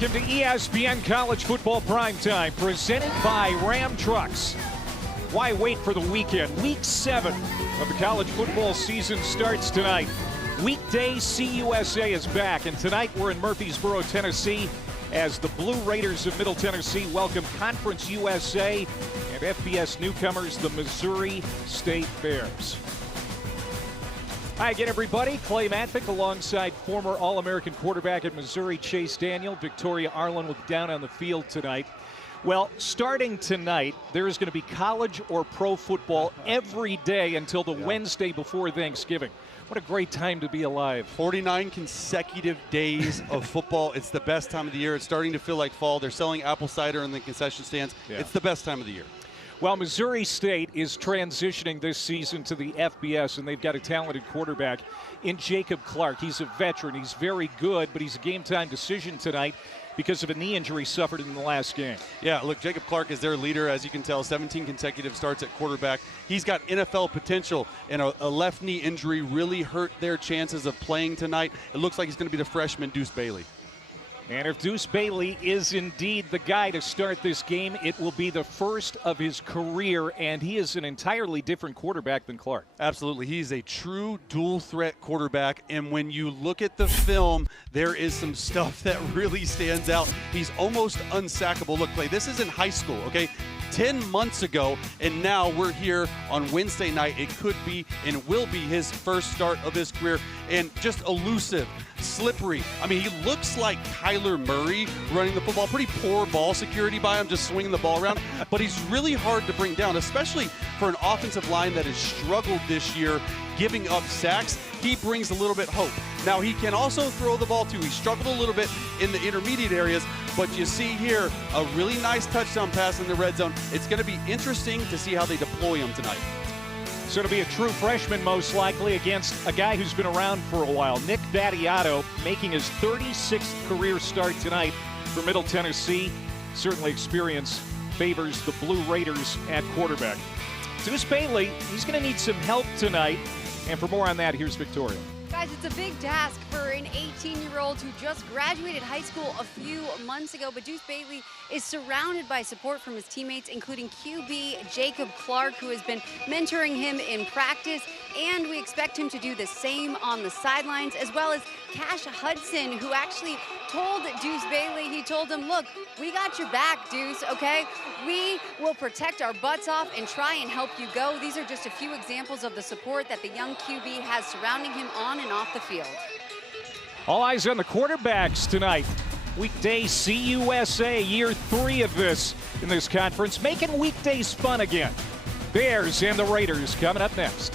Welcome to ESPN College Football Primetime, presented by Ram Trucks. Why wait for the weekend? Week 7 of the college football season starts tonight. Weekday CUSA is back, and tonight we're in Murfreesboro, Tennessee, as the Blue Raiders of Middle Tennessee welcome Conference USA and FBS newcomers, the Missouri State Bears. Hi again, everybody. Clay Matvick alongside former All-American quarterback at Missouri, Chase Daniel. Victoria Arlen will be down on the field tonight. Well, starting tonight, there is going to be college or pro football every day until the Wednesday before Thanksgiving. What a great time to be alive. 49 consecutive days of football. It's the best time of the year. It's starting to feel like fall. They're selling apple cider in the concession stands. Yeah. It's the best time of the year. Well, Missouri State is transitioning this season to the FBS, and they've got a talented quarterback in Jacob Clark. He's a veteran. He's very good, but he's a game-time decision tonight because of a knee injury suffered in the last game. Yeah, look, Jacob Clark is their leader, as you can tell, 17 consecutive starts at quarterback. He's got NFL potential, and a left knee injury really hurt their chances of playing tonight. It looks like he's going to be the freshman Deuce Bailey. And if Deuce Bailey is indeed the guy to start this game, it will be the first of his career, and he is an entirely different quarterback than Clark. Absolutely. He's a true dual-threat quarterback, and when you look at the film, there is some stuff that really stands out. He's almost unsackable. Look, Clay, this is in high school, okay? 10 months ago, and now we're here on Wednesday night. It could be and will be his first start of his career, and just elusive, slippery. I mean, he looks like Kyler Murray running the football. Pretty poor ball security by him, just swinging the ball around, but he's really hard to bring down, especially for an offensive line that has struggled this year, giving up sacks. He brings a little bit hope. Now, he can also throw the ball, too. He struggled a little bit in the intermediate areas, but you see here a really nice touchdown pass in the red zone. It's going to be interesting to see how they deploy him tonight. So it'll be a true freshman, most likely, against a guy who's been around for a while. Nick Battiato making his 36th career start tonight for Middle Tennessee. Certainly experience favors the Blue Raiders at quarterback. Deuce Bailey, he's going to need some help tonight. And for more on that, here's Victoria. Guys, it's a big task for an 18-year-old who just graduated high school a few months ago, but Deuce Bailey is surrounded by support from his teammates, including QB Jacob Clark, who has been mentoring him in practice, and we expect him to do the same on the sidelines, as well as Cash Hudson, who actually told Deuce Bailey, he told him, look, we got your back, Deuce, okay? We will protect our butts off and try and help you go. These are just a few examples of the support that the young QB has surrounding him on and off the field. All eyes on the quarterbacks tonight. Weekday CUSA, year 3 of this in this conference, making weekdays fun again. Bears and the Raiders coming up next.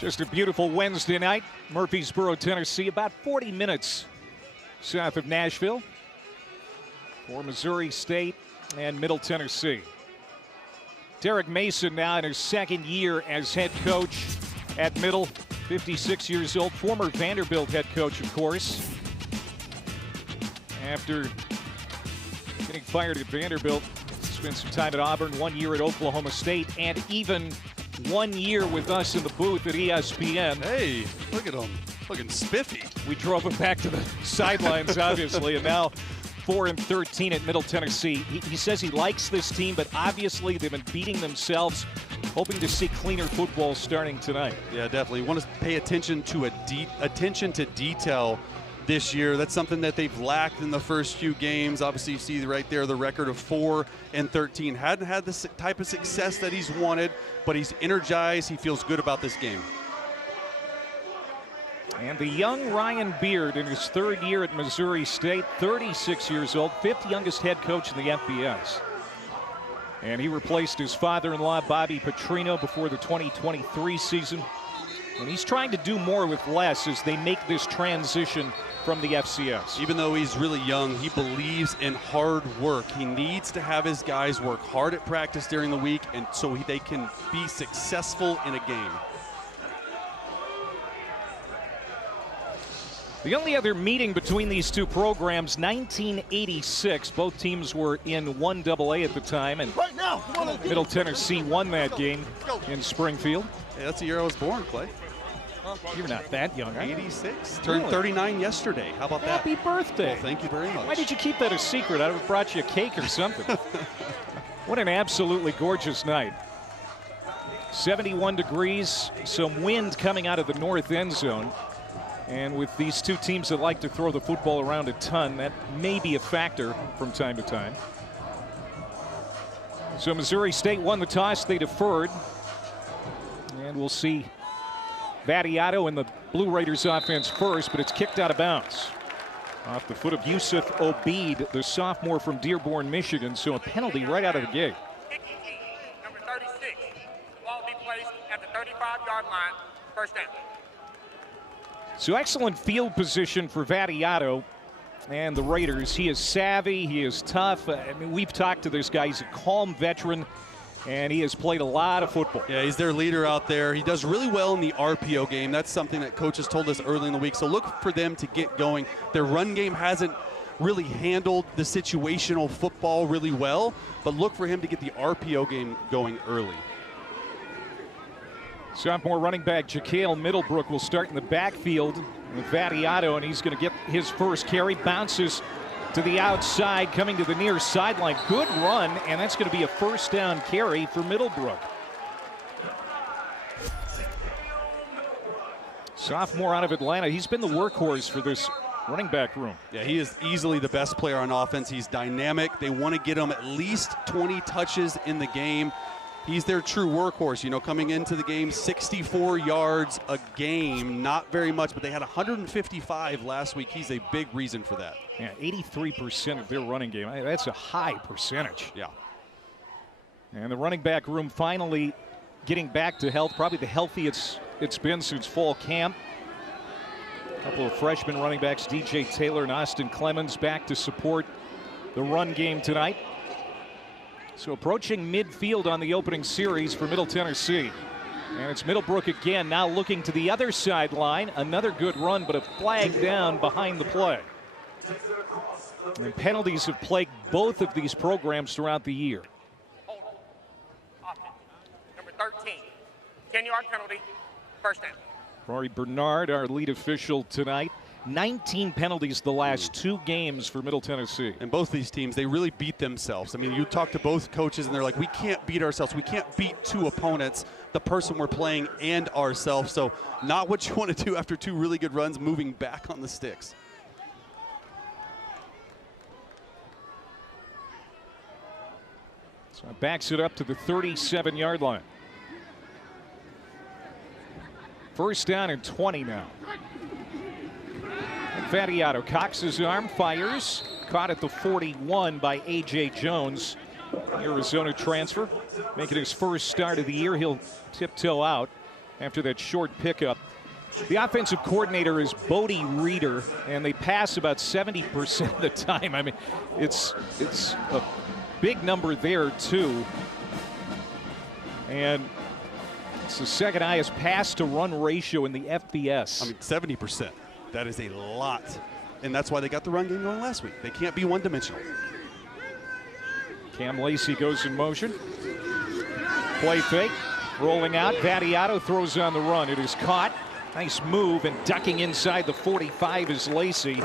Just a beautiful Wednesday night, Murfreesboro, Tennessee, about 40 minutes south of Nashville for Missouri State and Middle Tennessee. Derek Mason now in his second year as head coach at Middle, 56 years old, former Vanderbilt head coach, of course. After getting fired at Vanderbilt, spent some time at Auburn, 1 year at Oklahoma State, and even 1 year with us in the booth at ESPN. Hey, look at him, looking spiffy. We drove him back to the sidelines, obviously, and now 4-13 at Middle Tennessee. He says he likes this team, but obviously they've been beating themselves, hoping to see cleaner football starting tonight. Yeah, definitely. Want to pay attention to attention to detail this year. That's something that they've lacked in the first few games. Obviously, you see right there the record of 4-13. Hadn't had the type of success that he's wanted, but he's energized. He feels good about this game. And the young Ryan Beard in his 3rd year at Missouri State, 36 years old, 5th youngest head coach in the FBS. And he replaced his father-in-law, Bobby Petrino, before the 2023 season. And he's trying to do more with less as they make this transition from the FCS. Even though he's really young, he believes in hard work. He needs to have his guys work hard at practice during the week, and so they can be successful in a game. The only other meeting between these two programs, 1986. Both teams were in 1AA at the time, and Middle Tennessee won that game in Springfield. Hey, that's the year I was born, Clay. You're not that young, right? 86. Turned 39 yesterday. How about that? Happy birthday. Well, thank you very much. Why did you keep that a secret? I would have brought you a cake or something. What an absolutely gorgeous night. 71 degrees, some wind coming out of the north end zone. And with these two teams that like to throw the football around a ton, that may be a factor from time to time. So Missouri State won the toss. They deferred. And we'll see Vattiato in the Blue Raiders offense first, but it's kicked out of bounds. Off the foot of Yusuf Obeid, the sophomore from Dearborn, Michigan. So a penalty right out of the gate. Number 36. Ball will be placed at the 35-yard line. First down. So excellent field position for Vattiato and the Raiders. He is savvy. He is tough. I mean, we've talked to this guy. He's a calm veteran, and he has played a lot of football. Yeah, he's their leader out there. He does really well in the RPO game. That's something that coaches told us early in the week. So look for them to get going. Their run game hasn't really handled the situational football really well, but look for him to get the RPO game going early. Sophomore running back Jakail Middlebrook will start in the backfield with Vattiato, and he's going to get his first carry. Bounces to the outside, coming to the near sideline. Good run, and that's going to be a first down carry for Middlebrook. Sophomore out of Atlanta. He's been the workhorse for this running back room. Yeah, he is easily the best player on offense. He's dynamic. They want to get him at least 20 touches in the game. He's their true workhorse, you know, coming into the game, 64 yards a game, not very much, but they had 155 last week. He's a big reason for that. Yeah, 83% of their running game. That's a high percentage. Yeah. And the running back room finally getting back to health, probably the healthiest it's been since fall camp. A couple of freshman running backs, DJ Taylor and Austin Clemens, back to support the run game tonight. So approaching midfield on the opening series for Middle Tennessee. And it's Middlebrook again, now looking to the other sideline. Another good run, but a flag down behind the play. And penalties have plagued both of these programs throughout the year. Number 13. 10-yard penalty. First down. Rory Bernard, our lead official tonight. 19 penalties the last 2 games for Middle Tennessee. And both these teams, they really beat themselves. I mean, you talk to both coaches and they're like, we can't beat ourselves. We can't beat 2 opponents, the person we're playing and ourselves. So not what you want to do after 2 really good runs, moving back on the sticks. So it backs it up to the 37-yard line. First down and 20 now. Vattiato cocks his arm, fires, caught at the 41 by A.J. Jones, Arizona transfer, making his first start of the year. He'll tiptoe out after that short pickup. The offensive coordinator is Bodie Reeder, and they pass about 70% of the time. I mean, it's a big number there too, and it's the second highest pass-to-run ratio in the FBS. I mean, 70%. That is a lot. And that's why they got the run game going last week. They can't be one-dimensional. Cam Lacey goes in motion. Play fake. Rolling out. Vattiato throws on the run. It is caught. Nice move, and ducking inside the 45 is Lacey.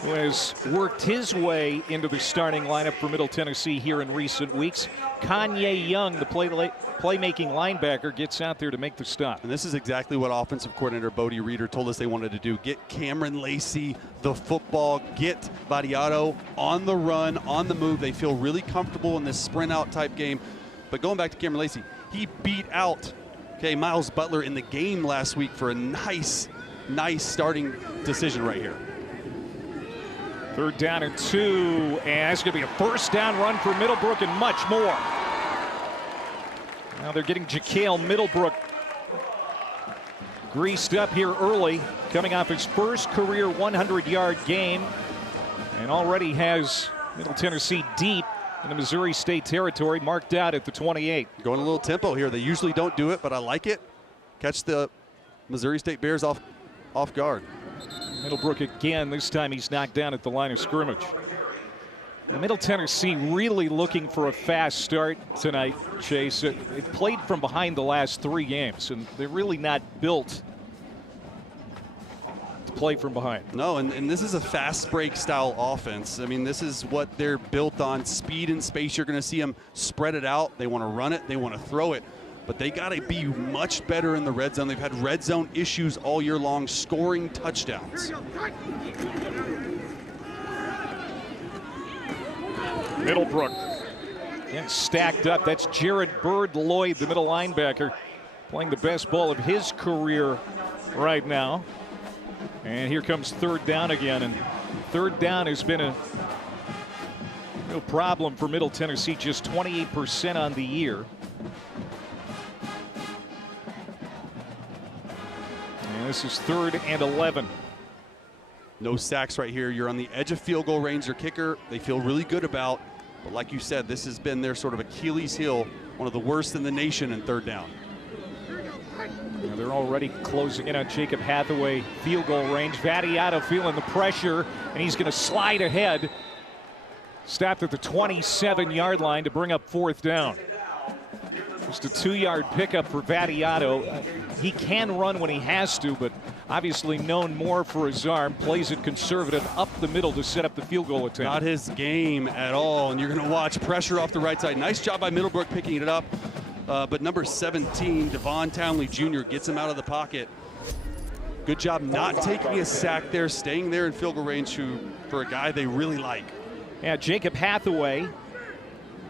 who has worked his way into the starting lineup for Middle Tennessee here in recent weeks. Kanye Young, the playmaking linebacker, gets out there to make the stop. And this is exactly what offensive coordinator Bodie Reeder told us they wanted to do. Get Cameron Lacey the football, get Variato on the run, on the move. They feel really comfortable in this sprint out type game. But going back to Cameron Lacey, he beat out Miles Butler in the game last week for a nice starting decision right here. 3rd down and 2, and it's going to be a first down run for Middlebrook and much more. Now they're getting Ja'Kale Middlebrook greased up here early, coming off his first career 100-yard game, and already has Middle Tennessee deep in the Missouri State territory, marked out at the 28. Going a little tempo here. They usually don't do it, but I like it. Catch the Missouri State Bears off guard. Middlebrook again. This time he's knocked down at the line of scrimmage. Now, Middle Tennessee really looking for a fast start tonight, Chase. It played from behind the last 3 games, and they're really not built to play from behind. No, and this is a fast break style offense. I mean, this is what they're built on. Speed and space. You're going to see them spread it out. They want to run it. They want to throw it. But they got to be much better in the red zone. They've had red zone issues all year long, scoring touchdowns. Middlebrook again stacked up. That's Jared Bird Lloyd, the middle linebacker, playing the best ball of his career right now. And here comes 3rd down again. And 3rd down has been a real problem for Middle Tennessee, just 28% on the year. And this is 3rd and 11. No sacks right here. You're on the edge of field goal range. Your kicker, they feel really good about. But like you said, this has been their sort of Achilles heel, one of the worst in the nation in 3rd down. Now they're already closing in on Jacob Hathaway field goal range. Variato feeling the pressure, and he's going to slide ahead. Stopped at the 27-yard line to bring up 4th down. Just a 2-yard pickup for Variato. He can run when he has to, but obviously known more for his arm. Plays it conservative up the middle to set up the field goal attempt. Not his game at all, and you're going to watch pressure off the right side. Nice job by Middlebrook picking it up, but number 17, Devon Townley Jr. gets him out of the pocket. Good job not taking a sack there, staying there in field goal range for a guy they really like. Yeah, Jacob Hathaway,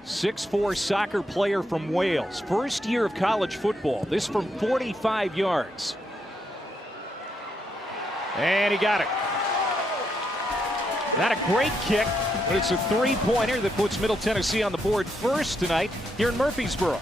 6'4" soccer player from Wales. First year of college football. This from 45 yards. And he got it. Not a great kick, but it's a 3-pointer that puts Middle Tennessee on the board first tonight here in Murfreesboro.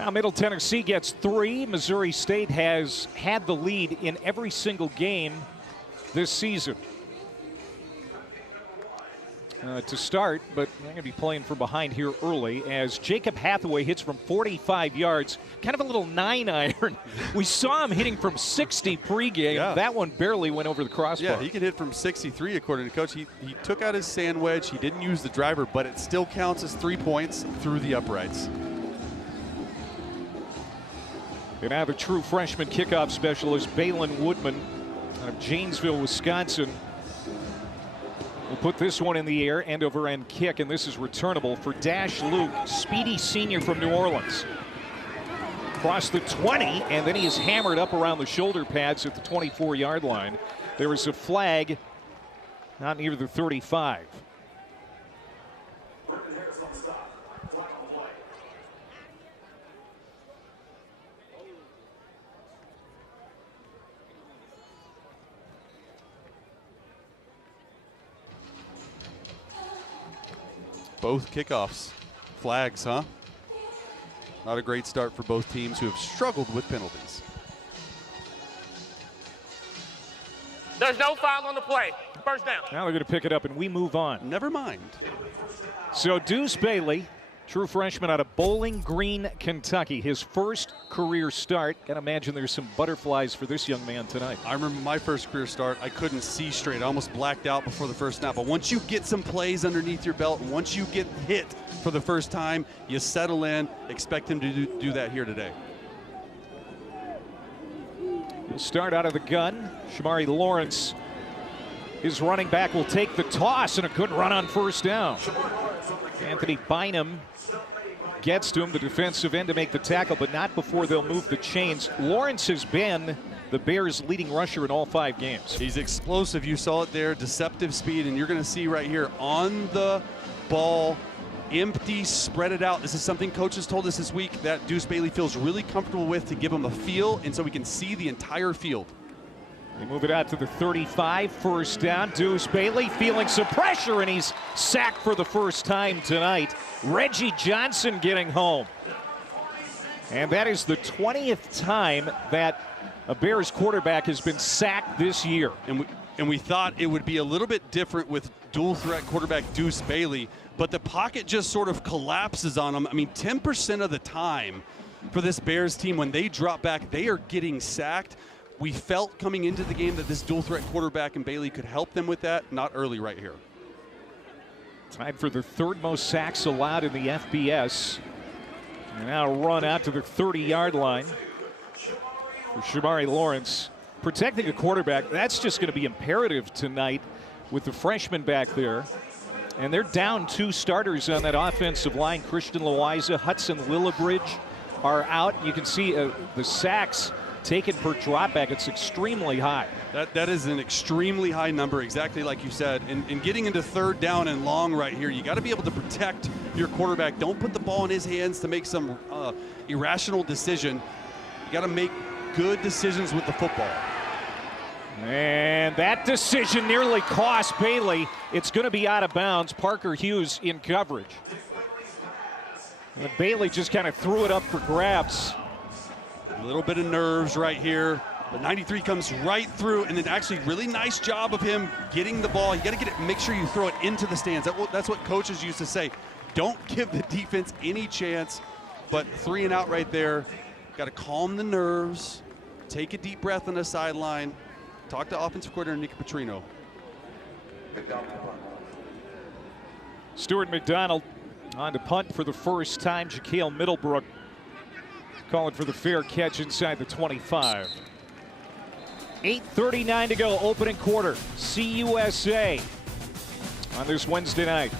Now Middle Tennessee gets 3. Missouri State has had the lead in every single game this season. To start, but they're going to be playing from behind here early as Jacob Hathaway hits from 45 yards. Kind of a little 9-iron. We saw him hitting from 60 pregame. Yeah. That one barely went over the crossbar. Yeah, he can hit from 63 according to Coach. He took out his sand wedge. He didn't use the driver, but it still counts as 3 points through the uprights. And now the true freshman kickoff specialist, Balin Woodman out of Janesville, Wisconsin. We'll put this one in the air, end over end kick, and this is returnable for Dash Luke, speedy senior from New Orleans. Across the 20, and then he is hammered up around the shoulder pads at the 24-yard line. There is a flag not near the 35. Both kickoffs. Flags, huh? Not a great start for both teams who have struggled with penalties. There's no foul on the play. First down. Now they're going to pick it up, and we move on. Never mind. So Deuce Bailey, true freshman out of Bowling Green, Kentucky. His first career start. Gotta imagine there's some butterflies for this young man tonight. I remember my first career start. I couldn't see straight. I almost blacked out before the first snap. But once you get some plays underneath your belt, and once you get hit for the first time, you settle in. Expect him to do that here today. He'll start out of the gun. Shamari Lawrence, his running back, will take the toss, and a good run on first down. Anthony Bynum gets to him, the defensive end, to make the tackle, but not before they'll move the chains. Lawrence has been the Bears' leading rusher in all 5 games. He's explosive. You saw it there, deceptive speed, and you're going to see right here on the ball, empty, spread it out. This is something coaches told us this week that Deuce Bailey feels really comfortable with, to give him a feel, and so we can see the entire field. They move it out to the 35, first down. Deuce Bailey feeling some pressure, and he's sacked for the first time tonight. Reggie Johnson getting home. And that is the 20th time that a Bears quarterback has been sacked this year. And we thought it would be a little bit different with dual threat quarterback Deuce Bailey, but the pocket just sort of collapses on him. I mean, 10% of the time for this Bears team, when they drop back, they are getting sacked. We felt coming into the game that this dual threat quarterback and Bailey could help them with that. Not early right here. Tied for the 3rd most sacks allowed in the FBS. And now run out to the 30-yard line for Shamari Lawrence. Protecting a quarterback, that's just going to be imperative tonight with the freshman back there. And they're down 2 starters on that offensive line. Christian Loiza, Hudson Lillibridge are out. You can see the sacks taken per dropback. It's extremely high. That is an extremely high number, exactly like you said. And getting into 3rd down and long right here, you got to be able to protect your quarterback. Don't put the ball in his hands to make some irrational decision. You got to make good decisions with the football. And that decision nearly cost Bailey. It's going to be out of bounds. Parker Hughes in coverage. And Bailey just kind of threw it up for grabs. A little bit of nerves right here. But 93 comes right through, and then actually really nice job of him getting the ball. You got to get it, make sure you throw it into the stands. That's what coaches used to say. Don't give the defense any chance. But 3 and out right there. Got to calm the nerves. Take a deep breath on the sideline. Talk to offensive coordinator Nick Petrino. Stuart McDonald on to punt for the first time. Jaquel Middlebrook calling for the fair catch inside the 25. 8:39 to go, opening quarter. CUSA on this Wednesday night.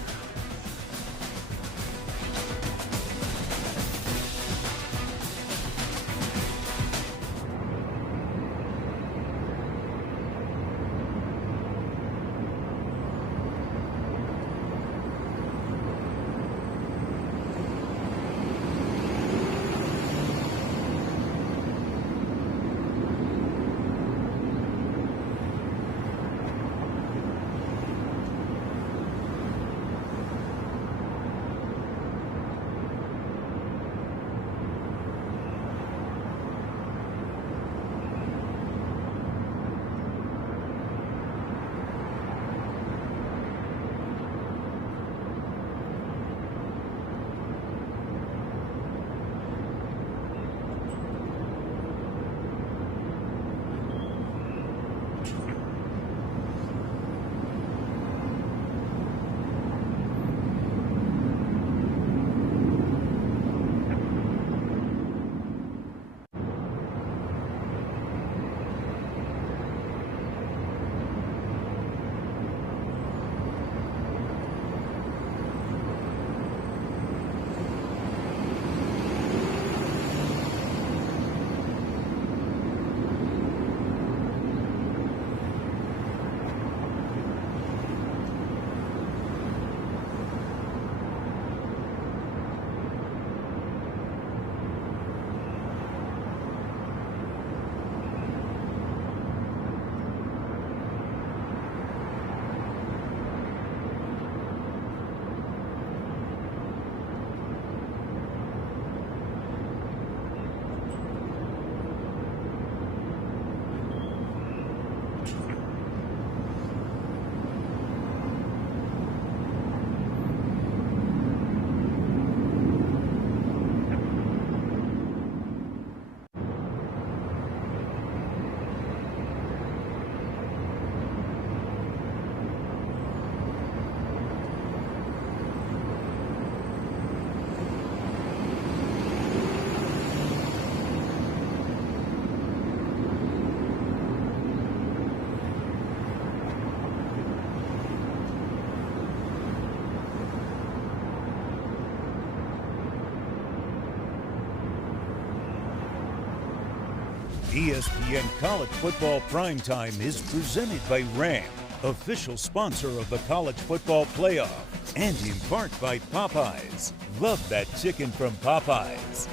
ESPN College Football Primetime is presented by Ram, official sponsor of the College Football Playoff, and in part by Popeyes. Love that chicken from Popeyes.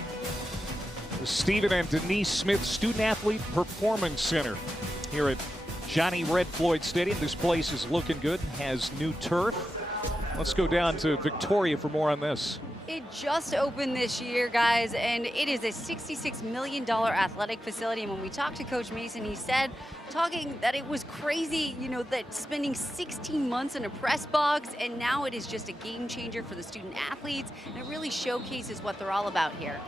The Stephen and Denise Smith Student Athlete Performance Center here at Johnny Red Floyd Stadium. This place is looking good, has new turf. Let's go down to Victoria for more on this. It just opened this year, guys, and it is a $66 million athletic facility. And when we talked to Coach Mason, he said, talking that it was crazy, you know, that spending 16 months in a press box, and now it is just a game changer for the student athletes, and it really showcases what they're all about here.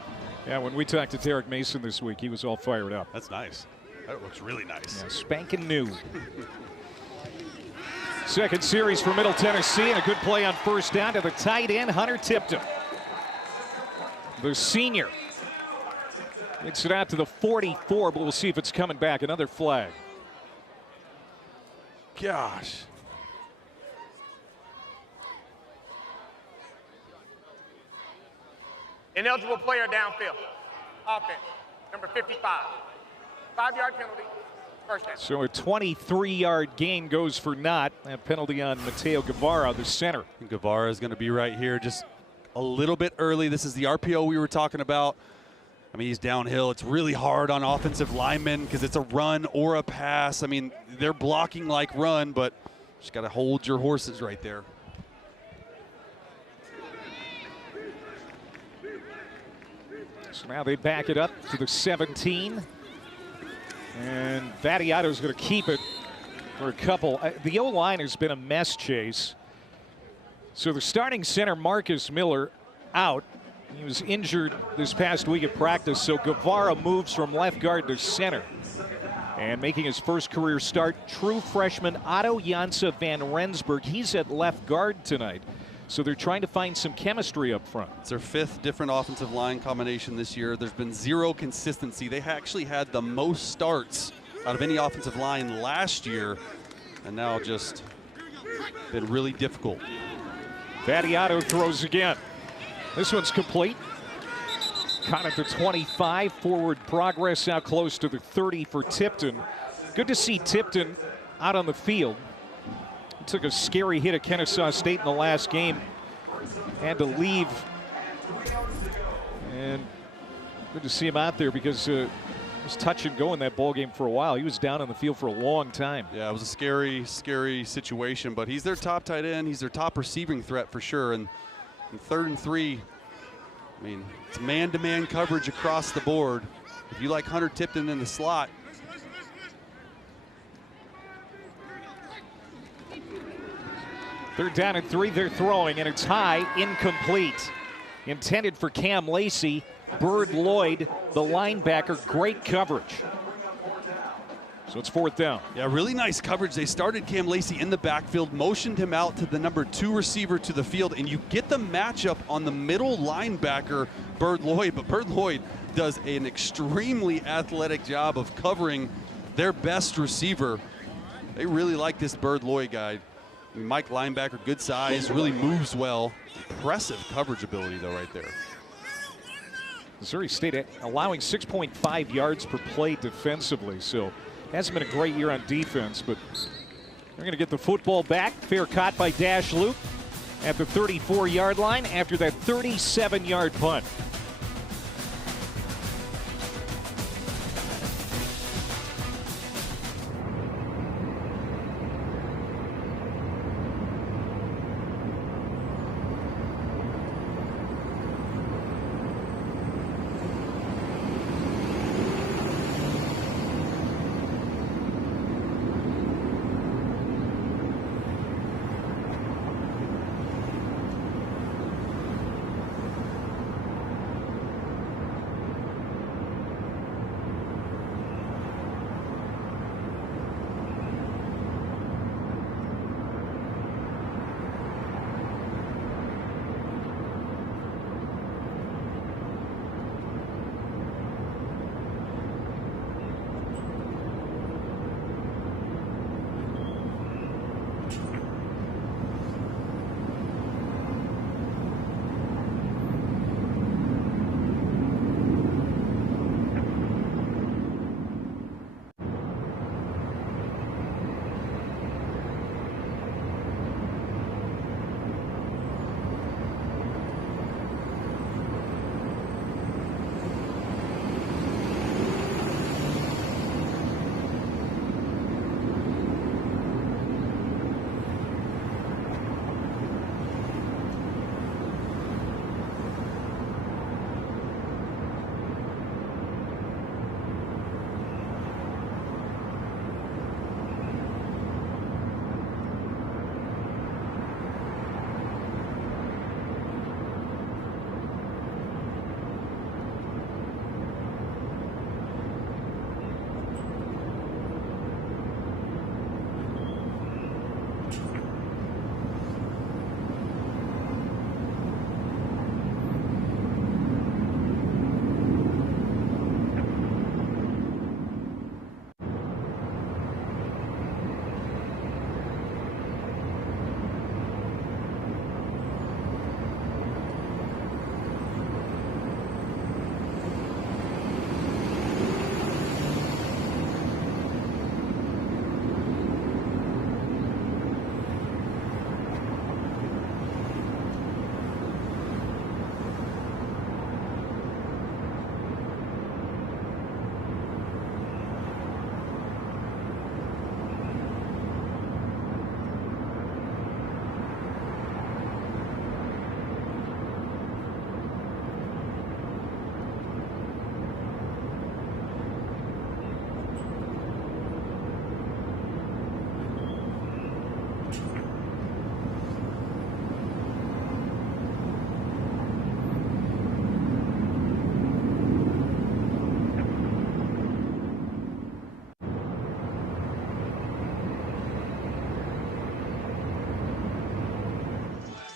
Yeah, when we talked to Derek Mason this week, he was all fired up. That's nice. That looks really nice. Yeah, spanking new. Second series for Middle Tennessee, and a good play on first down to the tight end, Hunter Tipton. The senior gets it out to the 44, but we'll see if it's coming back. Another flag. Gosh. Ineligible player downfield. Offense, number 55. 5-yard penalty, first down. So a 23-yard gain goes for naught. That penalty on Mateo Guevara, the center. Guevara is going to be right here, just a little bit early. This is the RPO we were talking about. I mean, he's downhill. It's really hard on offensive linemen because it's a run or a pass. I mean, they're blocking like run, but just got to hold your horses right there. So now they back it up to the 17. And Vattiato's going to keep it for a couple. The O-line has been a mess, Chase. So the starting center, Marcus Miller, out. He was injured this past week at practice, so Guevara moves from left guard to center. And making his first career start, true freshman Otto Jansa van Rensburg. He's at left guard tonight. So they're trying to find some chemistry up front. It's their 5th different offensive line combination this year. There's been 0 consistency. They actually had the most starts out of any offensive line last year, and now just been really difficult. Vattiato throws again. This one's complete. Caught at the 25. Forward progress now close to the 30 for Tipton. Good to see Tipton out on the field. He took a scary hit at Kennesaw State in the last game. Had to leave. And good to see him out there because he was touch and go in that ball game for a while. He was down on the field for a long time. Yeah, it was a scary, scary situation, but he's their top tight end. He's their top receiving threat for sure. And 3rd and 3, I mean, it's man-to-man coverage across the board. If you like Hunter Tipton in the slot, third down and 3, they're throwing, and it's high, incomplete. Intended for Cam Lacey. Bird Lloyd, the linebacker, great coverage. So it's 4th down. Yeah, really nice coverage. They started Cam Lacey in the backfield, motioned him out to the number 2 receiver to the field, and you get the matchup on the middle linebacker, Bird Lloyd. But Bird Lloyd does an extremely athletic job of covering their best receiver. They really like this Bird Lloyd guy. I mean, Mike linebacker, good size, really moves well. Impressive coverage ability, though, right there. Missouri State allowing 6.5 yards per play defensively, so hasn't been a great year on defense, but they're going to get the football back. Fair caught by Dash Luke at the 34-yard line after that 37-yard punt.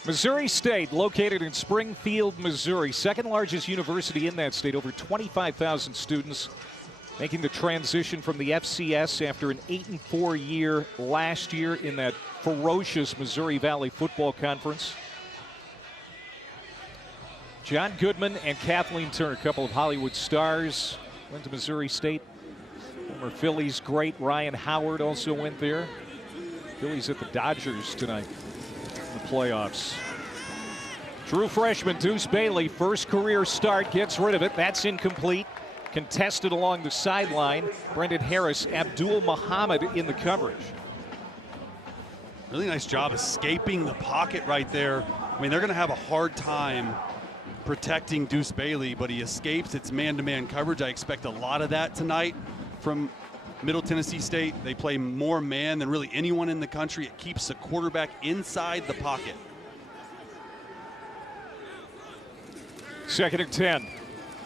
Missouri State, located in Springfield, Missouri, second largest university in that state, over 25,000 students, making the transition from the FCS after an 8-4 year last year in that ferocious Missouri Valley Football Conference. John Goodman and Kathleen Turner, a couple of Hollywood stars, went to Missouri State. Former Phillies great Ryan Howard also went there. Phillies at the Dodgers tonight in the playoffs. True freshman Deuce Bailey, first career start, gets rid of it. That's incomplete. Contested along the sideline. Brendan Harris, Abdul Muhammad in the coverage. Really nice job escaping the pocket right there. I mean, they're going to have a hard time protecting Deuce Bailey, but he escapes. It's man-to-man coverage. I expect a lot of that tonight from Middle Tennessee State. They play more man than really anyone in the country. It keeps the quarterback inside the pocket. 2nd and 10.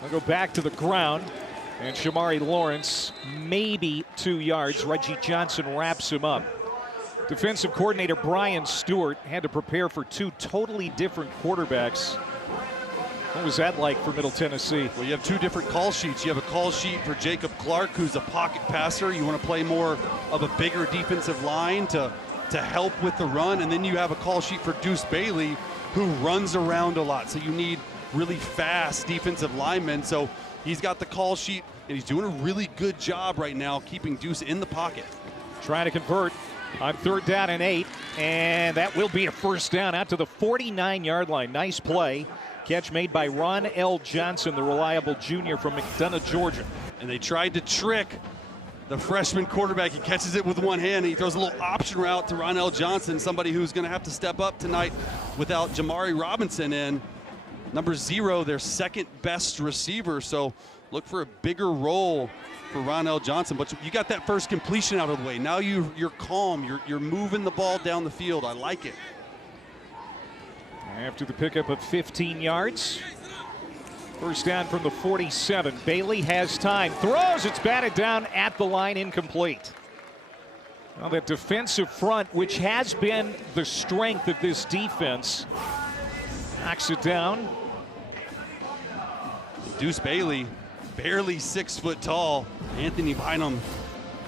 They'll go back to the ground. And Shamari Lawrence, maybe 2 yards. Reggie Johnson wraps him up. Defensive coordinator Brian Stewart had to prepare for 2 totally different quarterbacks. What was that like for Middle Tennessee? Well, you have 2 different call sheets. You have a call sheet for Jacob Clark, who's a pocket passer. You want to play more of a bigger defensive line to help with the run. And then you have a call sheet for Deuce Bailey, who runs around a lot. So you need really fast defensive linemen. So he's got the call sheet, and he's doing a really good job right now keeping Deuce in the pocket. Trying to convert on 3rd down and 8, and that will be a first down out to the 49-yard line. Nice play. Catch made by Ron L. Johnson, the reliable junior from McDonough, Georgia. And they tried to trick the freshman quarterback. He catches it with one hand, and he throws a little option route to Ron L. Johnson, somebody who's going to have to step up tonight without Jamari Robinson in. Number 0, their second best receiver, so look for a bigger role for Ron L. Johnson. But you got that first completion out of the way. Now you're calm. You're moving the ball down the field. I like it. After the pickup of 15 yards. First down from the 47. Bailey has time. Throws. It's batted down at the line. Incomplete. Well, that defensive front, which has been the strength of this defense, knocks it down. Deuce Bailey, barely 6 foot tall. Anthony Bynum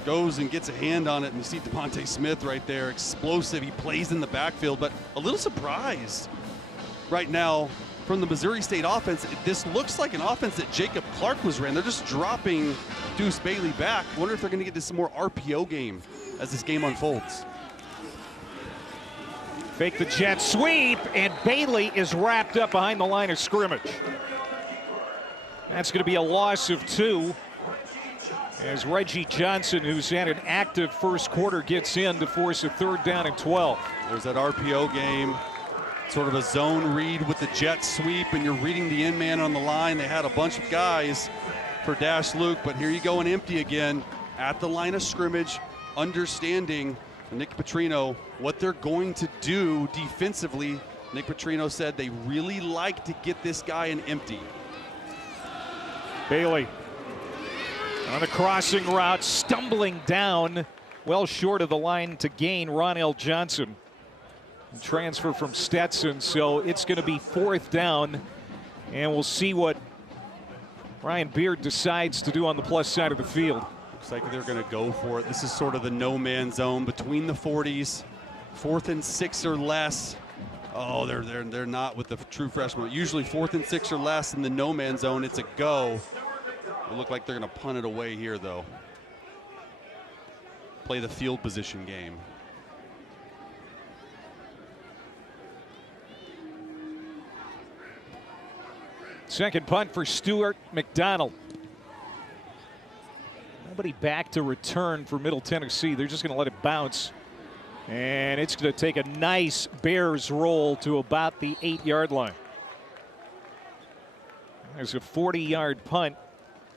goes and gets a hand on it, and you see DeVonta Smith right there, explosive. He plays in the backfield, but a little surprised right now from the Missouri State offense. This looks like an offense that Jacob Clark was ran. They're just dropping Deuce Bailey back. I wonder if they're going to get to some more RPO game as this game unfolds. Fake the jet sweep, and Bailey is wrapped up behind the line of scrimmage. That's going to be a loss of 2 as Reggie Johnson, who's had an active first quarter, gets in to force a 3rd down and 12. There's that RPO game, sort of a zone read with the jet sweep, and you're reading the end man on the line. They had a bunch of guys for Dash Luke, but here you go and empty again at the line of scrimmage, understanding Nick Petrino what they're going to do defensively. Nick Petrino said they really like to get this guy an empty. Bailey on a crossing route, stumbling down well short of the line to gain Ron L. Johnson. Transfer from Stetson, so it's going to be 4th down, and we'll see what Ryan Beard decides to do on the plus side of the field. Looks like they're going to go for it. This is sort of the no-man zone between the 40s. 4th and 6 or less. Oh, they're not with the true freshman. Usually 4th and 6 or less in the no-man zone, it's a go. It look like they're going to punt it away here, though. Play the field position game. Second punt for Stuart McDonald. Nobody back to return for Middle Tennessee. They're just going to let it bounce. And it's going to take a nice Bears roll to about the 8-yard line. There's a 40-yard punt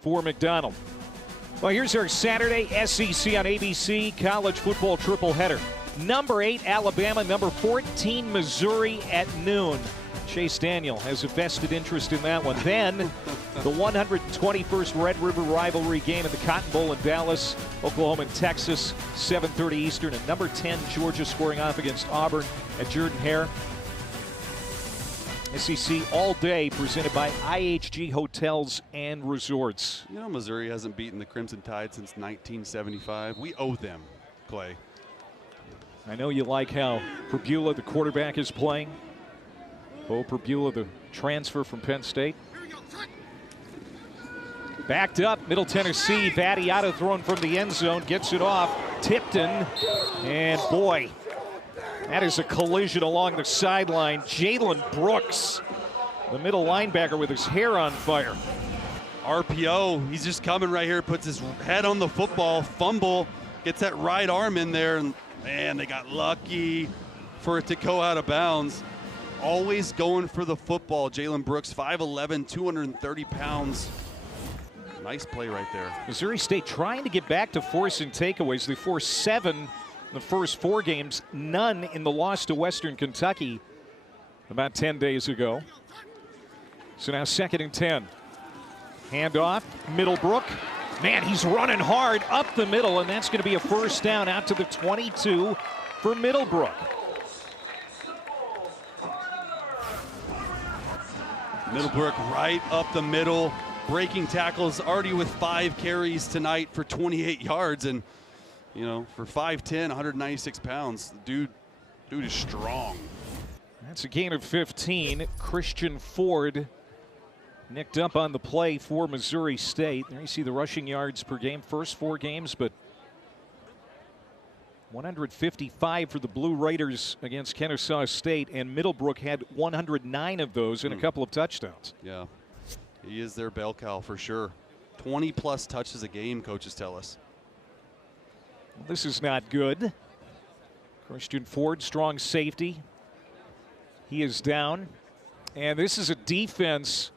for McDonald. Well, here's our Saturday SEC on ABC college football triple-header. Number 8, Alabama. Number 14, Missouri at noon. Chase Daniel has a vested interest in that one. Then the 121st Red River rivalry game in the Cotton Bowl in Dallas, Oklahoma and Texas, 7:30 Eastern. And number 10, Georgia scoring off against Auburn at Jordan-Hare. SEC all day, presented by IHG Hotels and Resorts. You know, Missouri hasn't beaten the Crimson Tide since 1975. We owe them, Clay. I know you like how Perbula, the quarterback, is playing. Bo Perbula, the transfer from Penn State. Backed up, Middle Tennessee. Vattiato thrown from the end zone, gets it off. Tipton, and boy, that is a collision along the sideline. Jalen Brooks, the middle linebacker, with his hair on fire. RPO, he's just coming right here, puts his head on the football, fumble, gets that right arm in there, and man, they got lucky for it to go out of bounds. Always going for the football. Jalen Brooks, 5'11", 230 pounds. Nice play right there. Missouri State trying to get back to forcing takeaways. They forced 7 in the first 4 games, none in the loss to Western Kentucky about 10 days ago. So now 2nd and 10. Handoff, Middlebrook. Man, he's running hard up the middle, and that's going to be a first down out to the 22 for Middlebrook. Middlebrook right up the middle, breaking tackles, already with 5 carries tonight for 28 yards, and you know, for 5'10", 196 pounds, dude is strong. That's a gain of 15. Christian Ford nicked up on the play for Missouri State. There you see the rushing yards per game, first 4 games, but 155 for the Blue Raiders against Kennesaw State, and Middlebrook had 109 of those and a couple of touchdowns. Yeah, he is their bell cow for sure. 20-plus touches a game, coaches tell us. Well, this is not good. Christian Ford, strong safety. He is down, and this is a defense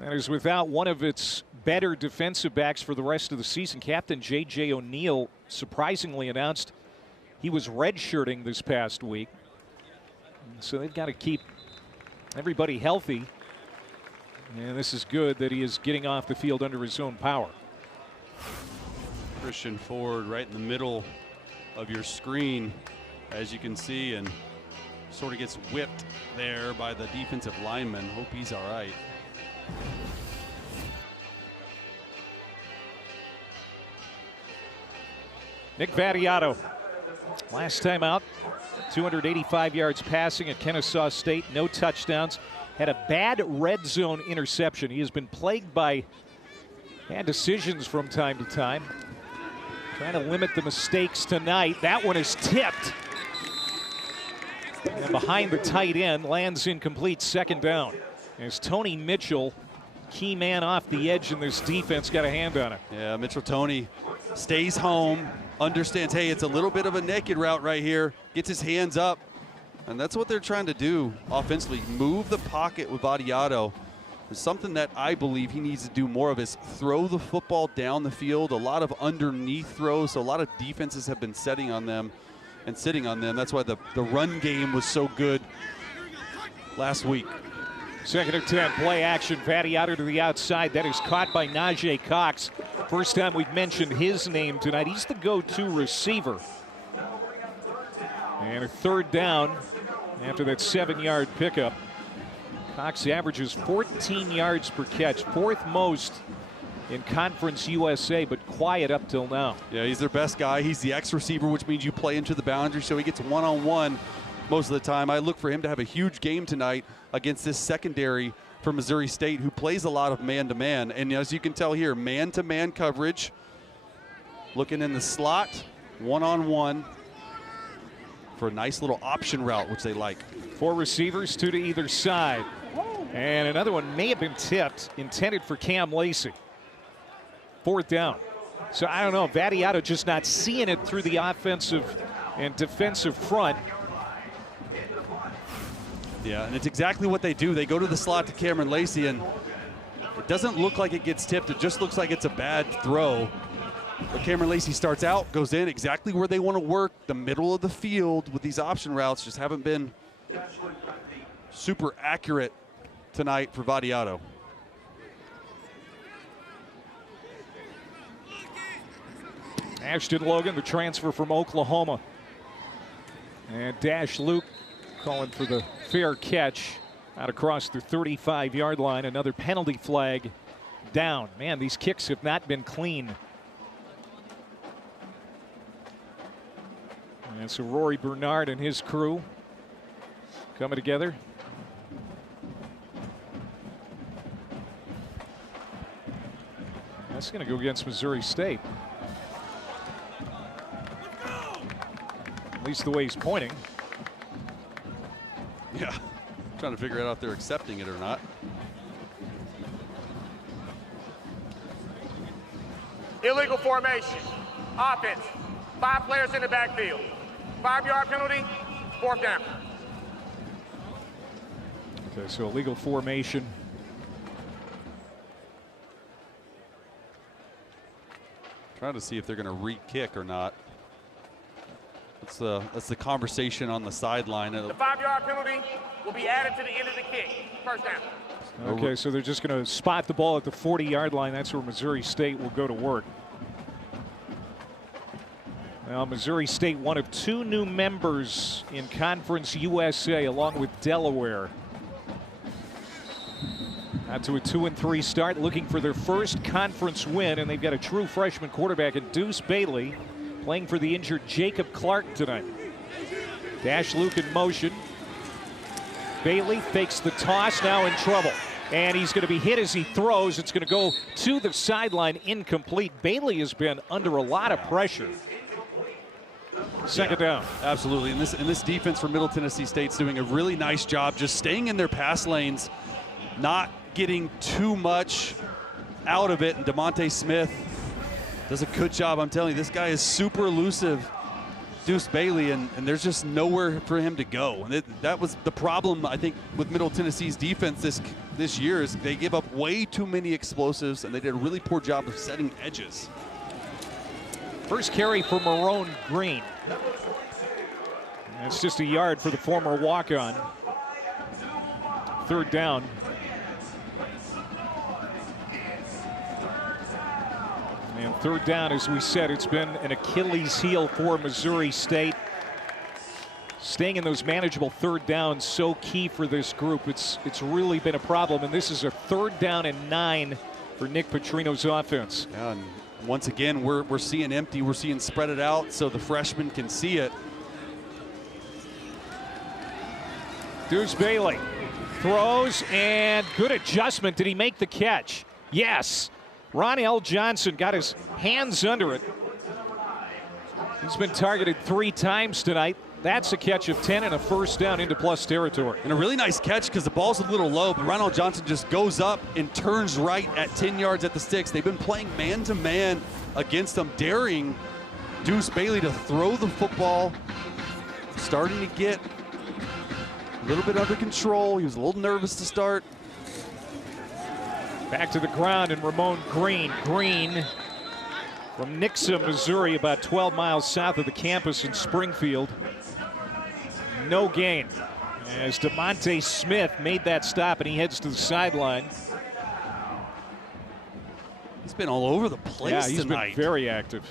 that is without one of its better defensive backs for the rest of the season. Captain J.J. O'Neal surprisingly announced he was redshirting this past week. So they've got to keep everybody healthy. And this is good that he is getting off the field under his own power. Christian Ford right in the middle of your screen, as you can see, and sort of gets whipped there by the defensive lineman. Hope he's all right. Nick Vattiato, last time out, 285 yards passing at Kennesaw State, no touchdowns. Had a bad red zone interception. He has been plagued by bad decisions from time to time. Trying to limit the mistakes tonight. That one is tipped. And behind the tight end, lands incomplete, second down. As Tony Mitchell, key man off the edge in this defense, got a hand on it. Yeah, Mitchell Tony stays home, understands, hey, it's a little bit of a naked route right here, gets his hands up, and that's what they're trying to do offensively. Move the pocket with Vattiato. Something that I believe he needs to do more of is throw the football down the field. A lot of underneath throws, so a lot of defenses have been setting on them and sitting on them. That's why the run game was so good last week. Second and 10, play action. Vattiato to the outside. That is caught by Najee Cox. First time we've mentioned his name tonight. He's the go-to receiver. And a third down after that 7-yard pickup. Cox averages 14 yards per catch, 4th most in Conference USA, but quiet up till now. Yeah, he's their best guy. He's the X receiver, which means you play into the boundary, so he gets one-on-one most of the time. I look for him to have a huge game tonight against this secondary for Missouri State, who plays a lot of man-to-man. And as you can tell here, man-to-man coverage, looking in the slot, one-on-one for a nice little option route, which they like. 4 receivers, 2 to either side. And another one may have been tipped, intended for Cam Lacey. 4th down. So I don't know, Vattiato just not seeing it through the offensive and defensive front. Yeah, and it's exactly what they do. They go to the slot to Cameron Lacey, and it doesn't look like it gets tipped. It just looks like it's a bad throw. But Cameron Lacey starts out, goes in exactly where they want to work, the middle of the field with these option routes. Just haven't been super accurate tonight for Vattiato. Ashton Logan, the transfer from Oklahoma. And Dash Luke calling for the fair catch out across the 35-yard line. Another penalty flag down. Man, these kicks have not been clean. And so Rory Bernard and his crew coming together. That's going to go against Missouri State. At least the way he's pointing. Yeah, trying to figure out if they're accepting it or not. Illegal formation. Offense. 5 players in the backfield. 5-yard penalty, 4th down. Okay, so illegal formation. Trying to see if they're going to re-kick or not. That's the conversation on the sideline. The 5-yard penalty will be added to the end of the kick. First down. Okay, so they're just going to spot the ball at the 40-yard line. That's where Missouri State will go to work. Now, Missouri State, one of 2 new members in Conference USA, along with Delaware. Out to a 2-3 start, looking for their first conference win, and they've got a true freshman quarterback in Deuce Bailey, playing for the injured Jacob Clark tonight. Dash Luke in motion. Bailey fakes the toss, now in trouble. And he's going to be hit as he throws. It's going to go to the sideline, incomplete. Bailey has been under a lot of pressure. Second down. Absolutely. And this defense for Middle Tennessee State's doing a really nice job just staying in their pass lanes, not getting too much out of it. And DeMonte Smith does a good job. I'm telling you, this guy is super elusive, Deuce Bailey, and there's just nowhere for him to go. And that was the problem, I think, with Middle Tennessee's defense this year is they give up way too many explosives, and they did a really poor job of setting edges. First carry for Marone Green. That's just a yard for the former walk-on. Third down. And third down, as we said, it's been an Achilles heel for Missouri State. Staying in those manageable third downs, so key for this group. It's really been a problem, and this is a 3rd down and 9 for Nick Petrino's offense. Yeah, and once again, we're seeing empty. We're seeing spread it out so the freshmen can see it. Deuce Bailey throws, and good adjustment. Did he make the catch? Yes. Ron L. Johnson got his hands under it. He's been targeted 3 times tonight. That's a catch of 10 and a first down into plus territory. And a really nice catch because the ball's a little low, but Ron L. Johnson just goes up and turns right at 10 yards at the sticks. They've been playing man-to-man against them, daring Deuce Bailey to throw the football. Starting to get a little bit under control. He was a little nervous to start. Back to the ground, and Ramon Green. Green from Nixa, Missouri, about 12 miles south of the campus in Springfield. No gain as DeMonte Smith made that stop, and he heads to the sideline. He's been all over the place yeah, he's tonight. Been very active.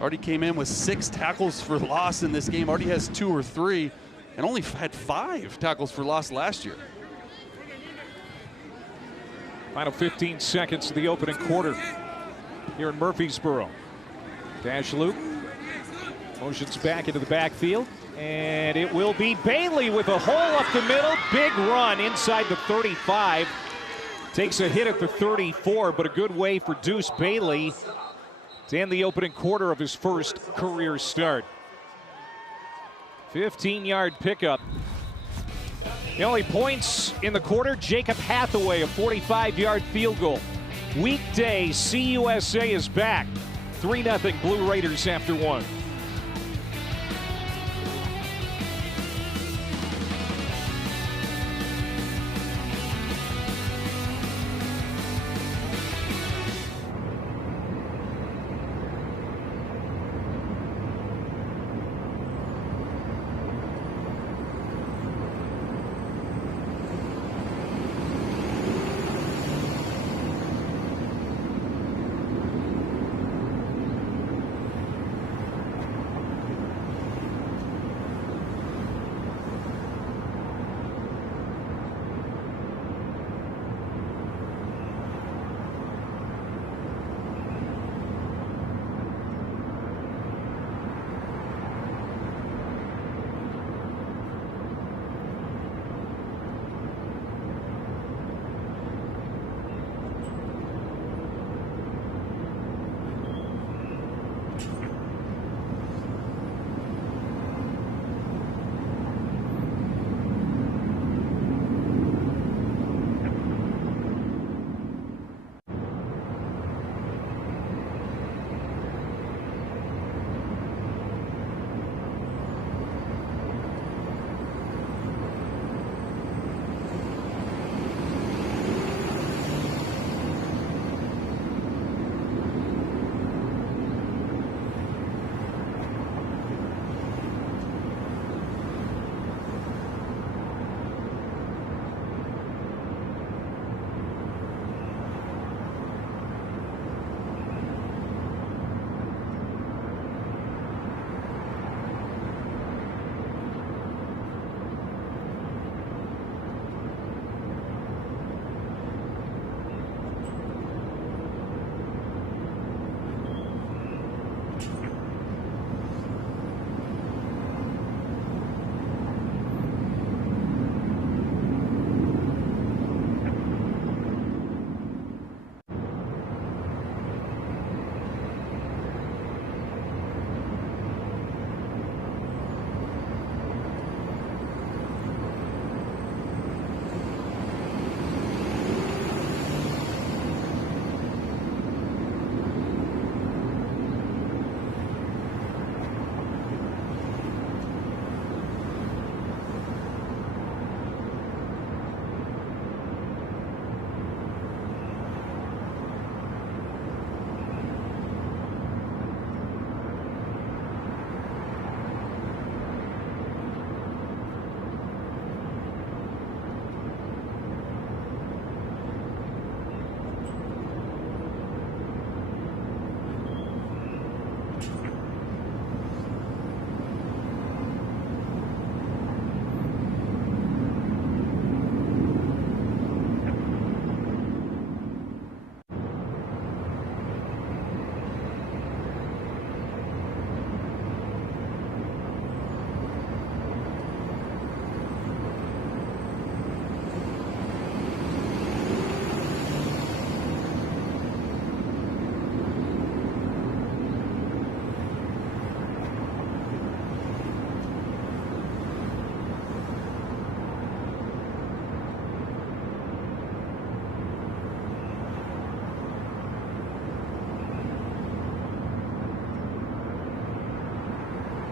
Already came in with 6 tackles for loss in this game. Already has 2 or 3, and only had 5 tackles for loss last year. Final 15 seconds of the opening quarter here in Murfreesboro. Dash Luke motions back into the backfield, and it will be Bailey with a hole up the middle. Big run inside the 35. Takes a hit at the 34, but a good way for Deuce Bailey to end the opening quarter of his first career start. 15-yard pickup. The only points in the quarter, Jacob Hathaway, a 45-yard field goal. Weekday, CUSA is back. 3-0 Blue Raiders after 1.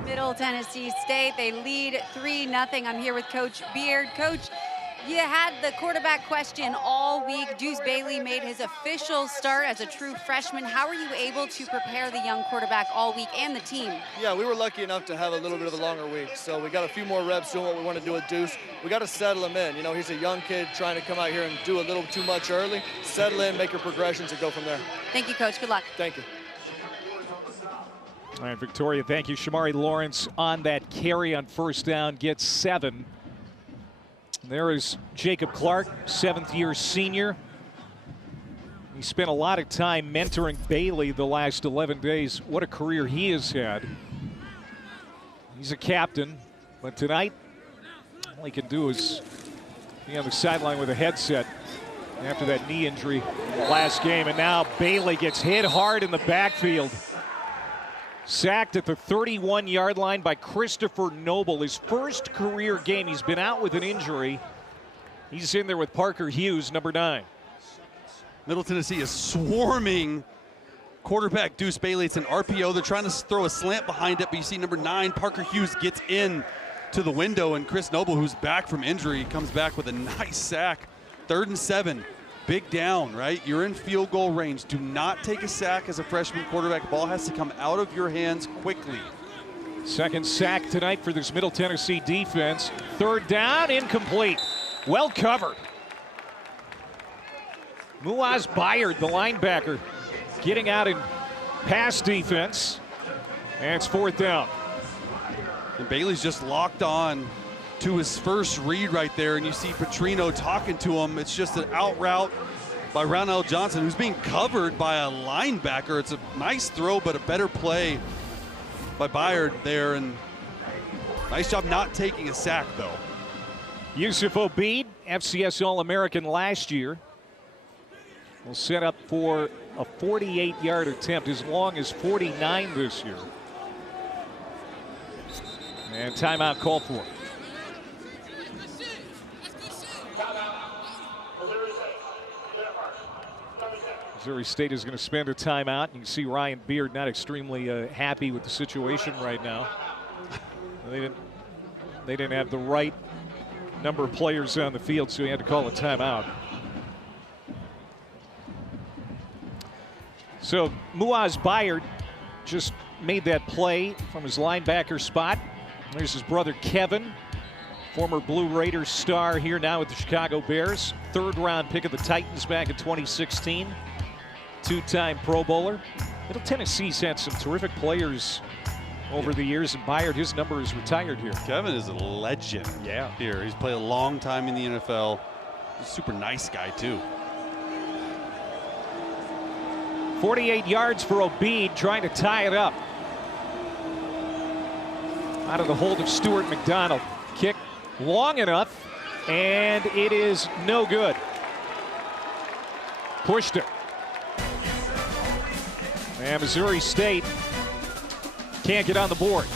Middle Tennessee State, they lead 3-0. I'm here with Coach Beard. Coach, you had the quarterback question all week. Deuce Bailey made his official start as a true freshman. How were you able to prepare the young quarterback all week and the team? Yeah, we were lucky enough to have a little bit of a longer week, so we got a few more reps doing what we want to do with Deuce. We got to settle him in. You know, he's a young kid trying to come out here and do a little too much early. Settle in, make your progressions, and go from there. Thank you, Coach. Good luck. Thank you. All right, Victoria, thank you. Shamari Lawrence on that carry on first down, gets 7. There is Jacob Clark, 7th-year senior. He spent a lot of time mentoring Bailey the last 11 days. What a career he has had. He's a captain, but tonight, all he can do is be on the sideline with a headset after that knee injury last game. And now Bailey gets hit hard in the backfield. Sacked at the 31-yard line by Christopher Noble. His first career game. He's been out with an injury. He's in there with Parker Hughes, number 9. Middle Tennessee is swarming quarterback Deuce Bailey. It's an RPO. They're trying to throw a slant behind it, but you see number 9, Parker Hughes, gets in to the window, and Chris Noble, who's back from injury, comes back with a nice sack. 3rd and 7. Big down, right? You're in field goal range. Do not take a sack as a freshman quarterback. The ball has to come out of your hands quickly. Second sack tonight for this Middle Tennessee defense. 3rd down, incomplete. Well covered. Muaz Byard, the linebacker, getting out in pass defense. And it's 4th down. And Bailey's just locked on to his first read right there, and you see Petrino talking to him. It's just an out route by Ronell Johnson, who's being covered by a linebacker. It's a nice throw, but a better play by Byard there, and nice job not taking a sack, though. Yusuf Obeid, FCS All-American last year, will set up for a 48-yard attempt, as long as 49 this year. And timeout called for. Missouri State is going to spend a timeout. You can see Ryan Beard not extremely happy with the situation right now. They didn't have the right number of players on the field, so he had to call a timeout. So Muaz Byard just made that play from his linebacker spot. There's his brother Kevin, former Blue Raiders star here now with the Chicago Bears. 3rd-round pick of the Titans back in 2016. 2-time Pro Bowler. Middle Tennessee's had some terrific players over the years, and Byard, his number is retired here. Kevin is a legend here. He's played a long time in the NFL. He's a super nice guy, too. 48 yards for Obeid, trying to tie it up. Out of the hold of Stuart McDonald. Kick long enough, and it is no good. Pushed it. And Missouri State can't get on the board.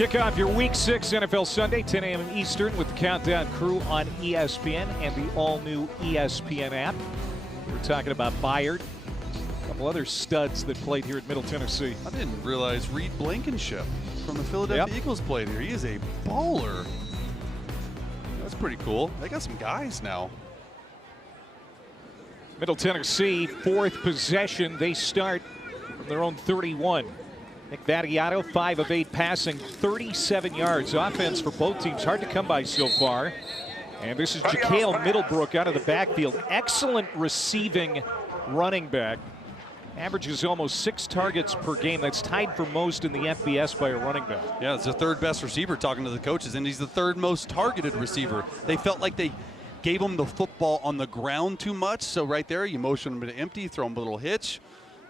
Kick off your Week 6 NFL Sunday, 10 a.m. Eastern with the Countdown crew on ESPN and the all-new ESPN app. We're talking about Bayard, a couple other studs that played here at Middle Tennessee. I didn't realize Reed Blankenship from the Philadelphia Eagles played here. He is a baller. That's pretty cool. They got some guys now. Middle Tennessee, fourth possession. They start from their own 31. Nick Vattiato, 5 of 8 passing, 37 yards. Offense for both teams, hard to come by so far. And this is Ja'Kale Middlebrook out of the backfield. Excellent receiving running back. Averages almost 6 targets per game. That's tied for most in the FBS by a running back. Yeah, it's the third best receiver talking to the coaches, and he's the third most targeted receiver. They felt like they gave him the football on the ground too much. So right there, you motion him to empty, throw him a little hitch.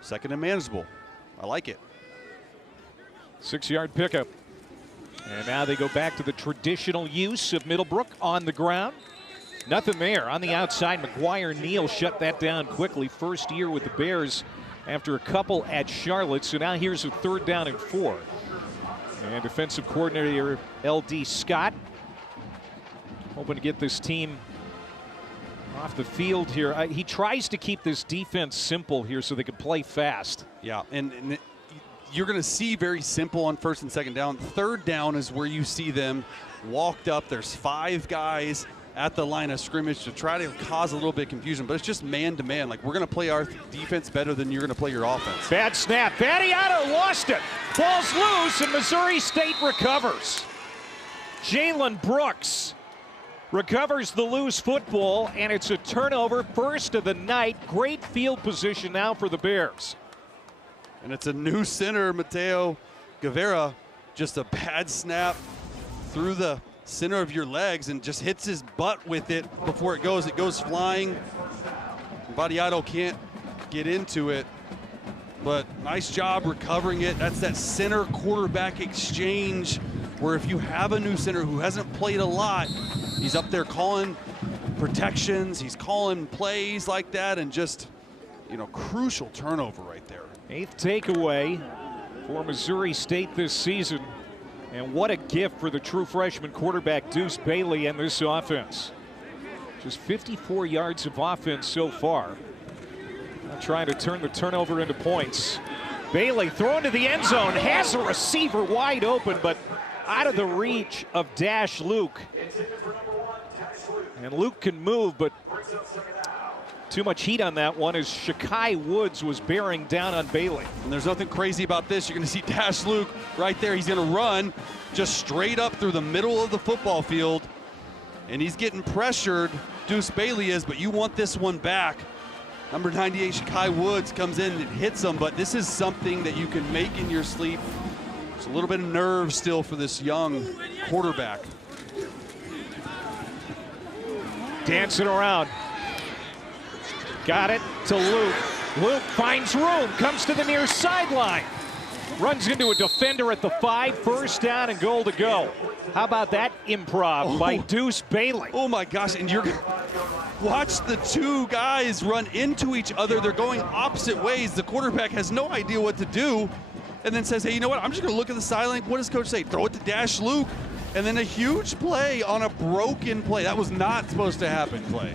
Second and manageable. I like it. 6-yard pickup. And now they go back to the traditional use of Middlebrook on the ground. Nothing there. On the outside, McGuire Neal shut that down quickly. First year with the Bears after a couple at Charlotte. So now here's a 3rd down and 4. And defensive coordinator L.D. Scott hoping to get this team off the field here. He tries to keep this defense simple here so they can play fast. Yeah, and you're going to see very simple on 1st and 2nd down. 3rd down is where you see them walked up. There's 5 guys at the line of scrimmage to try to cause a little bit of confusion, but it's just man-to-man. Like, we're going to play our defense better than you're going to play your offense. Bad snap. Vattiato lost it. Ball's loose, and Missouri State recovers. Jalen Brooks recovers the loose football, and it's a turnover, first of the night. Great field position now for the Bears. And it's a new center, Mateo Guevara. Just a bad snap through the center of your legs and just hits his butt with it before it goes. It goes flying. Vattiato can't get into it, but nice job recovering it. That's that center quarterback exchange where if you have a new center who hasn't played a lot, he's up there calling protections, he's calling plays like that, and just, you know, crucial turnover right there. 8th takeaway for Missouri State this season. And what a gift for the true freshman quarterback Deuce Bailey and this offense. Just 54 yards of offense so far. Now trying to turn the turnover into points. Bailey thrown to the end zone, has a receiver wide open, but out of the reach of Dash Luke. And Luke can move, but too much heat on that one as Shakai Woods was bearing down on Bailey. And there's nothing crazy about this. You're going to see Dash Luke right there. He's going to run just straight up through the middle of the football field. And he's getting pressured, Deuce Bailey is, but you want this one back. Number 98, Shakai Woods, comes in and hits him, but this is something that you can make in your sleep. It's a little bit of nerve still for this young quarterback. Dancing around. Got it to Luke. Luke finds room, comes to the near sideline. Runs into a defender at the 5, 1st down and goal to go. How about that improv by Deuce Bailey? Oh my gosh, and you're watch the 2 guys run into each other. They're going opposite ways. The quarterback has no idea what to do and then says, hey, you know what? I'm just gonna look at the sideline. What does coach say? Throw it to Dash Luke. And then a huge play on a broken play. That was not supposed to happen, Clay.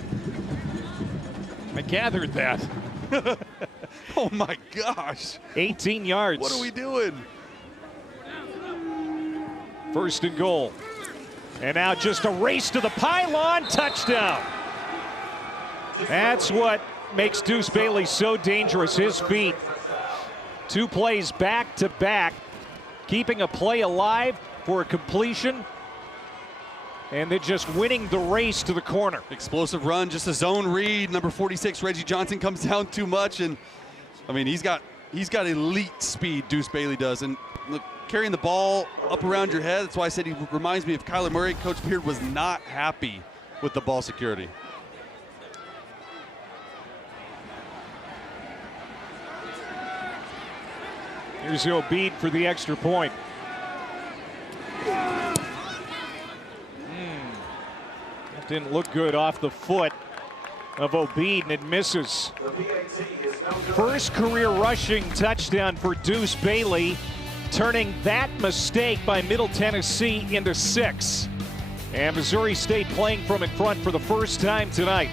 I gathered that. Oh my gosh. 18 yards. What are we doing? 1st and goal. And now just a race to the pylon, touchdown. That's what makes Deuce Bailey so dangerous, his feet. 2 plays back to back, keeping a play alive for a completion, and then just winning the race to the corner. Explosive run, just a zone read. Number 46, Reggie Johnson, comes down too much, and I mean, he's got elite speed, Deuce Bailey does. And look, carrying the ball up around your head, that's why I said he reminds me of Kyler Murray. Coach Beard was not happy with the ball security. Here's Obed for the extra point. That didn't look good off the foot of Obed, and it misses. First career rushing touchdown for Deuce Bailey. turning that mistake by Middle Tennessee into 6. And Missouri State playing from in front for the first time tonight.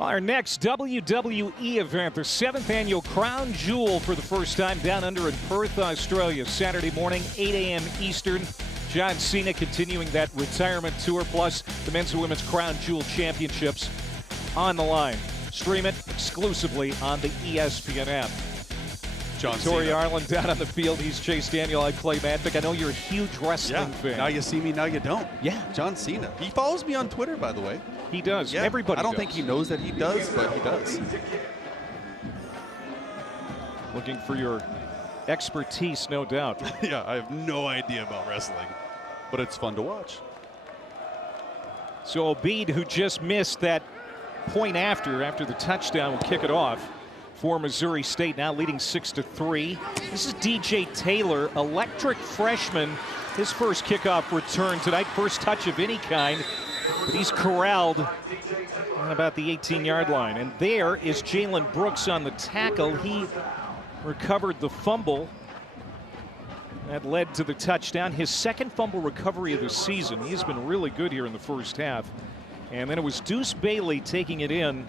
Our next WWE event, the 7th annual Crown Jewel for the first time down under in Perth, Australia. Saturday morning, 8 a.m. Eastern. John Cena continuing that retirement tour, plus the men's and women's Crown Jewel championships on the line. Stream it exclusively on the ESPN app. John Tori Cena. Arlen down on the field. He's Chase Daniel. I'm Clay Madvick. I know you're a huge wrestling fan. Now you see me, now you don't. Yeah. John Cena. He follows me on Twitter, by the way. He does. Yeah. Everybody I don't does. think he knows that he does, but he does. Looking for your expertise, no doubt. Yeah, I have no idea about wrestling, but it's fun to watch. So Obed, who just missed that point after the touchdown, will kick it off for Missouri State, now leading 6-3. This is DJ Taylor, electric freshman. His first kickoff return tonight, first touch of any kind, but he's corralled on about the 18-yard line. And there is Jalen Brooks on the tackle. He recovered the fumble that led to the touchdown. His second fumble recovery of the season. He's been really good here in the first half. And then it was Deuce Bailey taking it in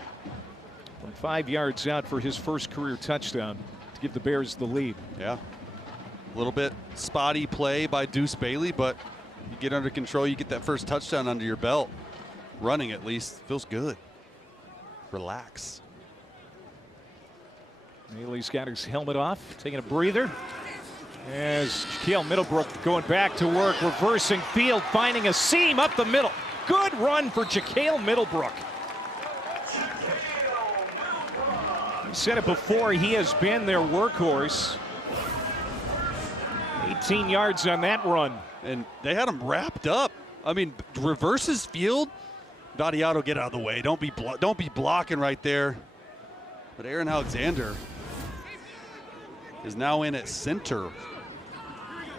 from 5 yards out for his first career touchdown to give the Bears the lead. Yeah. A little bit spotty play by Deuce Bailey, but you get under control, you get that first touchdown under your belt. Running, at least, feels good. Relax. Bailey's got his helmet off, taking a breather. As Jaquel Middlebrook going back to work, reversing field, finding a seam up the middle. Good run for Jaquel Middlebrook. We said it before, he has been their workhorse. 18 yards on that run. And they had him wrapped up. I mean, reverses field. Vadiato, get out of the way. Don't be blocking right there. But Aaron Alexander is now in at center.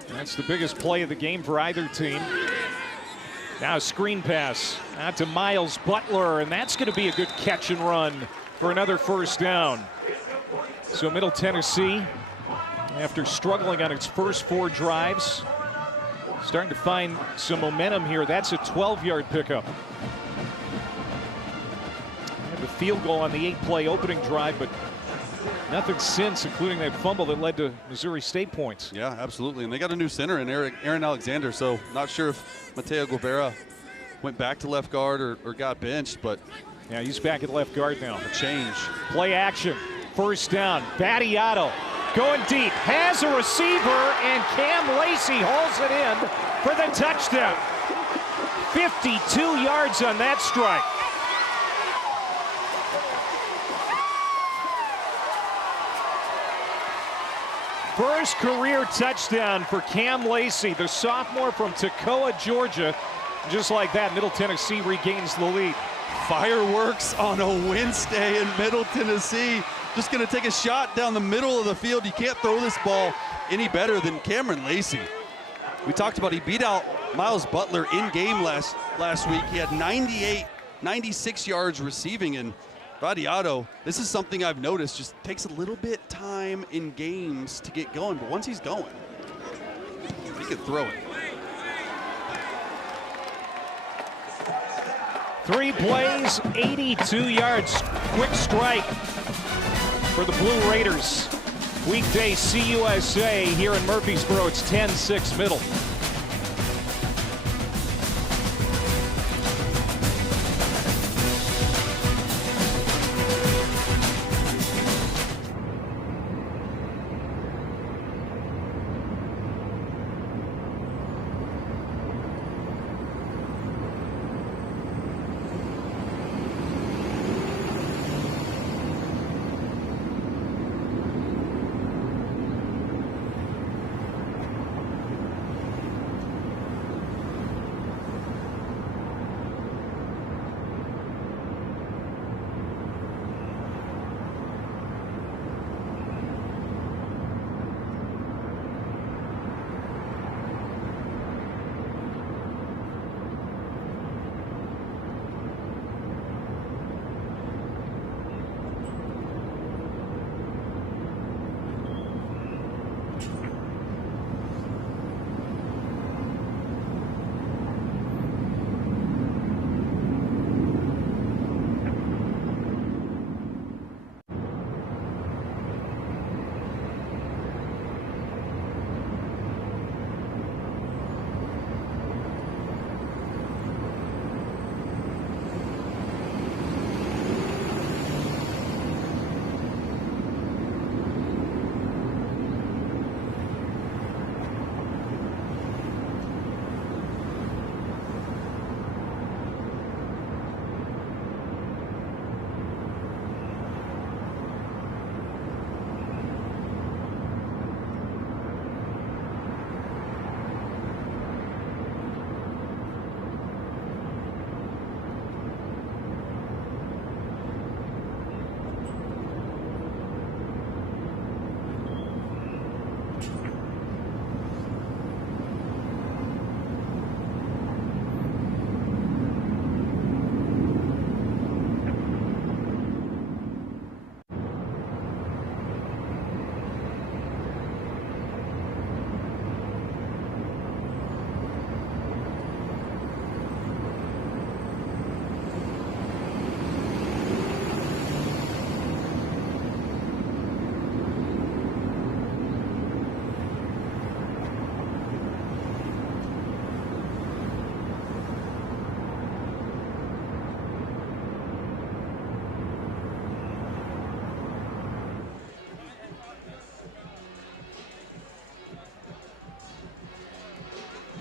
That's the biggest play of the game for either team. Now a screen pass out to Miles Butler, and that's going to be a good catch and run for another first down. So Middle Tennessee, after struggling on its first 4 drives, starting to find some momentum here. That's a 12-yard pickup. The field goal on the 8-play opening drive, but nothing since, including that fumble that led to Missouri State points. Yeah, absolutely. And they got a new center in Aaron Alexander, so not sure if Mateo Guevara went back to left guard or got benched, but yeah, he's back at left guard now. A change. Play action. First down. Battiato going deep. Has a receiver, and Cam Lacey hauls it in for the touchdown. 52 yards on that strike. First career touchdown for Cam Lacey, the sophomore from Toccoa, Georgia. Just like that, Middle Tennessee regains the lead. Fireworks on a Wednesday in Middle Tennessee. Just going to take a shot down the middle of the field. You can't throw this ball any better than Cameron Lacey. We talked about he beat out Miles Butler in game last week. He had 96 yards receiving, and Battiato, this is something I've noticed, just takes a little bit time in games to get going, but once he's going, he can throw it. 3 plays, 82 yards. Quick strike for the Blue Raiders. Weekday CUSA here in Murfreesboro. It's 10-6 Middle.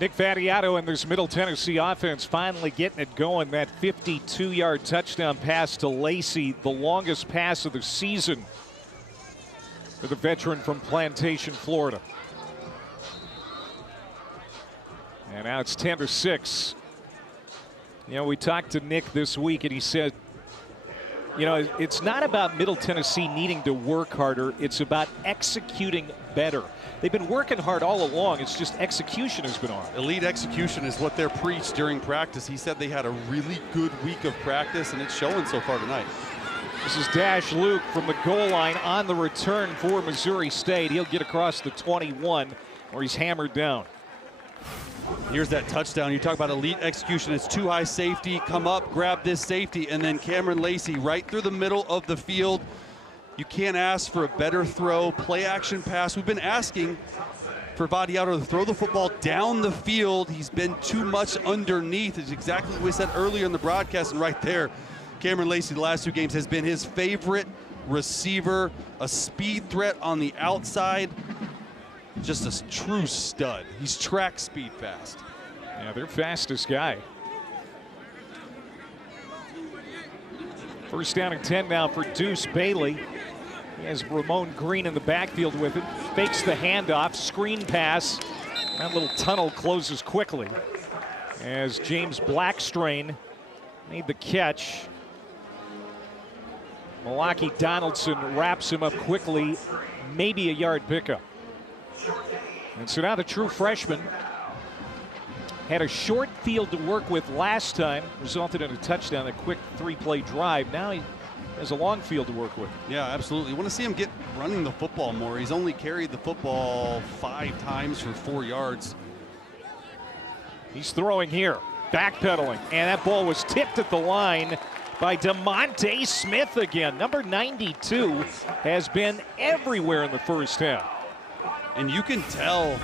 Nick Battiato and this Middle Tennessee offense finally getting it going. That 52-yard touchdown pass to Lacey, the longest pass of the season for the veteran from Plantation, Florida. And now it's 10-6. You know, we talked to Nick this week, and he said You know, it's not about Middle Tennessee needing to work harder. It's about executing better. They've been working hard all along. It's just execution has been off. Elite execution is what they're preached during practice. He said they had a really good week of practice, and it's showing so far tonight. This is Dash Luke from the goal line on the return for Missouri State. He'll get across the 21 where he's hammered down. Here's that touchdown. You talk about elite execution. It's too high safety. Come up, grab this safety, and then Cameron Lacey right through the middle of the field. You can't ask for a better throw. Play action pass. We've been asking for Vadiato to throw the football down the field. He's been too much underneath. It's exactly what we said earlier in the broadcast, and right there, Cameron Lacey the last 2 games has been his favorite receiver, a speed threat on the outside. Just a true stud. He's track speed fast. Yeah, their fastest guy. First down and 10 now for Deuce Bailey. He has Ramon Green in the backfield with him. Fakes the handoff, screen pass. That little tunnel closes quickly as James Blackstrain made the catch. Milwaukee Donaldson wraps him up quickly, maybe a yard pickup. And so now the true freshman had a short field to work with last time, resulted in a touchdown, a quick 3-play drive. Now he has a long field to work with. Yeah, absolutely. You want to see him get running the football more. He's only carried the football 5 times for 4 yards. He's throwing here, backpedaling, and that ball was tipped at the line by DeMonte Smith again. Number 92 has been everywhere in the first half. And you can tell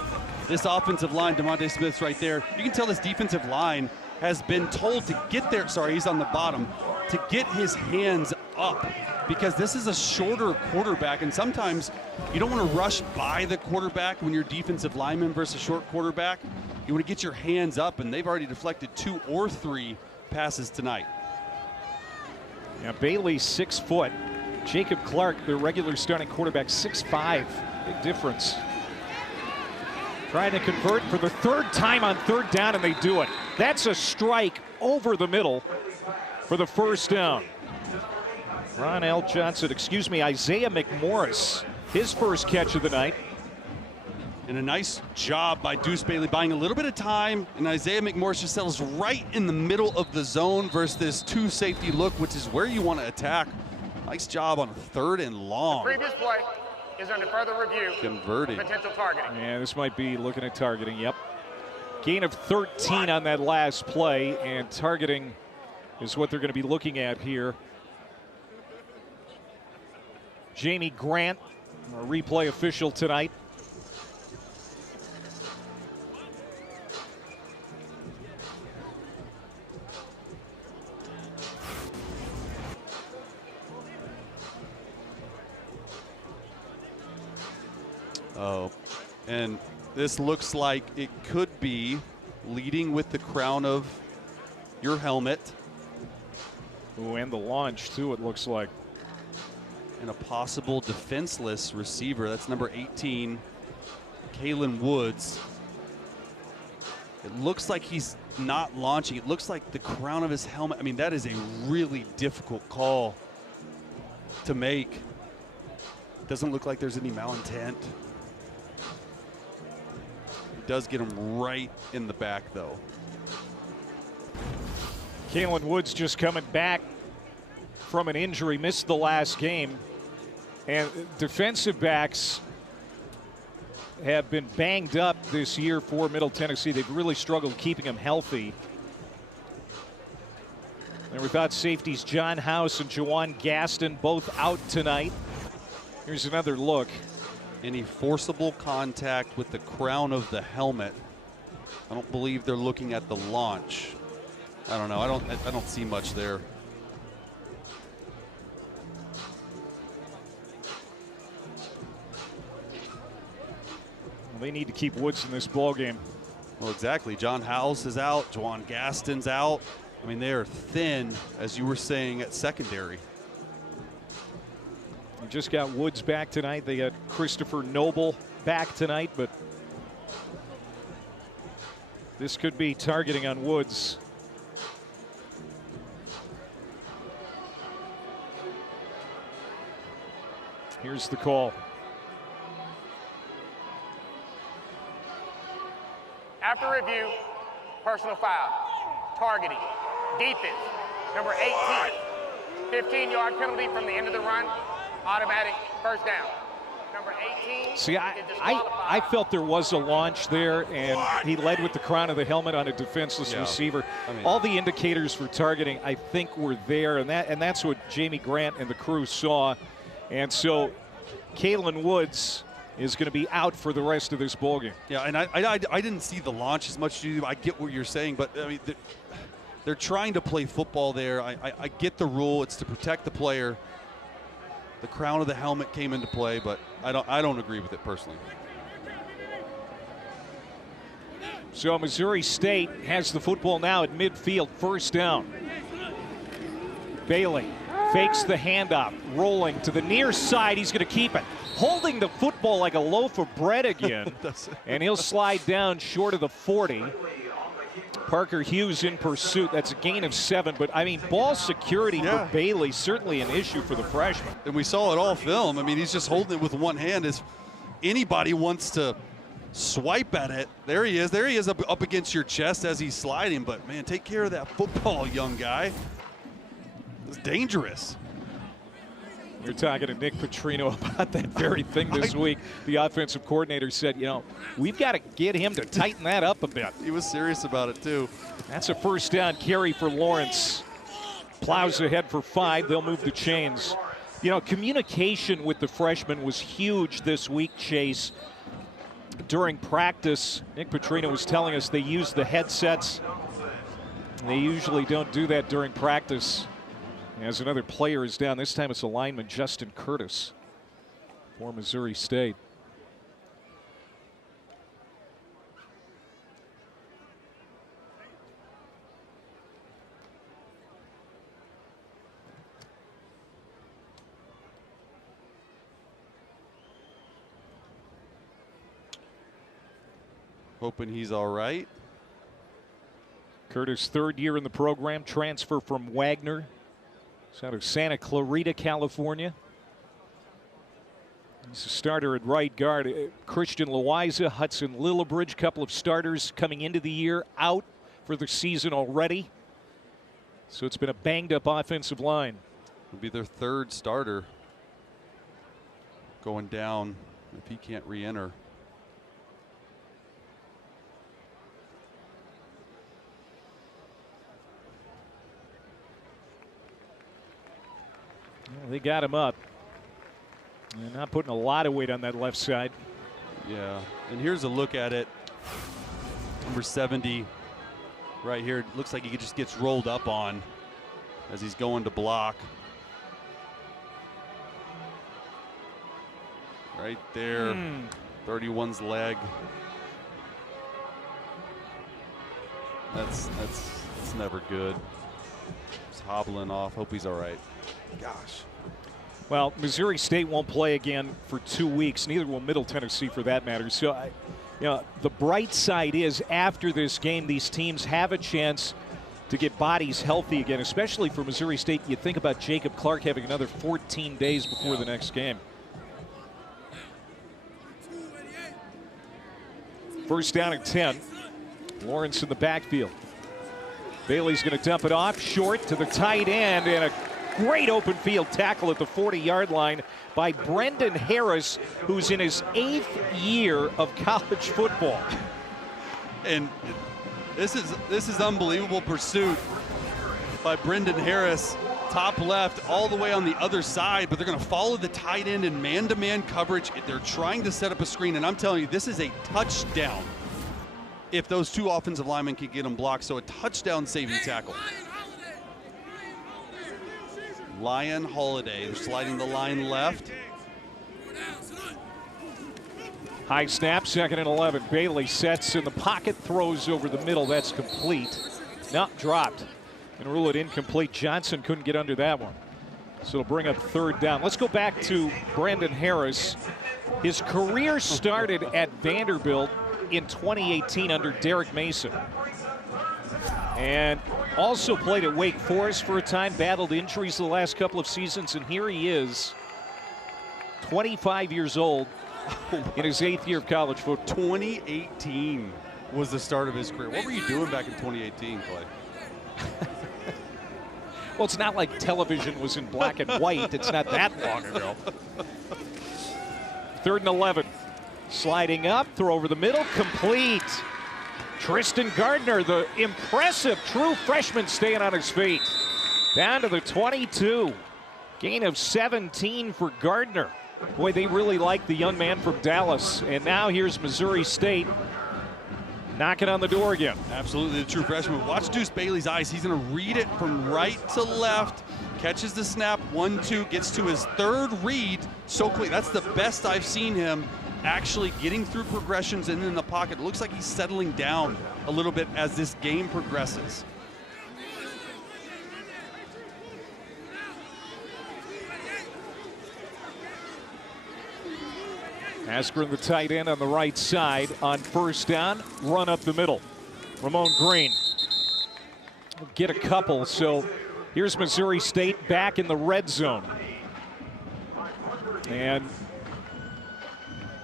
this offensive line, DeMonte Smith's right there. You can tell this defensive line has been told to get there. Sorry, he's on the bottom. To get his hands up, because this is a shorter quarterback, and sometimes you don't want to rush by the quarterback when you're defensive lineman versus a short quarterback. You want to get your hands up, and they've already deflected 2 or 3 passes tonight. Yeah, Bailey 6 foot. Jacob Clark, their regular starting quarterback, 6'5". Big difference. Trying to convert for the 3rd time on 3rd down, and they do it. That's a strike over the middle for the first down. Isaiah McMorris, his first catch of the night. And a nice job by Deuce Bailey buying a little bit of time, and Isaiah McMorris just settles right in the middle of the zone versus this 2 safety look, which is where you want to attack. Nice job on 3rd and long. The previous play is under further review. Converting. Potential targeting. Yeah, this might be looking at targeting, yep. Gain of 13 on that last play, and targeting is what they're going to be looking at here. Jamie Grant, our replay official tonight. Oh, and this looks like it could be leading with the crown of your helmet. Ooh, and the launch, too, it looks like. And a possible defenseless receiver. That's number 18, Kalen Woods. It looks like he's not launching. It looks like the crown of his helmet. I mean, that is a really difficult call to make. Doesn't look like there's any malintent. Does get him right in the back, though. Kalen Woods just coming back from an injury, missed the last game. And defensive backs have been banged up this year for Middle Tennessee. They've really struggled keeping him healthy. And we thought safeties John House and Jawan Gaston both out tonight. Here's another look. Any forcible contact with the crown of the helmet. I don't believe they're looking at the launch. I don't know. I don't see much there. Well, they need to keep Woods in this ball game. Well, exactly. John House is out. Jawan Gaston's out. I mean, they are thin, as you were saying, at secondary. We just got Woods back tonight. They got Christopher Noble back tonight, but this could be targeting on Woods. Here's the call. After review, personal foul, targeting, defense, number 18, 15-yard penalty from the end of the run, automatic first down. Number 18. See, I felt there was a launch there, and he led with the crown of the helmet on a defenseless receiver. I mean, all the indicators for targeting, I think, were there, and that's what Jamie Grant and the crew saw. And so Kalen Woods is going to be out for the rest of this ballgame. Yeah, and I didn't see the launch as much as you. I get what you're saying, but I mean, they're trying to play football there. I get the rule; it's to protect the player. The crown of the helmet came into play, but I don't agree with it personally. So Missouri State has the football now at midfield, first down. Bailey fakes the handoff, rolling to the near side. He's going to keep it, holding the football like a loaf of bread again, and he'll slide down short of the 40. Parker Hughes in pursuit. That's a gain of 7, but I mean, ball security for Bailey, certainly an issue for the freshman. And we saw it all film. I mean, he's just holding it with one hand. If anybody wants to swipe at it, there he is up against your chest as he's sliding. But man, take care of that football, young guy. It's dangerous. We were talking to Nick Petrino about that very thing this week. The offensive coordinator said, you know, we've got to get him to tighten that up a bit. He was serious about it, too. That's a first down carry for Lawrence. Plows ahead for 5. They'll move the chains. You know, communication with the freshman was huge this week, Chase. During practice, Nick Petrino was telling us they use the headsets. They usually don't do that during practice. As another player is down, this time it's a lineman, Justin Curtis, for Missouri State. Hoping he's all right. Curtis, third year in the program, transfer from Wagner. He's out of Santa Clarita, California. He's a starter at right guard. Christian Loaiza, Hudson Lillibridge, couple of starters coming into the year, out for the season already. So it's been a banged-up offensive line. It'll be their third starter going down if he can't re-enter. Well, they got him up. They're not putting a lot of weight on that left side. Yeah, and here's a look at it. Number 70 right here. It looks like he just gets rolled up on as he's going to block. Right there, 31's leg. That's never good. Just hobbling off. Hope he's all right. Gosh. Well, Missouri State won't play again for 2 weeks. Neither will Middle Tennessee, for that matter. So, you know, the bright side is after this game, these teams have a chance to get bodies healthy again, especially for Missouri State. You think about Jacob Clark having another 14 days before the next game. First down and 10. Lawrence in the backfield. Bailey's going to dump it off short to the tight end, and a great open field tackle at the 40-yard line by Brendan Harris, who's in his 8th year of college football. And this is unbelievable pursuit by Brendan Harris, top left, all the way on the other side, but they're going to follow the tight end in man-to-man coverage. They're trying to set up a screen, and I'm telling you, this is a touchdown if those two offensive linemen can get them blocked. So a touchdown saving tackle. Lion Holiday, they're sliding the line left. High snap, 2nd and 11. Bailey sets in the pocket, throws over the middle. That's complete. Not dropped. And rule it incomplete. Johnson couldn't get under that one. So it'll bring up 3rd down. Let's go back to Brandon Harris. His career started at Vanderbilt in 2018 under Derek Mason. And also played at Wake Forest for a time, battled injuries the last couple of seasons, and here he is 25 years old in his 8th year of college football. 2018 was the start of his career. What were you doing back in 2018, Clay? Well, it's not like television was in black and white. It's not that long ago. 3rd and 11. Sliding up, throw over the middle, complete. Tristan Gardner, the impressive true freshman, staying on his feet. Down to the 22. Gain of 17 for Gardner. Boy, they really like the young man from Dallas. And now here's Missouri State knocking on the door again. Absolutely, the true freshman. Watch Deuce Bailey's eyes. He's going to read it from right to left. Catches the snap, 1-2, gets to his 3rd read so quick. That's the best I've seen him actually getting through progressions and in the pocket. It looks like he's settling down a little bit as this game progresses. Askren, the tight end on the right side on 1st down, run up the middle. Ramon Green will get a couple, so here's Missouri State back in the red zone. And,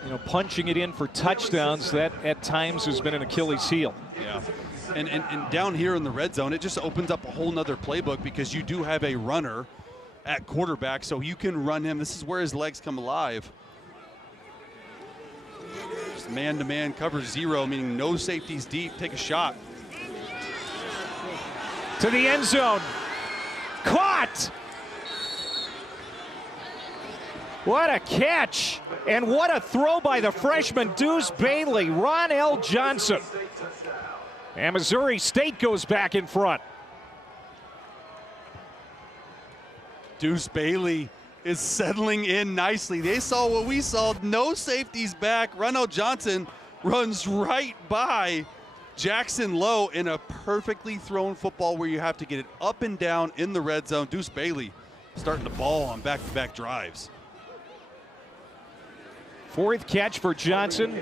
you know, punching it in for touchdowns, that at times has been an Achilles heel. Yeah, and down here in the red zone, it just opens up a whole nother playbook because you do have a runner at quarterback, so you can run him. This is where his legs come alive. Man-to-man cover 0, meaning no safeties deep. Take a shot. To the end zone. Caught! What a catch! And what a throw by the freshman Deuce Bailey, Ron L. Johnson. And Missouri State goes back in front. Deuce Bailey is settling in nicely. They saw what we saw, no safeties back. Ronald Johnson runs right by Jackson Lowe in a perfectly thrown football where you have to get it up and down in the red zone. Deuce Bailey starting the ball on back-to-back drives. 4th catch for Johnson.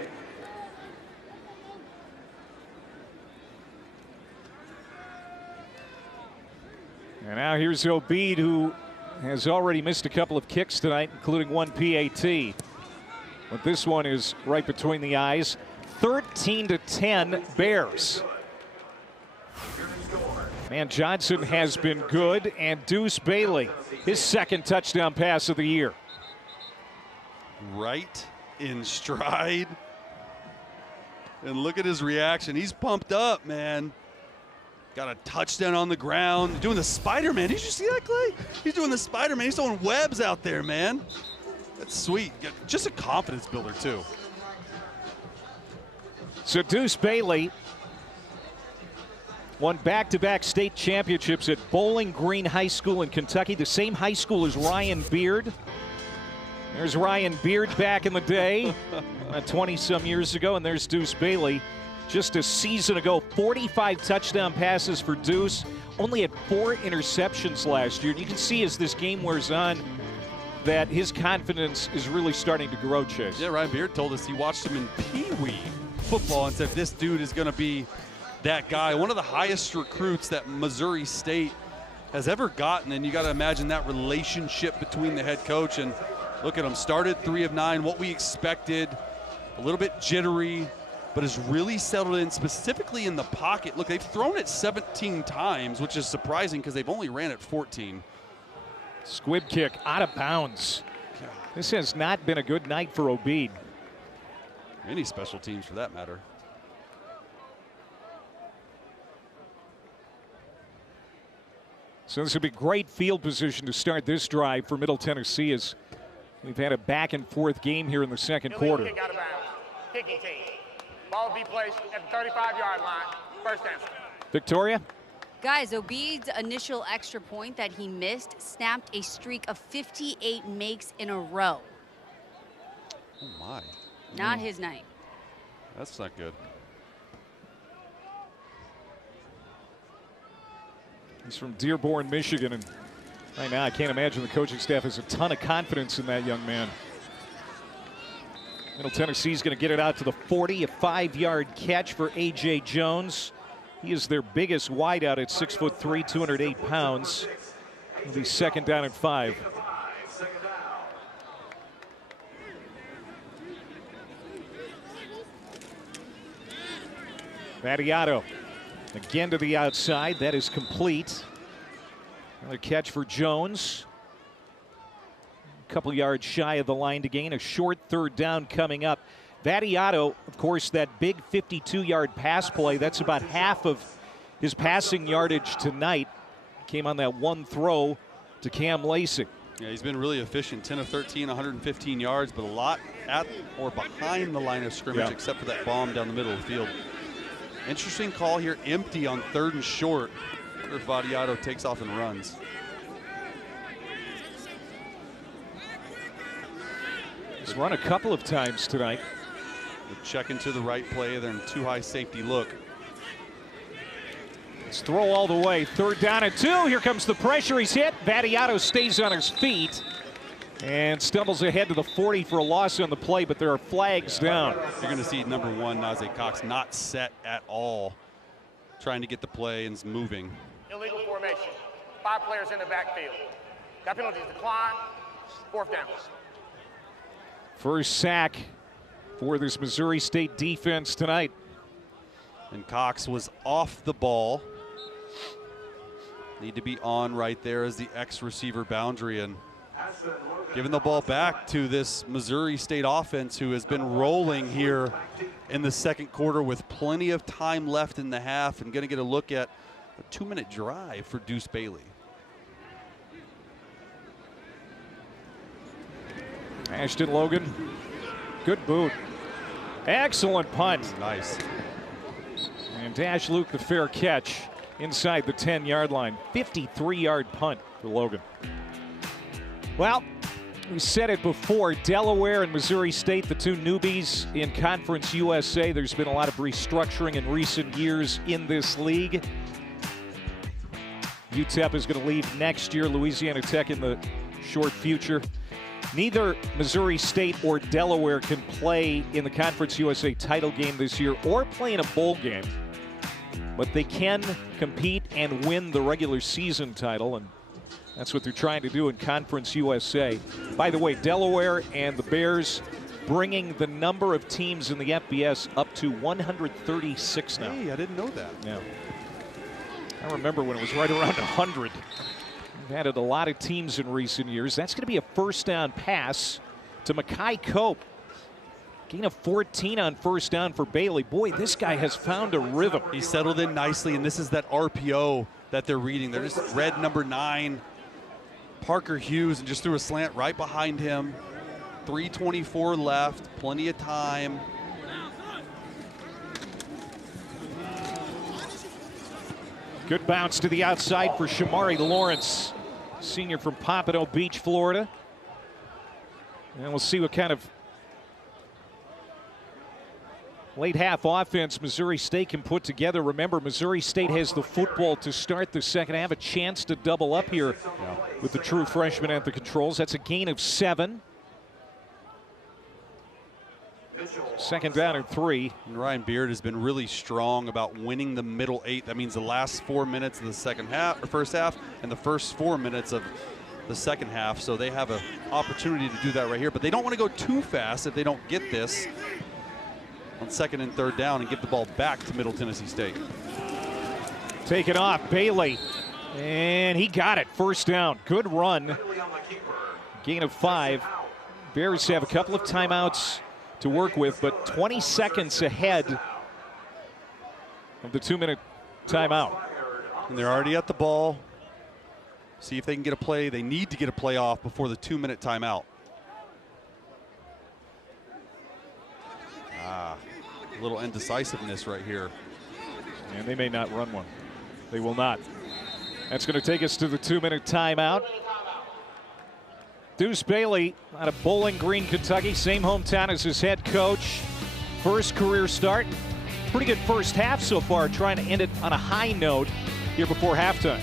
And now here's Obeid, who has already missed a couple of kicks tonight, including one PAT. But this one is right between the eyes. 13-10 Bears. Man, Johnson has been good, and Deuce Bailey, his 2nd touchdown pass of the year. Right in stride. And look at his reaction. He's pumped up, man. Got a touchdown on the ground. Doing the Spider-Man. Did you see that, Clay? He's doing the Spider-Man. He's throwing webs out there, man. That's sweet. Just a confidence builder, too. So Deuce Bailey won back-to-back state championships at Bowling Green High School in Kentucky, the same high school as Ryan Beard. There's Ryan Beard back in the day, 20-some years ago, and there's Deuce Bailey. Just a season ago, 45 touchdown passes for Deuce, only had 4 interceptions last year. And you can see as this game wears on that his confidence is really starting to grow, Chase. Yeah, Ryan Beard told us he watched him in Pee-wee football and said this dude is going to be that guy. One of the highest recruits that Missouri State has ever gotten, and you got to imagine that relationship between the head coach and look at him. Started 3 of 9, what we expected, a little bit jittery, but has really settled in specifically in the pocket. Look, they've thrown it 17 times, which is surprising because they've only ran it 14. Squib kick out of bounds. This has not been a good night for Obeid. Any special teams for that matter. So this would be great field position to start this drive for Middle Tennessee as we've had a back and forth game here in the 2nd quarter. Kick out of bounds. Kicking team. Ball will be placed at the 35-yard line. 1st down. Victoria? Guys, Obeid's initial extra point that he missed snapped a streak of 58 makes in a row. Oh, my. Not his night. That's not good. He's from Dearborn, Michigan, and right now I can't imagine the coaching staff has a ton of confidence in that young man. Middle Tennessee's going to get it out to the 40, a 5-yard catch for A.J. Jones. He is their biggest wideout at 6'3", 208 pounds. It'll be 2nd down and 5. Vattiato again to the outside. That is complete. Another catch for Jones. A couple yards shy of the line to gain. A short third down coming up. Vattiato, of course, that big 52-yard pass play, that's about half of his passing yardage tonight. Came on that one throw to Cam Lacey. Yeah, he's been really efficient. 10 of 13, 115 yards, but a lot at or behind the line of scrimmage, except for that bomb down the middle of the field. Interesting call here, empty on 3rd and short. Where Vattiato takes off and runs. He's run a couple of times tonight. Check into the right play, then too high safety look. Let's throw all the way. 3rd down and 2. Here comes the pressure. He's hit. Vattiato stays on his feet and stumbles ahead to the 40 for a loss on the play, but there are flags down. You're going to see number 1, Najee Cox, not set at all, trying to get the play and moving. Illegal formation. 5 players in the backfield. That penalty is declined. 4th down. First sack for this Missouri State defense tonight. And Cox was off the ball. Need to be on right there as the X-receiver boundary, and giving the ball back to this Missouri State offense who has been rolling here in the 2nd quarter with plenty of time left in the half, and going to get a look at a 2-minute drive for Deuce Bailey. Ashton Logan, good boot. Excellent punt. Nice. And Dash Luke the fair catch inside the 10-yard line. 53-yard punt for Logan. Well, we said it before, Delaware and Missouri State, the 2 newbies in Conference USA. There's been a lot of restructuring in recent years in this league. UTEP is going to leave next year, Louisiana Tech in the short future. Neither Missouri State or Delaware can play in the Conference USA title game this year or play in a bowl game. But they can compete and win the regular season title, and that's what they're trying to do in Conference USA. By the way, Delaware and the Bears bringing the number of teams in the FBS up to 136 now. Hey, I didn't know that. Yeah. I remember when it was right around 100. We've added a lot of teams in recent years. That's going to be a first down pass to Makai Cope. Gain of 14 on first down for Bailey. Boy, this guy has found a rhythm. He settled in nicely, and this is that RPO that they're reading. They're just red number 9, Parker Hughes, and just threw a slant right behind him. 3:24 left, plenty of time. Good bounce to the outside for Shamari Lawrence, senior from Pompano Beach, Florida. And we'll see what kind of late half offense Missouri State can put together. Remember, Missouri State has the football to start the second half, a chance to double up here with the true freshman at the controls. That's a gain of 7. 2nd down and 3. And Ryan Beard has been really strong about winning the middle 8. That means the last 4 minutes of the first half and the first 4 minutes of the second half. So they have an opportunity to do that right here, but they don't want to go too fast if they don't get this on 2nd and 3rd down and give the ball back to Middle Tennessee State. Taken off, Bailey, and he got it. First down. Good run. Gain of 5. Bears have a couple of timeouts to work with, but 20 seconds ahead of the 2-minute timeout. And they're already at the ball. See if they can get a play. They need to get a play off before the 2-minute timeout. A little indecisiveness right here. And they may not run one. They will not. That's going to take us to the 2-minute timeout. Deuce Bailey out of Bowling Green, Kentucky, same hometown as his head coach. First career start. Pretty good first half so far, trying to end it on a high note here before halftime.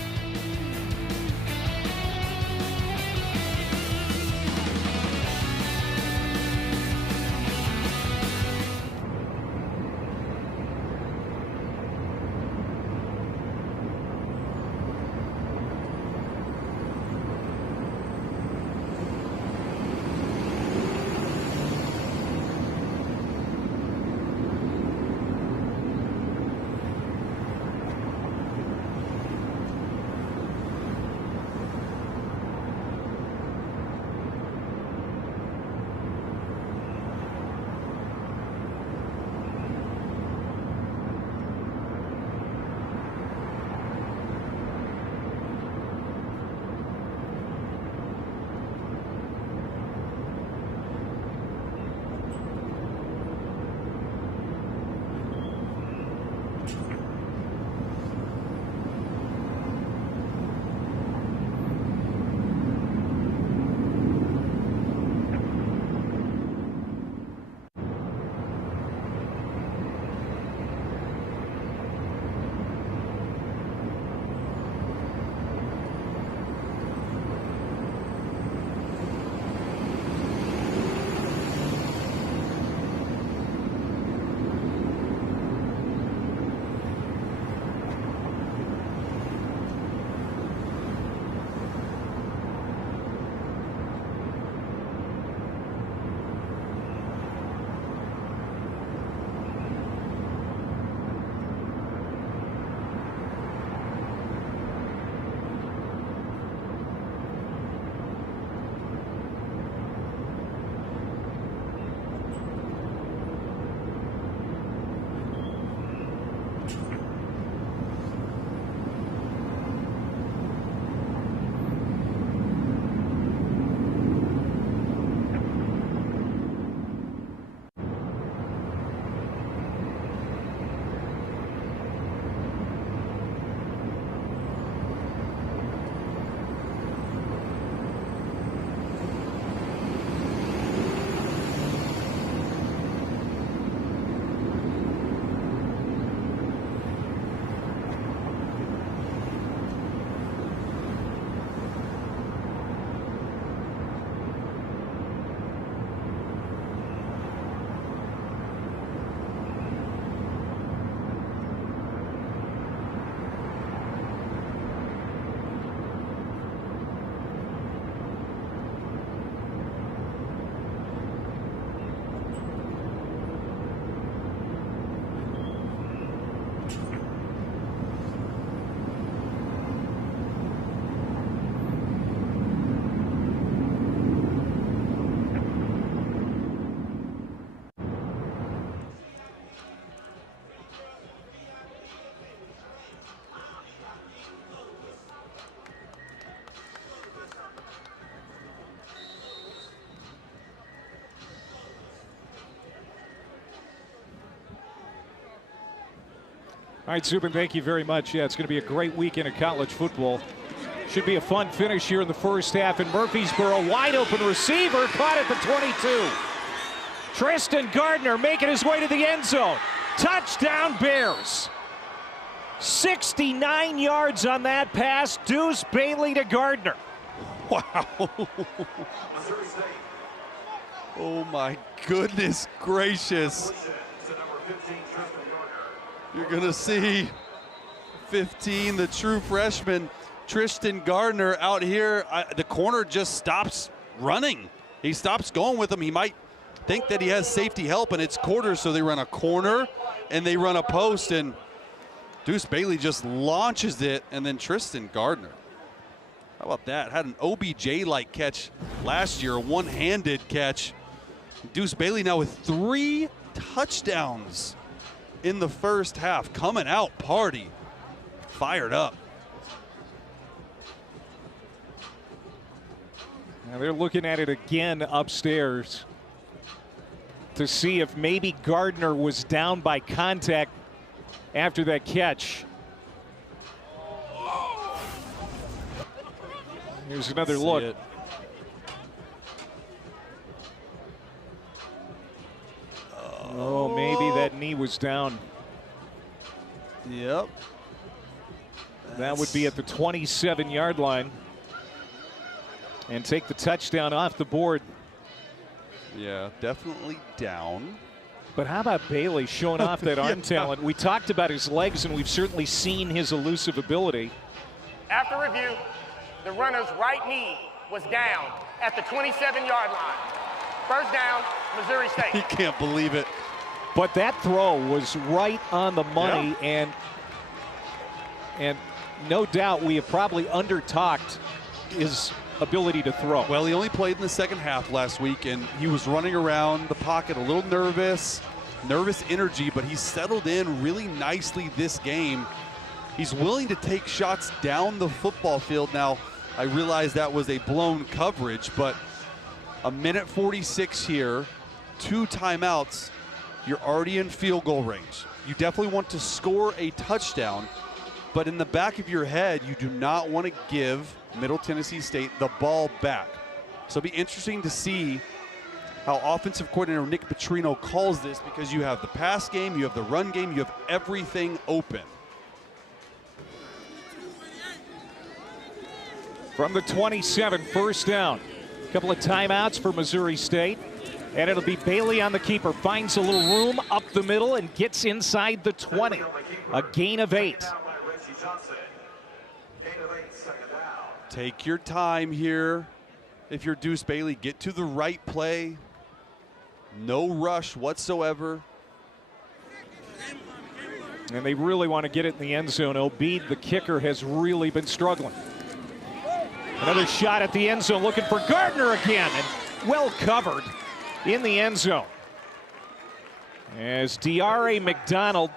All right, Zubin, thank you very much. Yeah, it's going to be a great weekend of college football. Should be a fun finish here in the first half. In Murfreesboro, wide open receiver, caught at the 22. Tristan Gardner making his way to the end zone. Touchdown Bears. 69 yards on that pass. Deuce Bailey to Gardner. Wow. Oh my goodness gracious. You're going to see 15, the true freshman, Tristan Gardner out here. The corner just stops running. He stops going with him. He might think that he has safety help, and it's quarters, so they run a corner and they run a post, and Deuce Bailey just launches it, and then Tristan Gardner. How about that? Had an OBJ-like catch last year, a one-handed catch. Deuce Bailey now with 3 touchdowns in the first half. Coming out party. Fired up. Now they're looking at it again upstairs to see if maybe Gardner was down by contact after that catch. Here's another look. Oh, maybe that knee was down. Yep. That would be at the 27-yard line and take the touchdown off the board. Yeah, definitely down. But how about Bailey showing off that arm talent? We talked about his legs, and we've certainly seen his elusive ability. After review, the runner's right knee was down at the 27-yard line. First down, Missouri State. He can't believe it. But that throw was right on the money, and no doubt we have probably under-talked his ability to throw. Well, he only played in the second half last week, and he was running around the pocket a little nervous energy, but he settled in really nicely this game. He's willing to take shots down the football field. Now, I realize that was a blown coverage, but a minute 46 here, 2 timeouts, you're already in field goal range. You definitely want to score a touchdown, but in the back of your head, you do not want to give Middle Tennessee State the ball back. So it'll be interesting to see how offensive coordinator Nick Petrino calls this, because you have the pass game, you have the run game, you have everything open. From the 27, first down. A couple of timeouts for Missouri State. And it'll be Bailey on the keeper. Finds a little room up the middle and gets inside the 20. A gain of 8. Take your time here. If you're Deuce Bailey, get to the right play. No rush whatsoever. And they really want to get it in the end zone. Obeid, the kicker, has really been struggling. Another shot at the end zone, looking for Gardner again, and well covered in the end zone. As D.R.A. McDonald,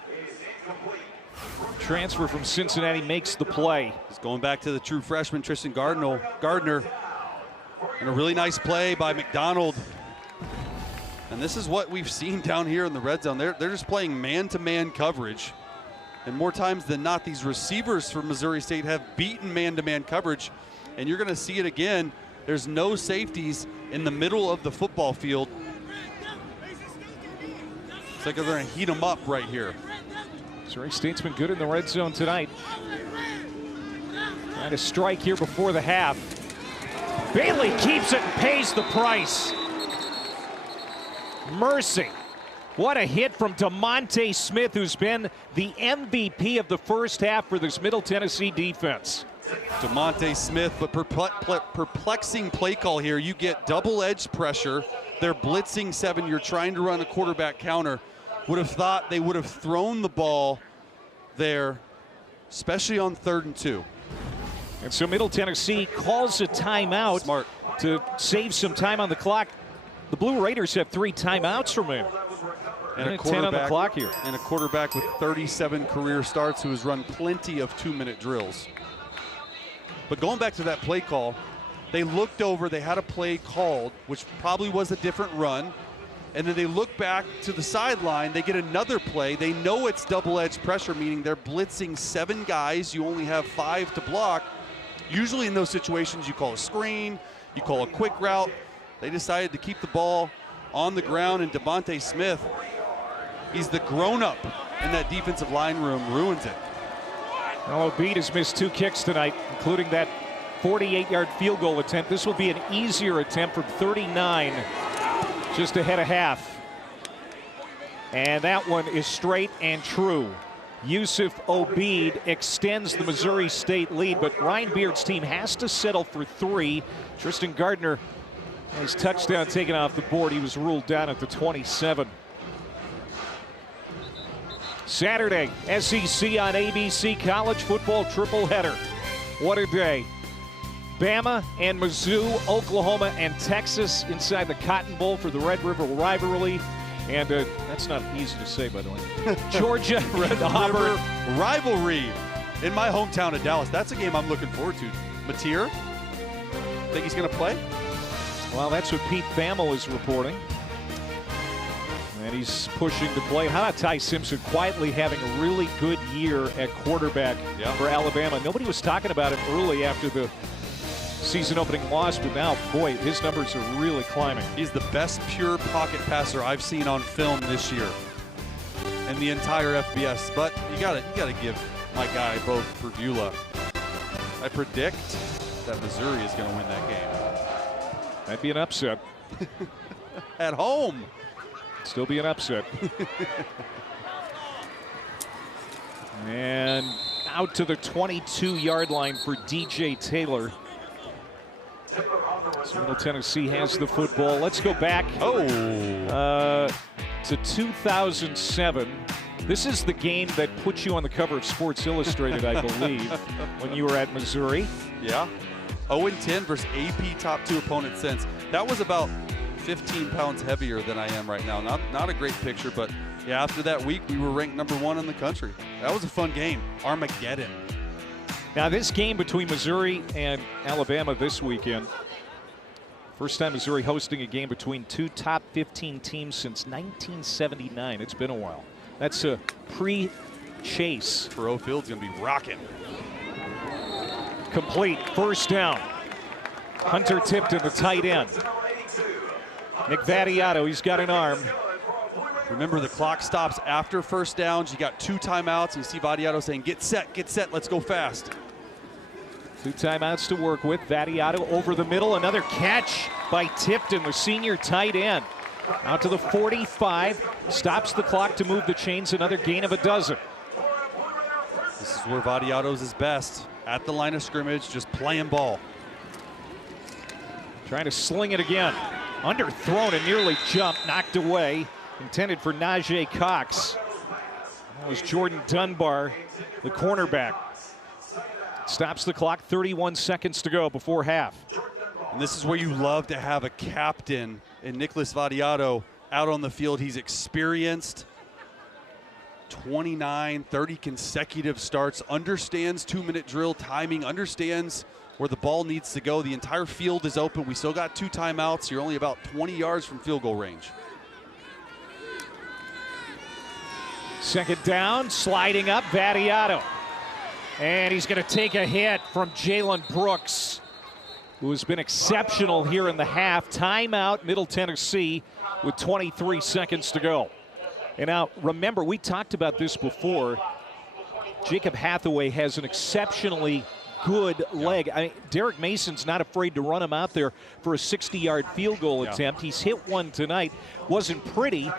transfer from Cincinnati, makes the play. He's going back to the true freshman, Tristan Gardner. And a really nice play by McDonald. And this is what we've seen down here in the red zone. They're just playing man-to-man coverage. And more times than not, these receivers for Missouri State have beaten man-to-man coverage. And you're going to see it again. There's no safeties in the middle of the football field. It's like they're going to heat them up right here. Missouri State's been good in the red zone tonight. Trying to strike here before the half. Bailey keeps it and pays the price. Mercy. What a hit from DeMonte Smith, who's been the MVP of the first half for this Middle Tennessee defense. DeMonte Smith, but perplexing play call here. You get double-edged pressure. They're blitzing 7. You're trying to run a quarterback counter. Would have thought they would have thrown the ball there, especially on 3rd and 2. And so Middle Tennessee calls a timeout. Smart. To save some time on the clock. The Blue Raiders have 3 timeouts remaining. And a 10 on the clock here. And a quarterback with 37 career starts who has run plenty of 2-minute drills. But going back to that play call, they looked over, they had a play called, which probably was a different run. and then they look back to the sideline, they get another play. They know it's double-edged pressure, meaning they're blitzing 7 guys. You only have 5 to block. Usually in those situations, you call a screen, you call a quick route. They decided to keep the ball on the ground, and Devontae Smith, he's the grown-up in that defensive line room, ruins it. Well, Obeid has missed 2 kicks tonight, including that 48-yard field goal attempt. This will be an easier attempt from 39, just ahead of half. And that one is straight and true. Yusuf Obeid extends the Missouri State lead, but Ryan Beard's team has to settle for 3. Tristan Gardner, his touchdown taken off the board. He was ruled down at the 27. Saturday, SEC on ABC, college football triple header. What a day. Bama and Mizzou, Oklahoma and Texas inside the Cotton Bowl for the Red River rivalry. And that's not easy to say, by the way. Georgia, Red Auburn. River rivalry in my hometown of Dallas. That's a game I'm looking forward to. Mateer, think he's going to play? Well, that's what Pete Thamel is reporting. And he's pushing to play. How about Ty Simpson quietly having a really good year at quarterback for Alabama? Nobody was talking about him early after the season opening loss, but now, boy, his numbers are really climbing. He's the best pure pocket passer I've seen on film this year in the entire FBS. But you gotta give my guy Bo Perdula. I predict that Missouri is going to win that game. Might be an upset. At home. Still be an upset. And out to the 22-yard line for DJ Taylor. So Middle Tennessee has the football. Let's go back to 2007. This is the game that put you on the cover of Sports Illustrated, I believe, when you were at Missouri. Yeah. 0-10 versus AP top 2 opponent since. That was about 15 pounds heavier than I am right now. Not a great picture, but yeah, after that week, we were ranked #1 in the country. That was a fun game. Armageddon. Now, this game between Missouri and Alabama this weekend, first time Missouri hosting a game between 2 top 15 teams since 1979. It's been a while. That's a pre-chase. Faroe Field's going to be rocking. Complete, first down. Hunter Tipton, the tight end. Nick Vattiato, he's got an arm. Remember, the clock stops after first downs. You got 2 timeouts. You see Vattiato saying, get set, let's go fast. 2 timeouts to work with. Vattiato over the middle. Another catch by Tipton, the senior tight end. Out to the 45. Stops the clock to move the chains. Another gain of a dozen. This is where Vattiato's is best. At the line of scrimmage, just playing ball. Trying to sling it again. Underthrown and nearly jumped. Knocked away. Intended for Najee Cox. That was Jordan Dunbar, the cornerback. Stops the clock, 31 seconds to go before half. And this is where you love to have a captain in Nicholas Vattiato out on the field. He's experienced, 29, 30 consecutive starts, understands 2-minute drill timing, understands where the ball needs to go. The entire field is open. We still got 2 timeouts. You're only about 20 yards from field goal range. Second down, sliding up, Vattiato. And he's going to take a hit from Jalen Brooks, who has been exceptional here in the half. Timeout, Middle Tennessee, with 23 seconds to go. And now, remember, we talked about this before. Jacob Hathaway has an exceptionally good leg. Derek Mason's not afraid to run him out there for a 60-yard field goal attempt. He's hit one tonight. Wasn't pretty,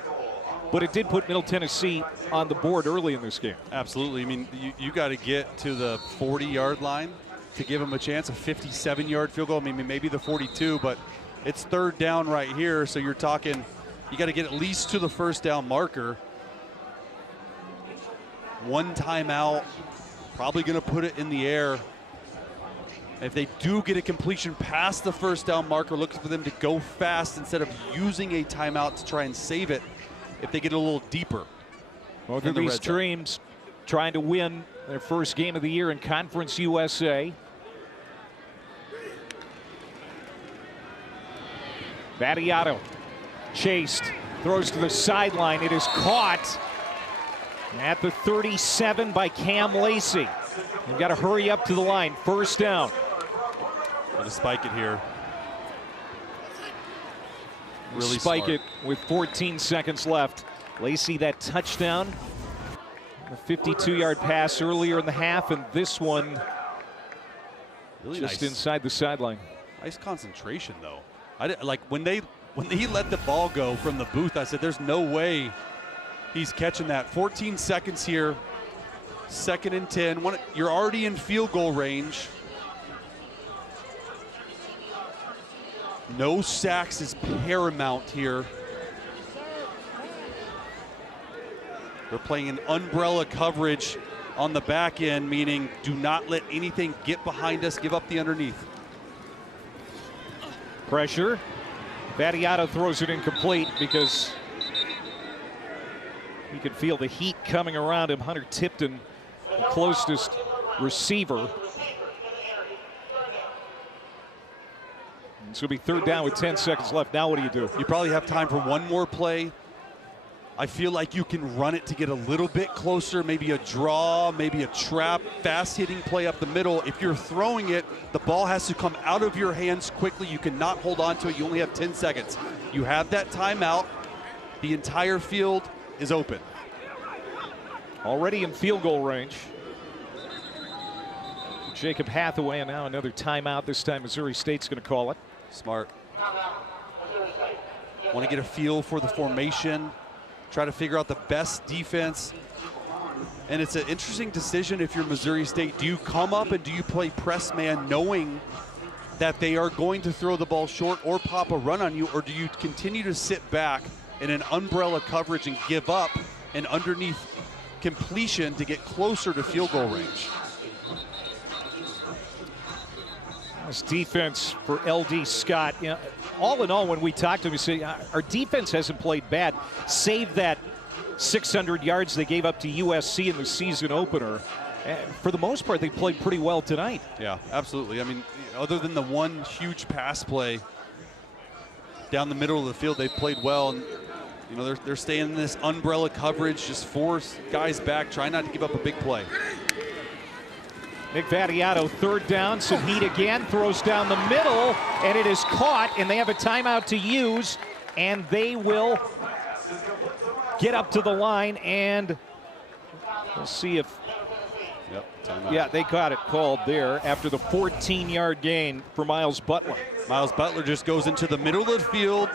but it did put Middle Tennessee on the board early in this game. Absolutely. I mean, you got to get to the 40-yard line to give him a chance, a 57-yard field goal. I mean, maybe the 42, but it's third down right here, so you're talking you got to get at least to the first down marker. 1 timeout, probably going to put it in the air. If they do get a completion past the first down marker, look for them to go fast instead of using a timeout to try and save it if they get a little deeper. Both of these teams trying to win their first game of the year in Conference USA. Vattiato chased, Throws to the sideline. It is caught at the 37 by Cam Lacey. They've got to hurry up to the line. First down. Going to spike it here. Really spike smart. it with 14 seconds left. Lacey, that touchdown. A 52-yard pass earlier in the half, and this one Really just nice. inside the sideline. Nice concentration, though. I didn't, like when he let the ball go from the booth, I said, "There's no way he's catching that." 14 seconds here. 2nd and 10. You're already in field goal range. No sacks is paramount here. They're playing an umbrella coverage on the back end, meaning do not let anything get behind us, give up the underneath. Pressure. Battiato throws it incomplete because he could feel the heat coming around him. Hunter Tipton, the closest receiver. It's going to be 3rd down with 10 seconds left. Now what do you do? You probably have time for one more play. I feel like you can run it to get a little bit closer, maybe a draw, maybe a trap, fast-hitting play up the middle. If you're throwing it, the ball has to come out of your hands quickly. You cannot hold on to it. You only have 10 seconds. You have that timeout. The entire field is open. Already in field goal range. Jacob Hathaway, and now another timeout. This time Missouri State's going to call it. Smart. Want to get a feel for the formation, try to figure out the best defense. And it's an interesting decision if you're Missouri State. Do you come up and do you play press man knowing that they are going to throw the ball short or pop a run on you, or do you continue to sit back in an umbrella coverage and give up an underneath completion to get closer to field goal range? This defense for LD Scott, you know, all in all, when we talk to him, we say our defense hasn't played bad, save that 600 yards they gave up to USC in the season opener. For the most part, they played pretty well tonight. Yeah, absolutely. I mean, other than the one huge pass play down the middle of the field, they played well. And you know, they're staying in this umbrella coverage, just 4 guys back, trying not to give up a big play. Nick Battiato, 3rd down, some heat again, throws down the middle, and it is caught, and they have a timeout to use, and they will get up to the line, and we'll see if, Yep, timeout. yeah, they got it called there after the 14-yard gain for Miles Butler. Miles Butler just goes into the middle of the field,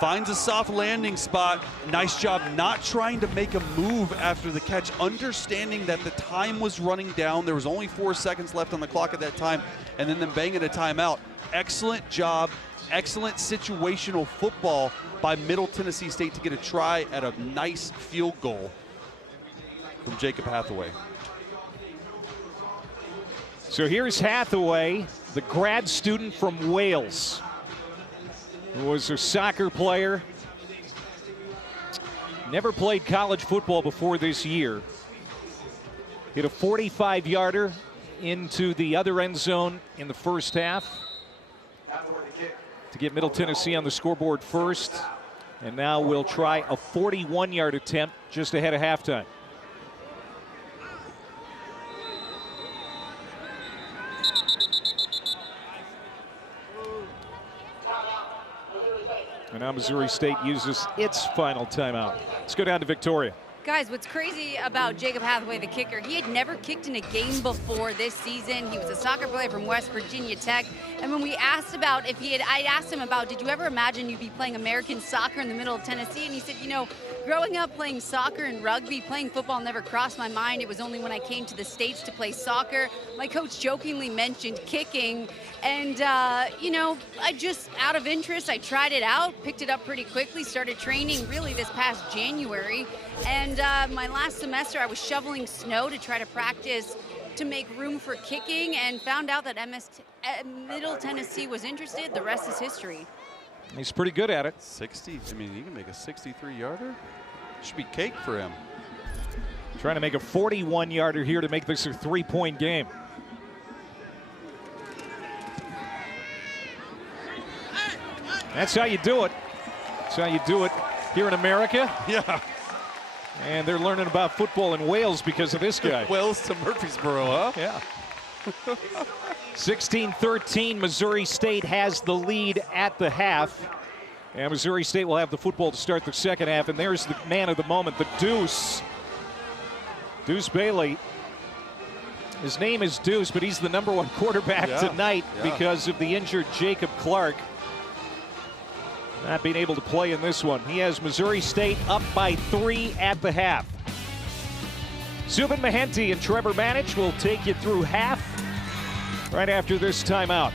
finds a soft landing spot. Nice job not trying to make a move after the catch, understanding that the time was running down. There was only 4 seconds left on the clock at that time, and then them banging a timeout. Excellent job, excellent situational football by Middle Tennessee State to get a try at a nice field goal from Jacob Hathaway. So here's Hathaway, the grad student from Wales, who was a soccer player, never played college football before this year. Hit a 45-yarder into the other end zone in the first half to get Middle Tennessee on the scoreboard first. And now we'll try a 41-yard attempt just ahead of halftime. And now Missouri State uses its final timeout. Let's go down to Victoria. Guys, what's crazy about Jacob Hathaway, the kicker, he had never kicked in a game before this season. He was a soccer player from West Virginia Tech. And when we asked about if I asked him about, did you ever imagine you'd be playing American soccer in the middle of Tennessee? And he said, you know, growing up playing soccer and rugby, playing football never crossed my mind. It was only when I came to the States to play soccer. My coach jokingly mentioned kicking. And, you know, I just, out of interest, I tried it out, picked it up pretty quickly, started training really this past January. And my last semester, I was shoveling snow to try to practice to make room for kicking, and found out that Middle Tennessee was interested. The rest is history. He's pretty good at it. 60, I mean, he can make a 63-yarder. Should be cake for him. Trying to make a 41-yarder here to make this a 3-point game. That's how you do it. That's how you do it. here in America. Yeah. And they're learning about football in Wales because of this guy. Wales to Murfreesboro, huh? Yeah. 16-13, Missouri State has the lead at the half. And Missouri State will have the football to start the second half. And there's the man of the moment, the Deuce. Deuce Bailey. His name is Deuce, but he's the #1 quarterback tonight because of the injured Jacob Clark. Not being able to play in this one. He has Missouri State up by 3 at the half. Zubin Mehenti and Trevor Manich will take you through half right after this timeout.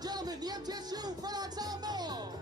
and gentlemen, the MTSU front ensemble.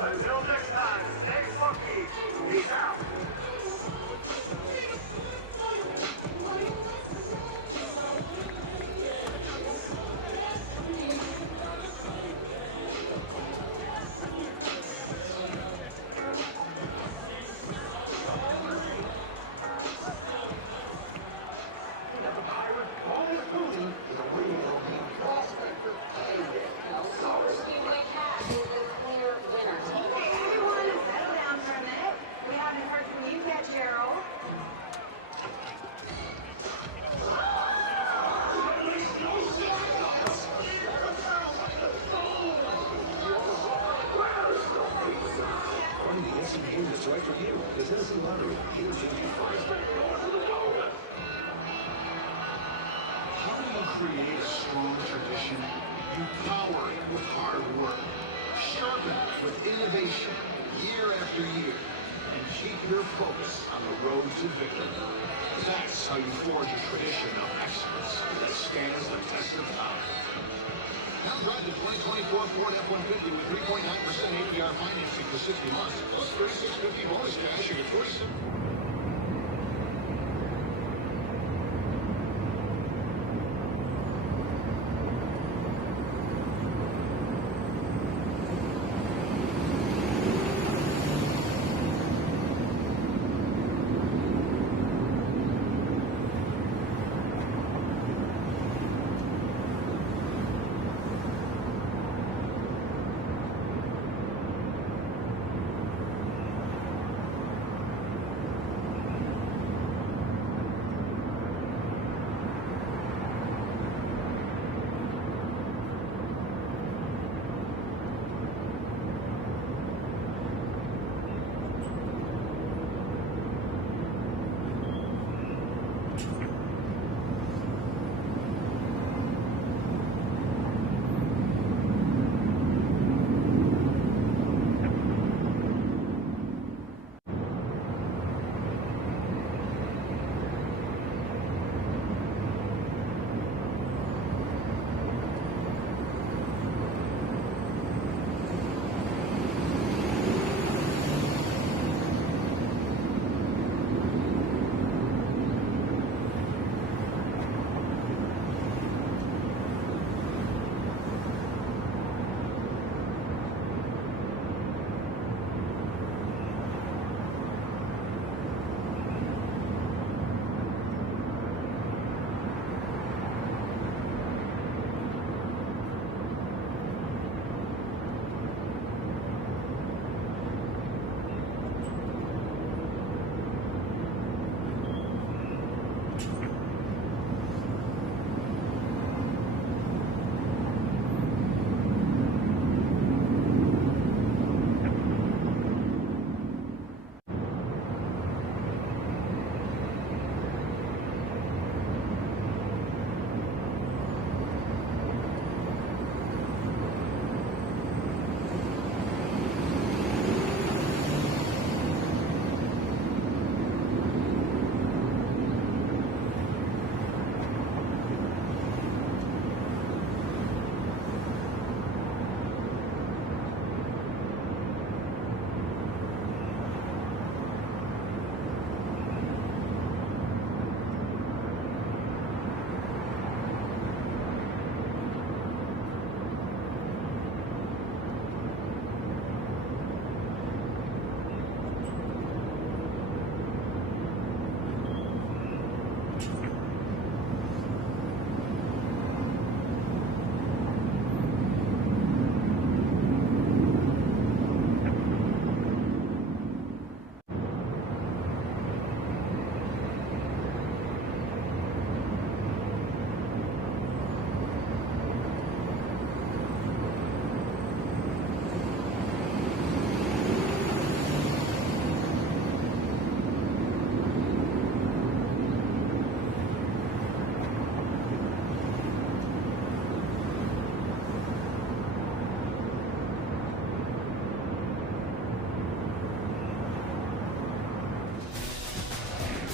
Until next time, stay funky. Peace out. Right for you. The Tennessee Lottery. Here's your prize. How do you create a strong tradition? You power it with hard work, sharpen it with innovation year after year, and keep your focus on the road to victory. That's how you forge a tradition of excellence that stands the test of time. Now drive the 2024 Ford F-150 with 3.9% APR financing for 60 months, plus $36.50 bonus cash and a 47.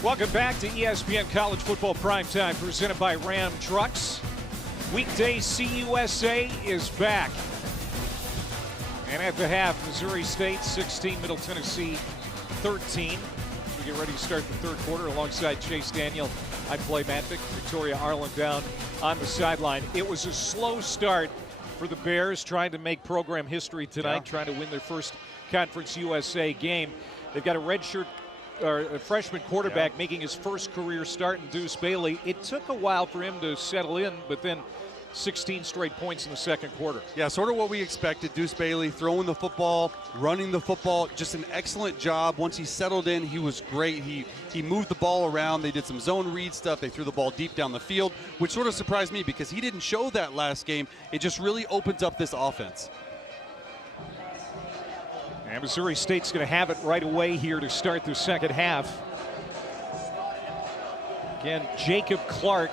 Welcome back to ESPN College Football Primetime, presented by Ram Trucks. Weekday CUSA is back. And at the half, Missouri State 16, Middle Tennessee 13. We get ready to start the third quarter alongside Chase Daniel. I play Matt Vick, Victoria Arlen down on the sideline. It was a slow start for the Bears, trying to make program history tonight, trying to win their first Conference USA game. They've got a redshirt or a freshman quarterback making his first career start in Deuce Bailey. It took a while for him to settle in, but then 16 straight points in the second quarter. Yeah, sort of what we expected. Deuce Bailey throwing the football, running the football, just an excellent job. Once he settled in, he was great. He moved the ball around. They did some zone read stuff. They threw the ball deep down the field, which sort of surprised me because he didn't show that last game. It just really opens up this offense. And Missouri State's going to have it right away here to start the second half. Again, Jacob Clark,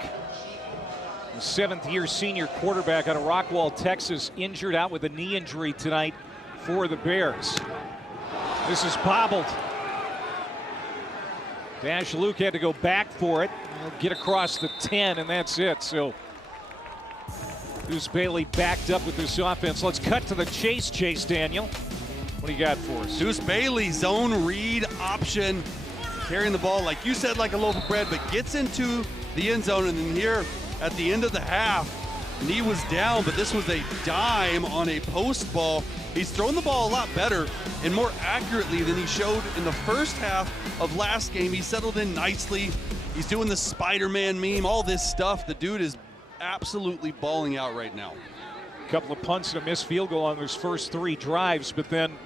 the seventh-year senior quarterback out of Rockwall, Texas, injured out with a knee injury tonight for the Bears. This is bobbled. Dash Luke had to go back for it. He'll get across the 10, and that's it. So Deuce Bailey backed up with this offense. Let's cut to the Chase Daniel. What do you got for us? Deuce Bailey, zone read option, carrying the ball, like you said, like a loaf of bread, but gets into the end zone. And then here at the end of the half, knee was down, but this was a dime on a post ball. He's thrown the ball a lot better and more accurately than he showed in the first half of last game. He settled in nicely. He's doing the Spider-Man meme, all this stuff. The dude is absolutely balling out right now. A couple of punts and a missed field goal on his first three drives, but then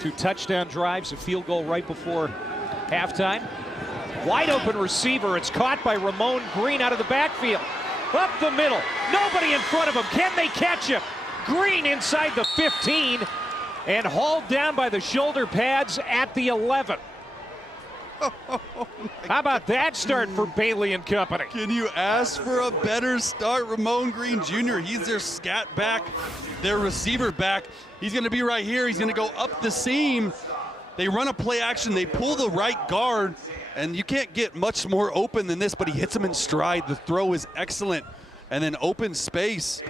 2 touchdown drives, a field goal right before halftime. Wide open receiver. It's caught by Ramon Green out of the backfield. Up the middle. Nobody in front of him. Can they catch him? Green inside the 15 and hauled down by the shoulder pads at the 11. How about that start for Bailey and company? Can you ask for a better start? Ramon Green Jr., he's their scat back, their receiver back. He's going to be right here. He's going to go up the seam. They run a play action. They pull the right guard, and you can't get much more open than this, but he hits him in stride. The throw is excellent. And then open space.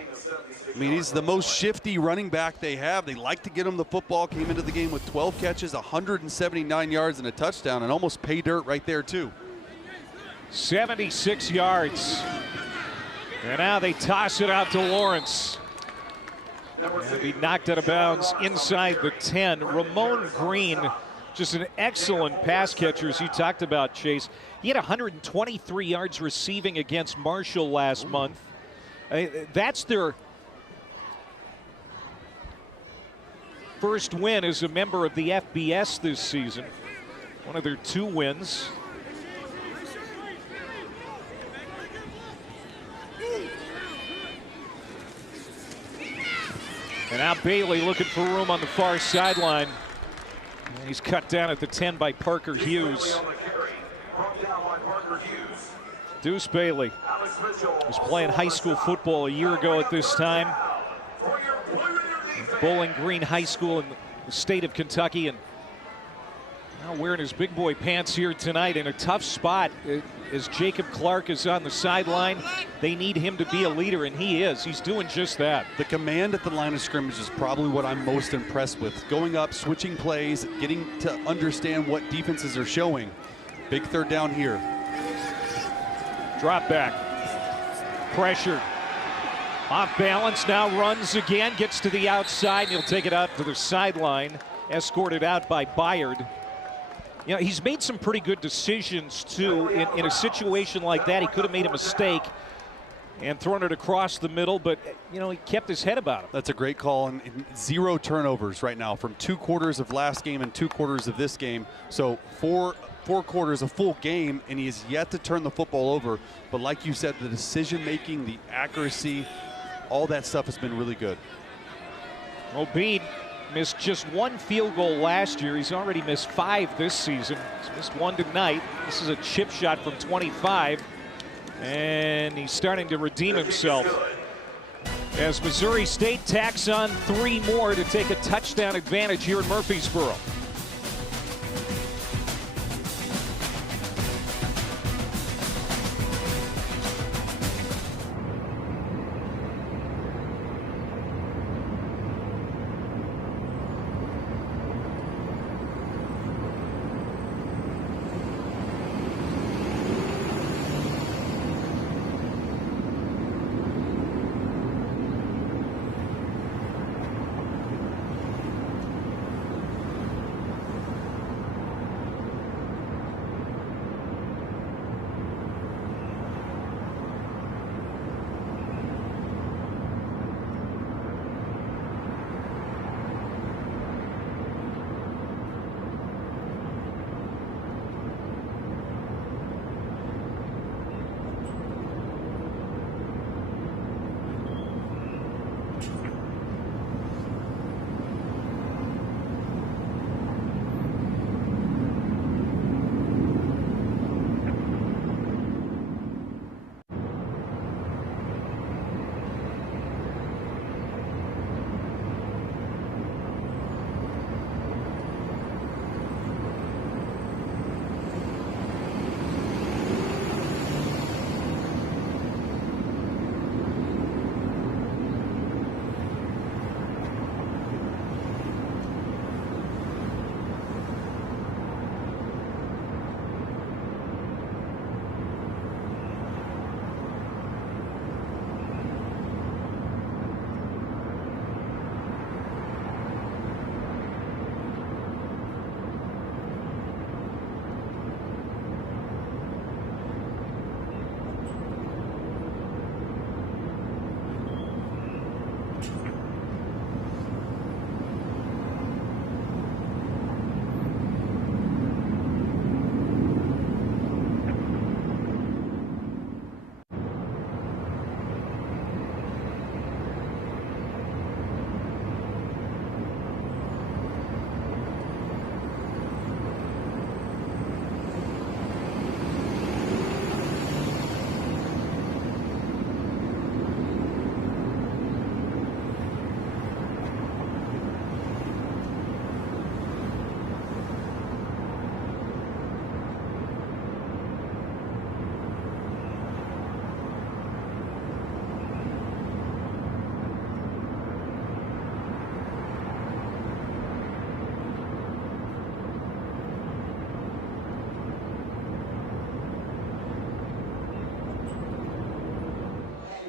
I mean, he's the most shifty running back they have. They like to get him the football. Came into the game with 12 catches, 179 yards, and a touchdown, and almost pay dirt right there, too. 76 yards. And now they toss it out to Lawrence. And he knocked out of bounds inside the 10. Ramon Green, just an excellent pass catcher, as you talked about, Chase. He had 123 yards receiving against Marshall last month. That's their first win as a member of the FBS this season. One of their 2 wins. And now Bailey looking for room on the far sideline. And he's cut down at the 10 by Parker Hughes. Deuce Bailey was playing high school football a year ago at this time. Bowling Green High School in the state of Kentucky, and now wearing his big boy pants here tonight in a tough spot as Jacob Clark is on the sideline. They need him to be a leader, and he is. He's doing just that. The command at the line of scrimmage is probably what I'm most impressed with. Going up, switching plays, getting to understand what defenses are showing. Big third down here. Drop back. Pressured. Off balance, now runs again, gets to the outside, and he'll take it out to the sideline, escorted out by Byard. You know, he's made some pretty good decisions, too. In a situation like that, he could have made a mistake and thrown it across the middle, but, you know, he kept his head about him. That's a great call, and 0 turnovers right now from 2 quarters of last game and 2 quarters of this game. So four quarters, a full game, and he has yet to turn the football over. But like you said, the decision-making, the accuracy, all that stuff has been really good. Obeid missed just 1 field goal last year. He's already missed 5 this season. He's missed 1 tonight. This is a chip shot from 25. And he's starting to redeem himself as Missouri State tacks on 3 more to take a touchdown advantage here in Murfreesboro.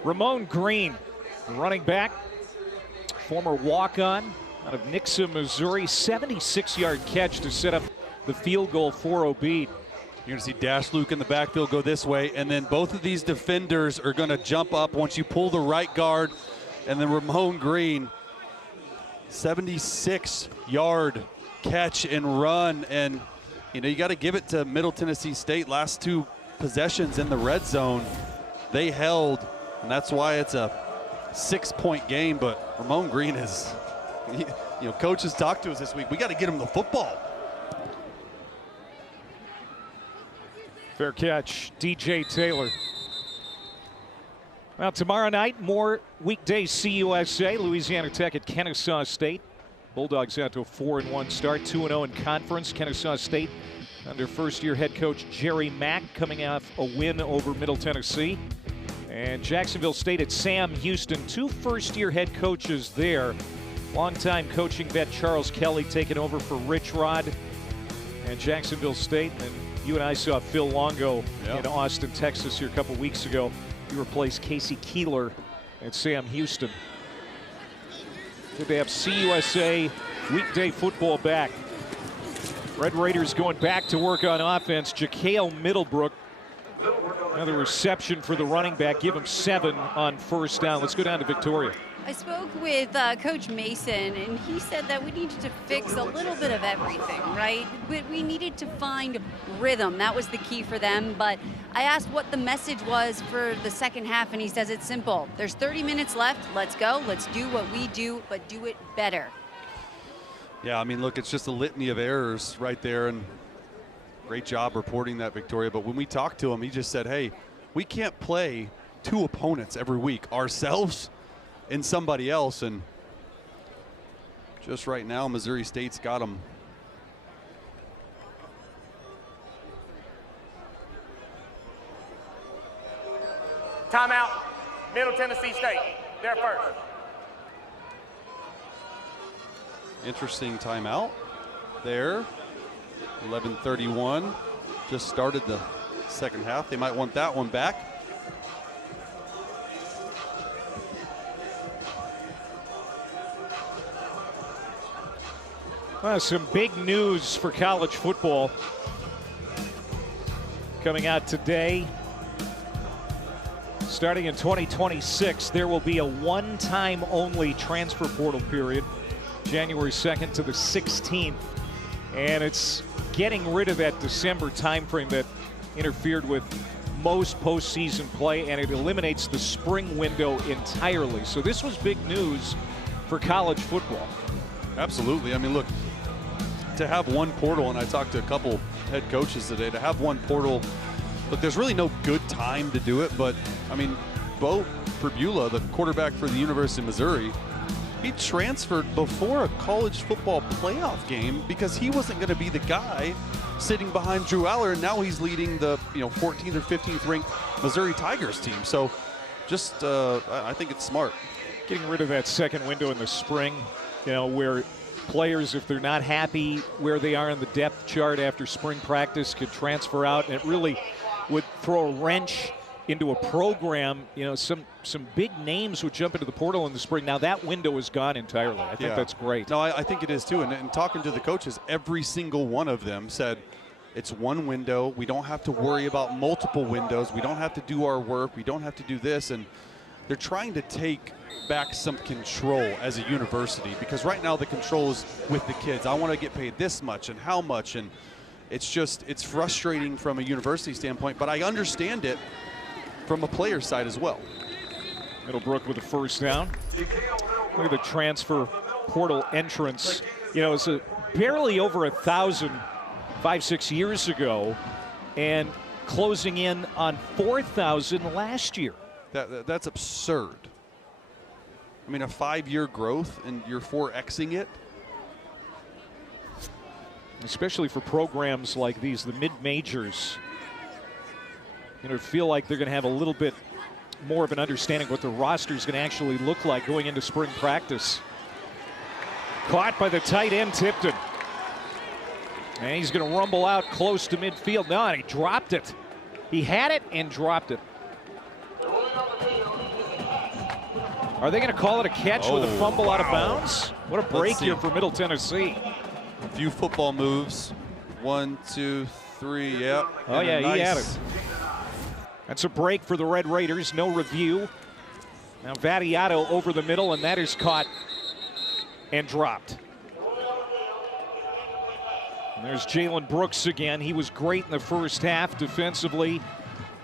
Ramon Green, running back, former walk-on out of Nixa, Missouri, 76-yard catch to set up the field goal for Obeid. You're going to see Dash Luke in the backfield go this way, and then both of these defenders are going to jump up once you pull the right guard, and then Ramon Green, 76-yard catch and run. And, you know, you got to give it to Middle Tennessee State. Last two possessions in the red zone, they held, and that's why it's a 6-point game. But Ramon Green is, you know, coaches talked to us this week. We got to get him the football. Fair catch, DJ Taylor. Well, tomorrow night, more weekday CUSA. Louisiana Tech at Kennesaw State. Bulldogs out to a 4-1 start, 2-0 in conference. Kennesaw State under first-year head coach Jerry Mack coming off a win over Middle Tennessee. And Jacksonville State at Sam Houston, two first-year head coaches there. Longtime coaching vet Charles Kelly taking over for Rich Rod and Jacksonville State. And you and I saw Phil Longo in Austin, Texas here a couple weeks ago. He replaced Casey Keeler at Sam Houston. Good to have CUSA weekday football back. Red Raiders going back to work on offense. Jakail Middlebrook, another reception for the running back. Give him 7 on first down. Let's go down to Victoria. I spoke with Coach Mason, and he said that we needed to fix a little bit of everything, right? We needed to find rhythm. That was the key for them. But I asked what the message was for the second half, and he says it's simple. There's 30 minutes left. Let's go. Let's do what we do, but do it better. Yeah, I mean, look, it's just a litany of errors right there, and great job reporting that, Victoria. But when we talked to him, he just said, hey, we can't play 2 opponents every week, ourselves and somebody else. And just right now, Missouri State's got them. Timeout, Middle Tennessee State. They're first. Interesting timeout there. 11:31. Just started the second half. They might want that one back. Some big news for college football coming out today. Starting in 2026, there will be a one-time only transfer portal period, January 2nd to the 16th. And it's getting rid of that December timeframe that interfered with most postseason play, and it eliminates the spring window entirely. So this was big news for college football. Absolutely. I mean, look, to have one portal, and I talked to a couple head coaches today, to have one portal, look, there's really no good time to do it, but I mean, Bo Perbula, the quarterback for the University of Missouri, he transferred before a college football playoff game because he wasn't going to be the guy sitting behind Drew Aller, and now he's leading the 14th or 15th ranked Missouri Tigers team. So just I think it's smart. Getting rid of that second window in the spring, where players, if they're not happy where they are in the depth chart after spring practice, could transfer out, and it really would throw a wrench into a program. Some big names would jump into the portal in the spring. Now that window is gone entirely. I think that's great. No, I think it is too. And talking to the coaches, every single one of them said it's one window. We don't have to worry about multiple windows. We don't have to do our work. We don't have to do this. And they're trying to take back some control as a university, because right now the control is with the kids. I want to get paid this much and how much, and it's frustrating from a university standpoint, but I understand it from a player side as well. Middlebrook with a first down. Look at the transfer portal entrance. It's barely over 1,000 5-6 years ago, and closing in on 4,000 last year. That's absurd. I mean, a 5-year growth, and you're 4Xing it. Especially for programs like these, the mid-majors, feel like they're going to have a little bit more of an understanding what the roster is going to actually look like going into spring practice. Caught by the tight end, Tipton. And he's going to rumble out close to midfield. No, and he dropped it. He had it and dropped it. Are they going to call it a catch with a fumble out of bounds? What a break here for Middle Tennessee. A few football moves. 1, 2, 3, yep. Oh, yeah, he had it. That's a break for the Red Raiders, no review. Now Vattiato over the middle, and that is caught and dropped. And there's Jalen Brooks again. He was great in the first half defensively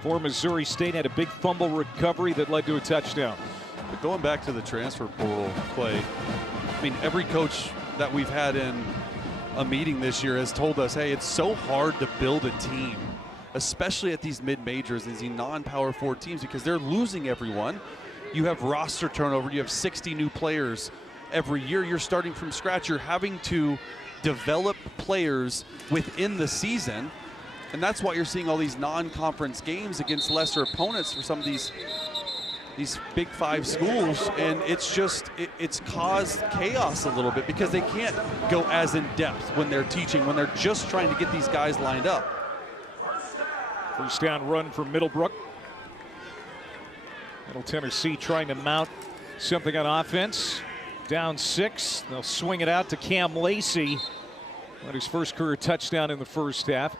for Missouri State. Had a big fumble recovery that led to a touchdown. But going back to the transfer portal play, I mean, every coach that we've had in a meeting this year has told us, hey, it's so hard to build a team, especially at these mid-majors and these non-Power 4 teams, because they're losing everyone. You have roster turnover. You have 60 new players every year. You're starting from scratch. You're having to develop players within the season, and that's why you're seeing all these non-conference games against lesser opponents for some of these Big 5 schools, and it's caused chaos a little bit because they can't go as in depth when they're teaching, when they're just trying to get these guys lined up. First down run for Middlebrook. Middle Tennessee trying to mount something on offense. Down 6. They'll swing it out to Cam Lacey. Got his first career touchdown in the first half.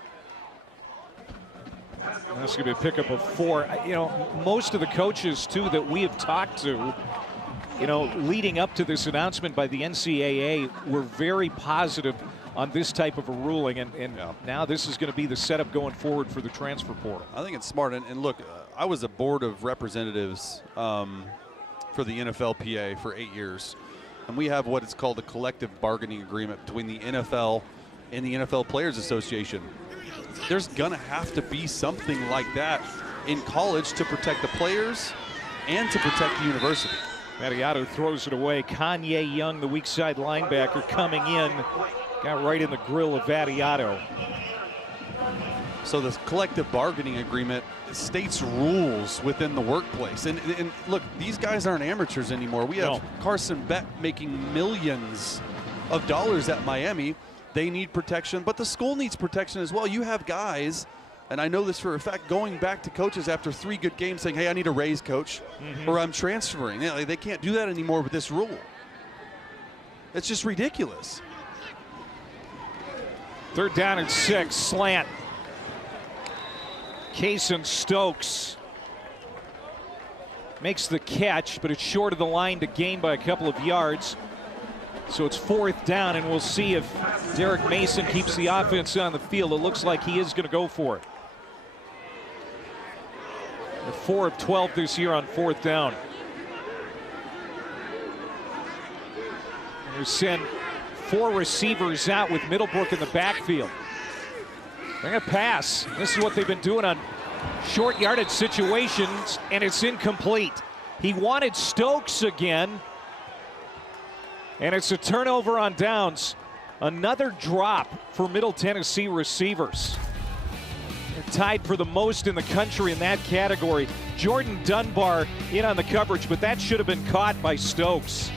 That's going to be a pickup of 4. You know, most of the coaches, too, that we have talked to, you know, leading up to this announcement by the NCAA, were very positive on this type of a ruling. And now this is going to be the setup going forward for the transfer portal. I think it's smart. And look, I was a board of representatives for the NFLPA for 8 years. And we have what is called a collective bargaining agreement between the NFL and the NFL Players Association. There's gonna have to be something like that in college to protect the players and to protect the university. Vattiato throws it away. Kanye Young, the weak side linebacker, coming in. Got right in the grill of Vattiato. So the collective bargaining agreement states rules within the workplace. And look, these guys aren't amateurs anymore. We have Carson Beck making millions of dollars at Miami. They need protection, but the school needs protection as well. You have guys, and I know this for a fact, going back to coaches after 3 good games saying, hey, I need a raise, coach, or I'm transferring. You know, they can't do that anymore with this rule. It's just ridiculous. 3rd down and 6, slant. Kaysen Stokes makes the catch, but it's short of the line to gain by a couple of yards. So it's 4th down, and we'll see if Derek Mason keeps the offense on the field. It looks like he is going to go for it. They're 4 of 12 this year on 4th down. And they send 4 receivers out with Middlebrook in the backfield. They're going to pass. This is what they've been doing on short yardage situations, and it's incomplete. He wanted Stokes again. And it's a turnover on downs. Another drop for Middle Tennessee receivers. They're tied for the most in the country in that category. Jordan Dunbar in on the coverage, but that should have been caught by Stokes.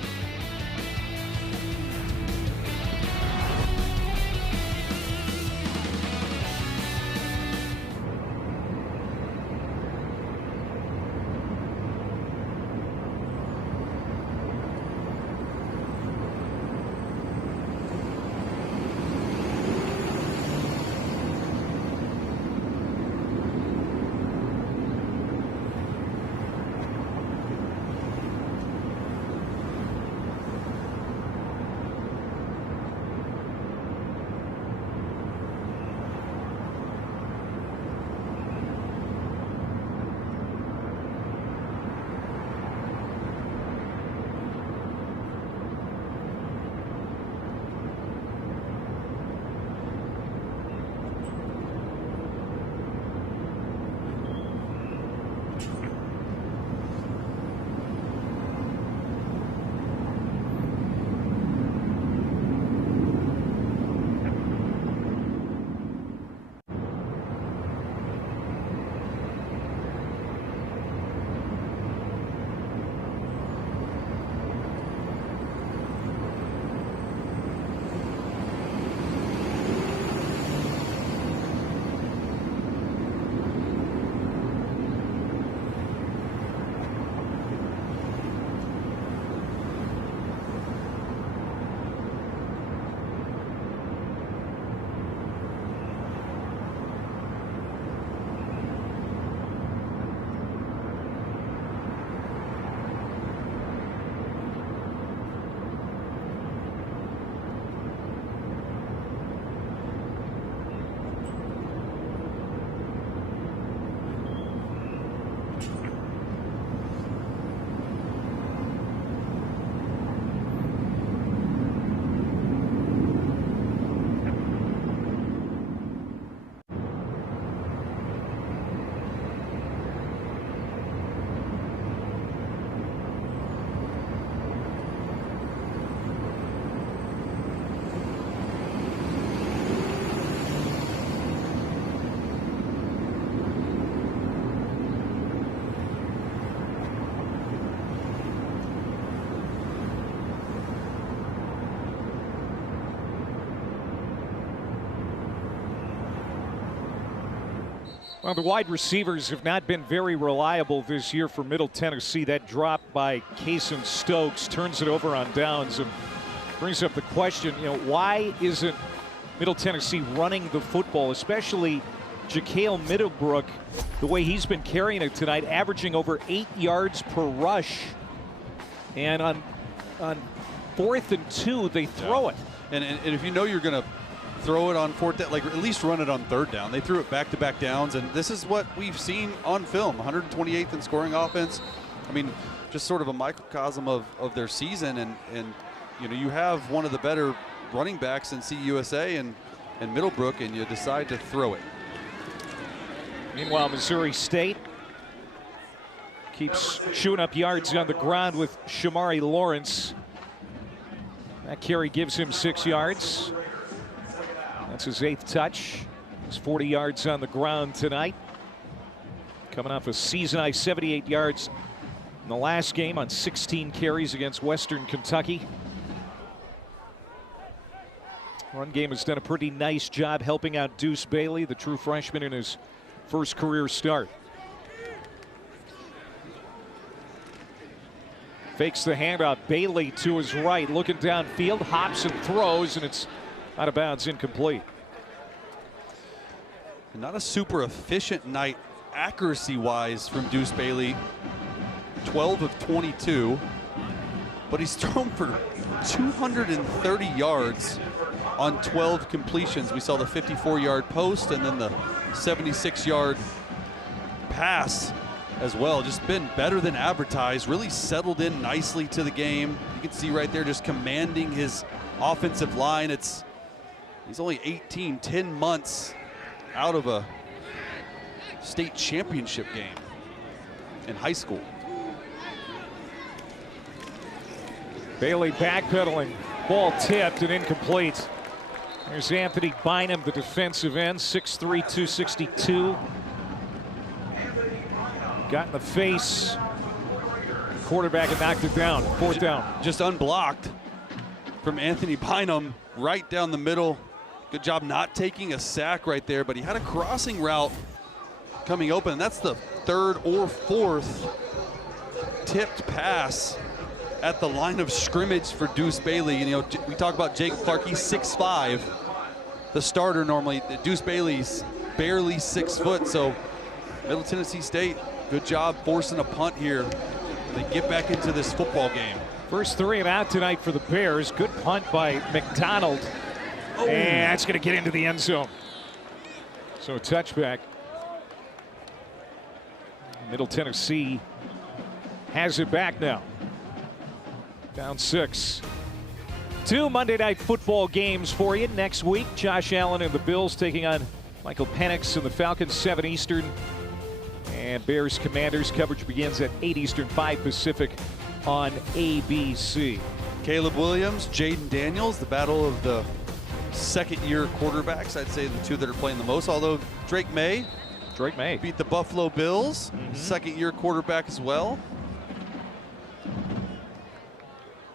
Well, the wide receivers have not been very reliable this year for Middle Tennessee. That drop by Kason Stokes turns it over on downs and brings up the question, why isn't Middle Tennessee running the football, especially Ja'Kale Middlebrook, the way he's been carrying it tonight, averaging over 8 yards per rush. And on 4th and 2, they throw it. And if you know you're going to throw it on 4th down, like at least run it on 3rd down. They threw it back-to-back downs, and this is what we've seen on film. 128th in scoring offense. I mean, just sort of a microcosm of their season, and you have one of the better running backs in CUSA and Middlebrook, and you decide to throw it. Meanwhile, Missouri State keeps chewing up yards on the ground with Shamari Lawrence. That carry gives him 6 yards. That's his 8th touch. He's 40 yards on the ground tonight. Coming off a season-high 78 yards in the last game on 16 carries against Western Kentucky. Run game has done a pretty nice job helping out Deuce Bailey, the true freshman, in his first career start. Fakes the handout. Bailey to his right, looking downfield, hops and throws, and it's out of bounds, incomplete. Not a super efficient night accuracy-wise from Deuce Bailey. 12 of 22, but he's thrown for 230 yards on 12 completions. We saw the 54-yard post and then the 76-yard pass as well. Just been better than advertised. Really settled in nicely to the game. You can see right there just commanding his offensive line. He's only 18, 10 months out of a state championship game in high school. Bailey backpedaling. Ball tipped and incomplete. There's Anthony Bynum, the defensive end, 6'3", 262. Got in the face. Quarterback and knocked it down. 4th down. Just unblocked from Anthony Bynum right down the middle. Good job not taking a sack right there, but he had a crossing route coming open, and that's the 3rd or 4th tipped pass at the line of scrimmage for Deuce Bailey. We talk about Jacob Clark, he's 6'5", the starter normally. Deuce Bailey's barely 6 foot, so Middle Tennessee State, good job forcing a punt here. They get back into this football game. First 3 and out tonight for the Bears. Good punt by McDonald. Oh. And that's going to get into the end zone. So a touchback. Middle Tennessee has it back now. Down 6. 2 Monday Night Football games for you next week. Josh Allen and the Bills taking on Michael Penix and the Falcons, 7 Eastern. And Bears Commanders coverage begins at 8 Eastern, 5 Pacific on ABC. Caleb Williams, Jaden Daniels, the battle of the second-year quarterbacks. I'd say the 2 that are playing the most, although Drake May beat the Buffalo Bills, second-year quarterback as well.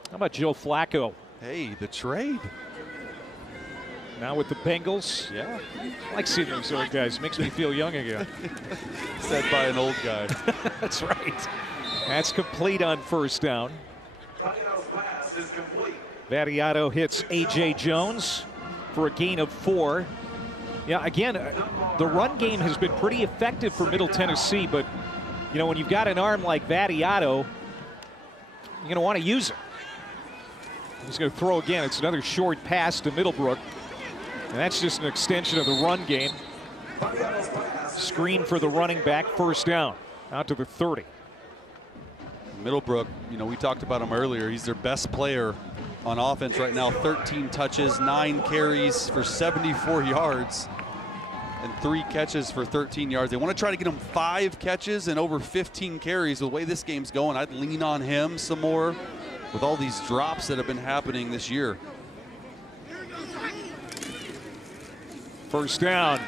How about Joe Flacco? Hey, the trade. Now with the Bengals. Yeah. I like seeing those old guys. Makes me feel young again. Said by an old guy. That's right. That's complete on 1st down. Vattiato hits A.J. Jones for a gain of 4. Yeah, again, the run game has been pretty effective for Middle Tennessee, but, when you've got an arm like Vattiato, you're going to want to use it. He's going to throw again. It's another short pass to Middlebrook. And that's just an extension of the run game. Screen for the running back, 1st down. Out to the 30. Middlebrook, we talked about him earlier. He's their best player on offense right now. 13 touches, 9 carries for 74 yards, and 3 catches for 13 yards. They want to try to get him 5 catches and over 15 carries. The way this game's going, I'd lean on him some more with all these drops that have been happening this year. 1st down.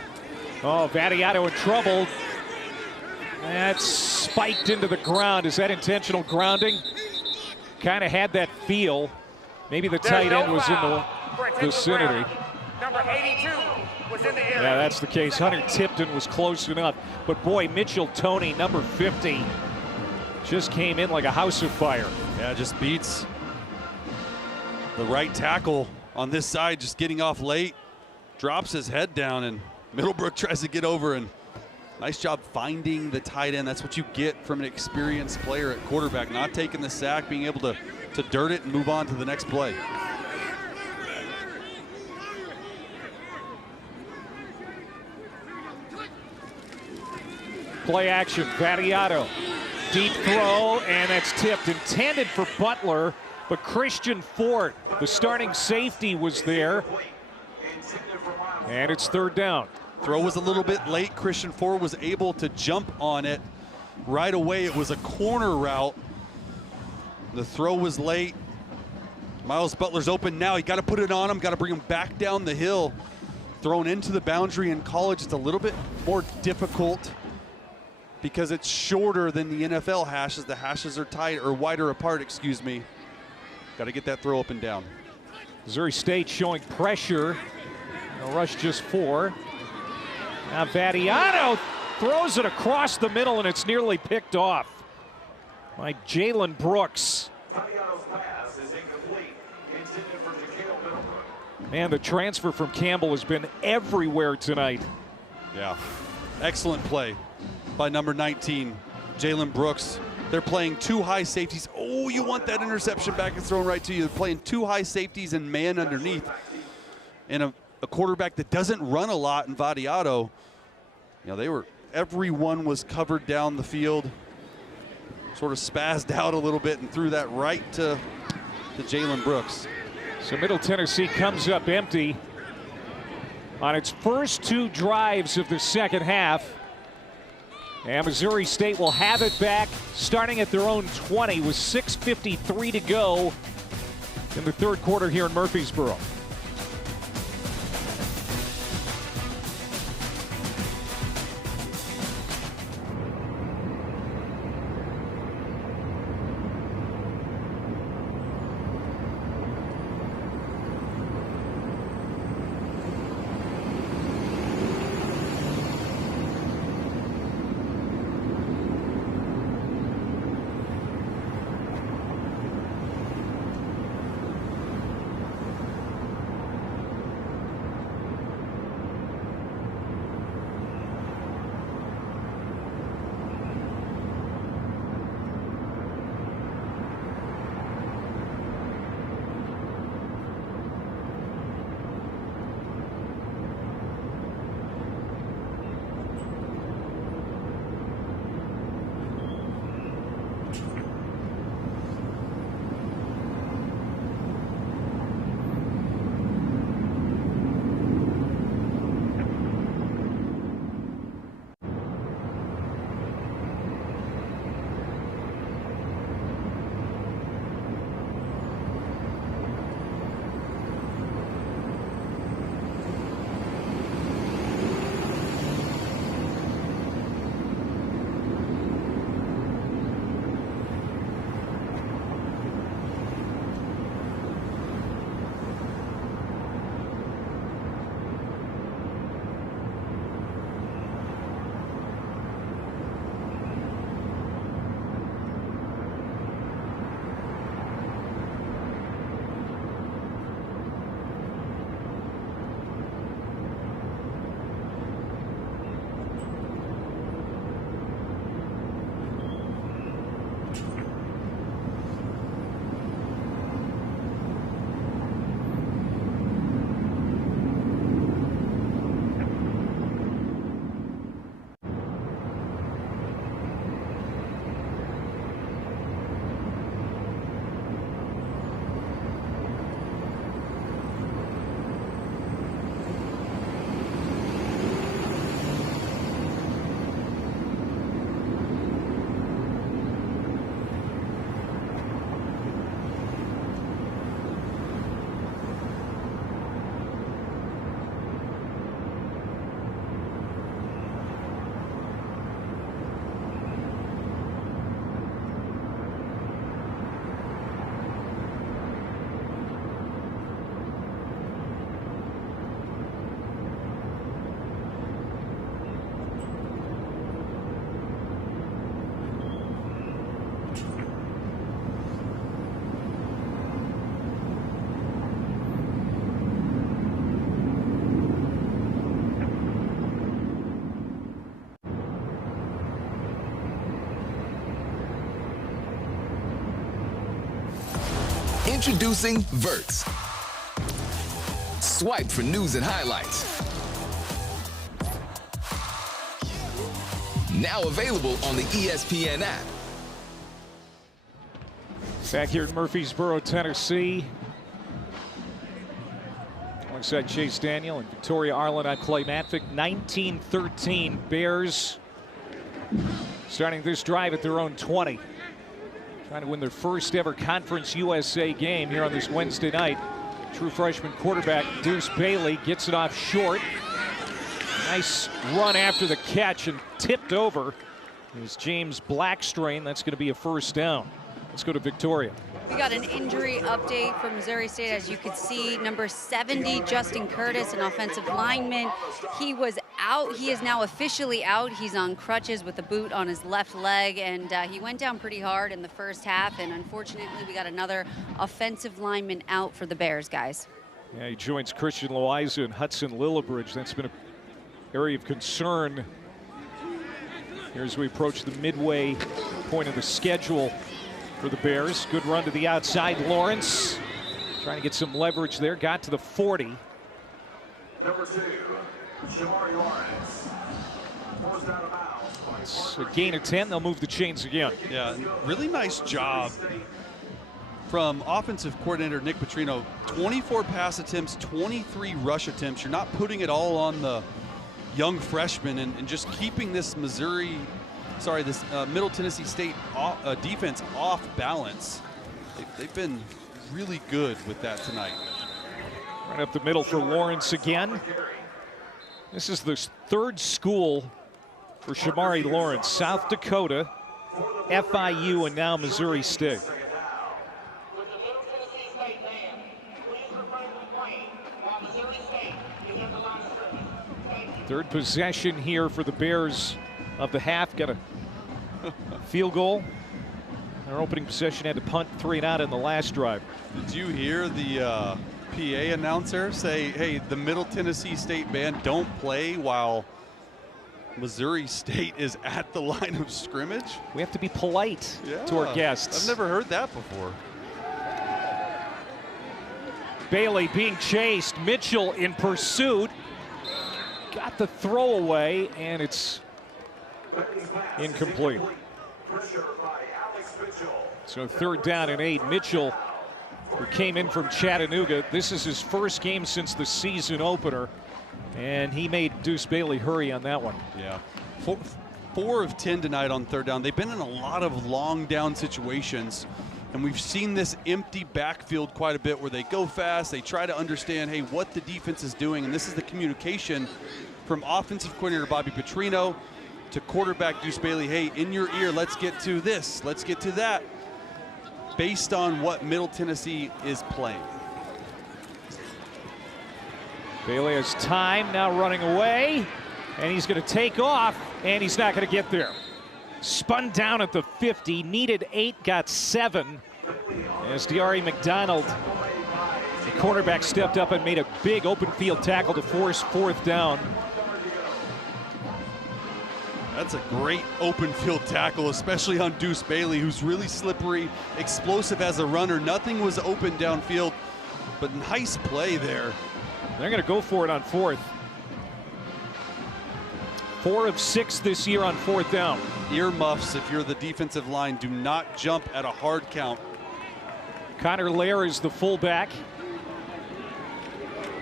Oh, Vattiato in trouble. That's spiked into the ground. Is that intentional grounding? Kind of had that feel. Maybe the tight end was in the vicinity. Number 82 was in the area. Yeah, that's the case. Hunter Tipton was close enough. But boy, Mitchell Toney, number 50, just came in like a house of fire. Yeah, just beats the right tackle on this side, just getting off late. Drops his head down, and Middlebrook tries to get over, and nice job finding the tight end. That's what you get from an experienced player at quarterback, not taking the sack, being able to dirt it and move on to the next play. Play action, Vattiato. Deep throw, and that's tipped. Intended for Butler, but Christian Ford, the starting safety, was there. And it's third down. Throw was a little bit late. Christian Ford was able to jump on it right away. It was a corner route. The throw was late. Miles Butler's open now. You got to put it on him, got to bring him back down the hill. Thrown into the boundary. In college, it's a little bit more difficult because it's shorter than the NFL hashes. The hashes are tight or wider apart, excuse me. Got to get that throw up and down. Missouri State showing pressure. A rush just 4. Now Vattiato throws it across the middle, and it's nearly picked off by Jalen Brooks. Man, the transfer from Campbell has been everywhere tonight. Yeah, excellent play by number 19, Jalen Brooks. They're playing 2 high safeties. Oh, you want that interception back and thrown right to you. They're playing 2 high safeties and man underneath. And a quarterback that doesn't run a lot in Vattiato. You know, everyone was covered down the field. Sort of spazzed out a little bit and threw that right to Jalen Brooks. So Middle Tennessee comes up empty on its first 2 drives of the second half. And Missouri State will have it back starting at their own 20 with 6:53 to go in the third quarter here in Murfreesboro. Introducing Verts. Swipe for news and highlights. Now available on the ESPN app. Back here in Murfreesboro, Tennessee. Alongside Chase Daniel and Victoria Arlen, I'm Clay Matvick. 19-13 Bears starting this drive at their own 20. Trying to win their first ever Conference USA game here on this Wednesday night. True freshman quarterback Deuce Bailey gets it off short. Nice run after the catch and tipped over. Is James Blackstrain. That's going to be a first down. Let's go to Victoria. We got an injury update from Missouri State. As you could see, number 70, Justin Curtis, an offensive lineman. He was out. He is now officially out. He's on crutches with a boot on his left leg, and he went down pretty hard in the first half, and unfortunately we got another offensive lineman out for the Bears, guys. Yeah, he joins Christian Loaiza and Hudson Lillibridge. That's been an area of concern here as we approach the midway point of the schedule for the Bears. Good run to the outside. Lawrence trying to get some leverage there. Got to the 40. Number 2, Shamari Lawrence. Forced out of bounds by It's a gain of 10. They'll move the chains again. Yeah, really nice job from offensive coordinator Nick Petrino. 24 pass attempts, 23 rush attempts. You're not putting it all on the young freshman and just keeping this Middle Tennessee State defense off balance. They've been really good with that tonight. Right up the middle for Lawrence again. This is the third school for Shamari Lawrence. South Dakota, FIU, and now Missouri State. Third possession here for the Bears of the half. Got a field goal. Their opening possession had to punt 3 and out in the last drive. Did you hear the PA announcer say, hey, the Middle Tennessee State band don't play while Missouri State is at the line of scrimmage? We have to be polite to our guests. I've never heard that before. Bailey being chased. Mitchell in pursuit. Got the throwaway, and it's incomplete. So 3rd down and 8. Mitchell, who came in from Chattanooga, this is his first game since the season opener, and he made Deuce Bailey hurry on that one. Yeah, 4 of 10 tonight on 3rd down. They've been in a lot of long down situations, and we've seen this empty backfield quite a bit where they go fast, they try to understand, hey, what the defense is doing, and this is the communication from offensive coordinator Bobby Petrino to quarterback Deuce Bailey. Hey, in your ear, let's get to this, let's get to that, based on what Middle Tennessee is playing. Bailey has time, now running away, and he's going to take off, and he's not going to get there. Spun down at the 50, needed 8, got 7. As Diari McDonald, the cornerback, stepped up and made a big open field tackle to force 4th down. That's a great open field tackle, especially on Deuce Bailey, who's really slippery, explosive as a runner. Nothing was open downfield, but nice play there. They're going to go for it on 4th. 4 of 6 this year on 4th down. Earmuffs, if you're the defensive line, do not jump at a hard count. Connor Lair is the fullback.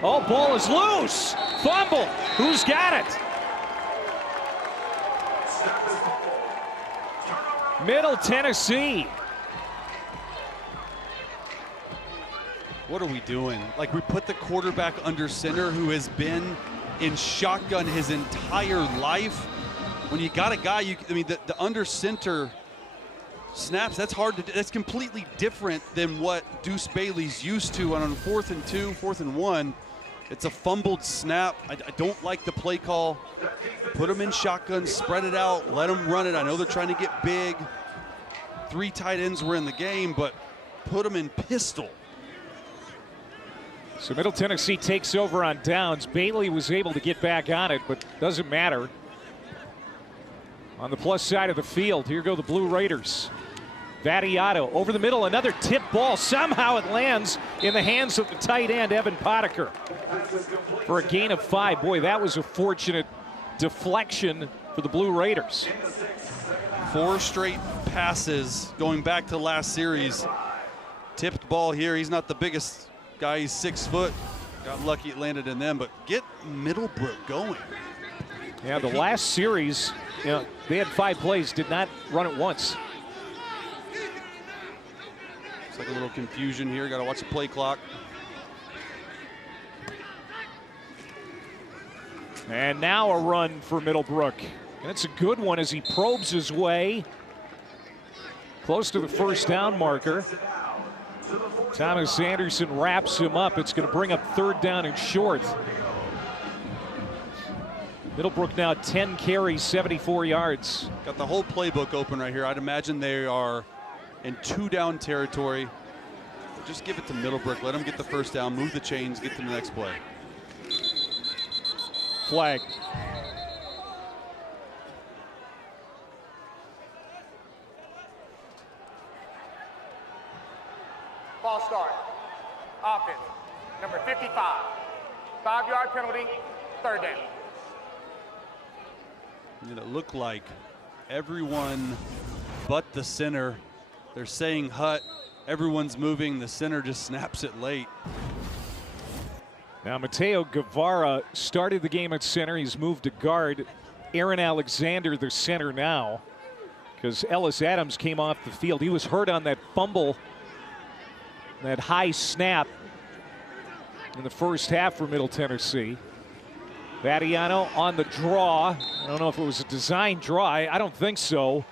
Oh, ball is loose. Fumble. Who's got it? Middle Tennessee. What are we doing? Like, we put the quarterback under center who has been in shotgun his entire life. When you got a guy, the under center snaps, that's hard to do. That's completely different than what Deuce Bailey's used to on 4th and 2, 4th and 1. It's a fumbled snap. I don't like the play call. Put him in shotgun, spread it out, let him run it. I know they're trying to get big. 3 tight ends were in the game, but put him in pistol. So Middle Tennessee takes over on downs. Bailey was able to get back on it, but doesn't matter. On the plus side of the field, here go the Blue Raiders. Vattiato over the middle, another tip ball. Somehow it lands in the hands of the tight end, Evan Potiker, for a gain of 5. Boy, that was a fortunate deflection for the Blue Raiders. 4 straight passes going back to last series. Tipped ball here. He's not the biggest guy. He's 6 foot. Got lucky it landed in them, but get Middlebrook going. Yeah, the last series, they had 5 plays, did not run it once. It's like a little confusion here. Got to watch the play clock. And now a run for Middlebrook. And it's a good one as he probes his way close to the first down marker. Thomas Anderson wraps him up. It's going to bring up 3rd down and short. Middlebrook now 10 carries, 74 yards. Got the whole playbook open right here. I'd imagine they are in 2-down territory. Just give it to Middlebrook. Let him get the first down, move the chains, get to the next play. Flag. Ball start. Offense. Number 55. 5-yard penalty. 3rd down. And it looked like everyone but the center. They're saying hut. Everyone's moving. The center just snaps it late. Now Mateo Guevara started the game at center. He's moved to guard. Aaron Alexander, the center now, because Ellis Adams came off the field. He was hurt on that fumble, that high snap in the first half for Middle Tennessee. Vattiato on the draw. I don't know if it was a design draw. I don't think so.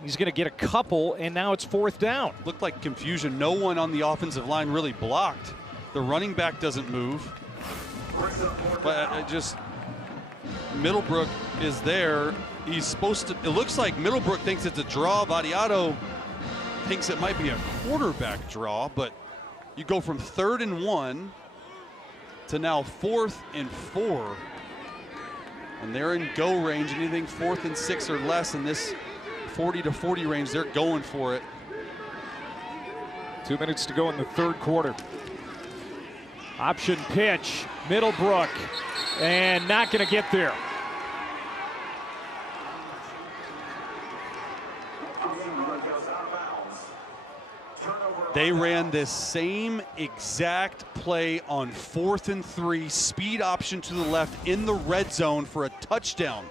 He's going to get a couple, and now it's 4th down. Looked like confusion. No one on the offensive line really blocked. The running back doesn't move. But Middlebrook is there. He's supposed to, it looks like Middlebrook thinks it's a draw. Vattiato thinks it might be a quarterback draw, but you go from 3rd and 1 to now 4th and 4. And they're in go range. Anything 4th and 6 or less in this 40 to 40 range, they're going for it. 2 minutes to go in the 3rd quarter. Option pitch, Middlebrook, and not going to get there. They ran this same exact play on 4th and 3, speed option to the left in the red zone for a touchdown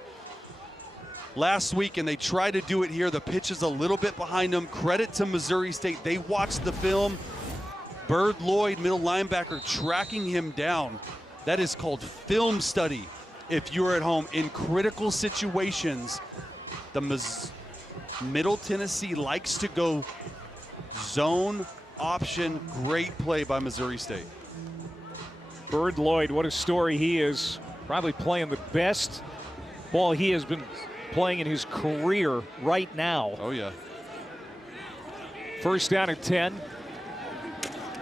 last week, and they try to do it here. The pitch is a little bit behind them. Credit to Missouri State. They watched the film. Bird Lloyd, middle linebacker, tracking him down. That is called film study if you're at home. In critical situations, Middle Tennessee likes to go zone option. Great play by Missouri State. Bird Lloyd, what a story he is. Probably playing the best ball he has been playing in his career right now. Oh, yeah. 1st down and 10.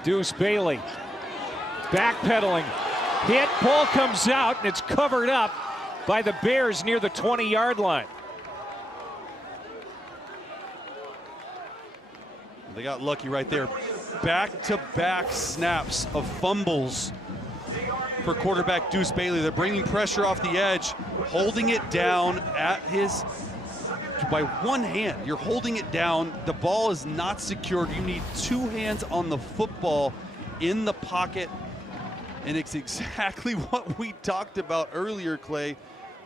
Deuce Bailey backpedaling. Hit, ball comes out, and it's covered up by the Bears near the 20-yard line. They got lucky right there. Back-to-back snaps of fumbles for quarterback Deuce Bailey. They're bringing pressure off the edge, holding it down by one hand. You're holding it down. The ball is not secured. You need 2 hands on the football in the pocket. And it's exactly what we talked about earlier, Clay,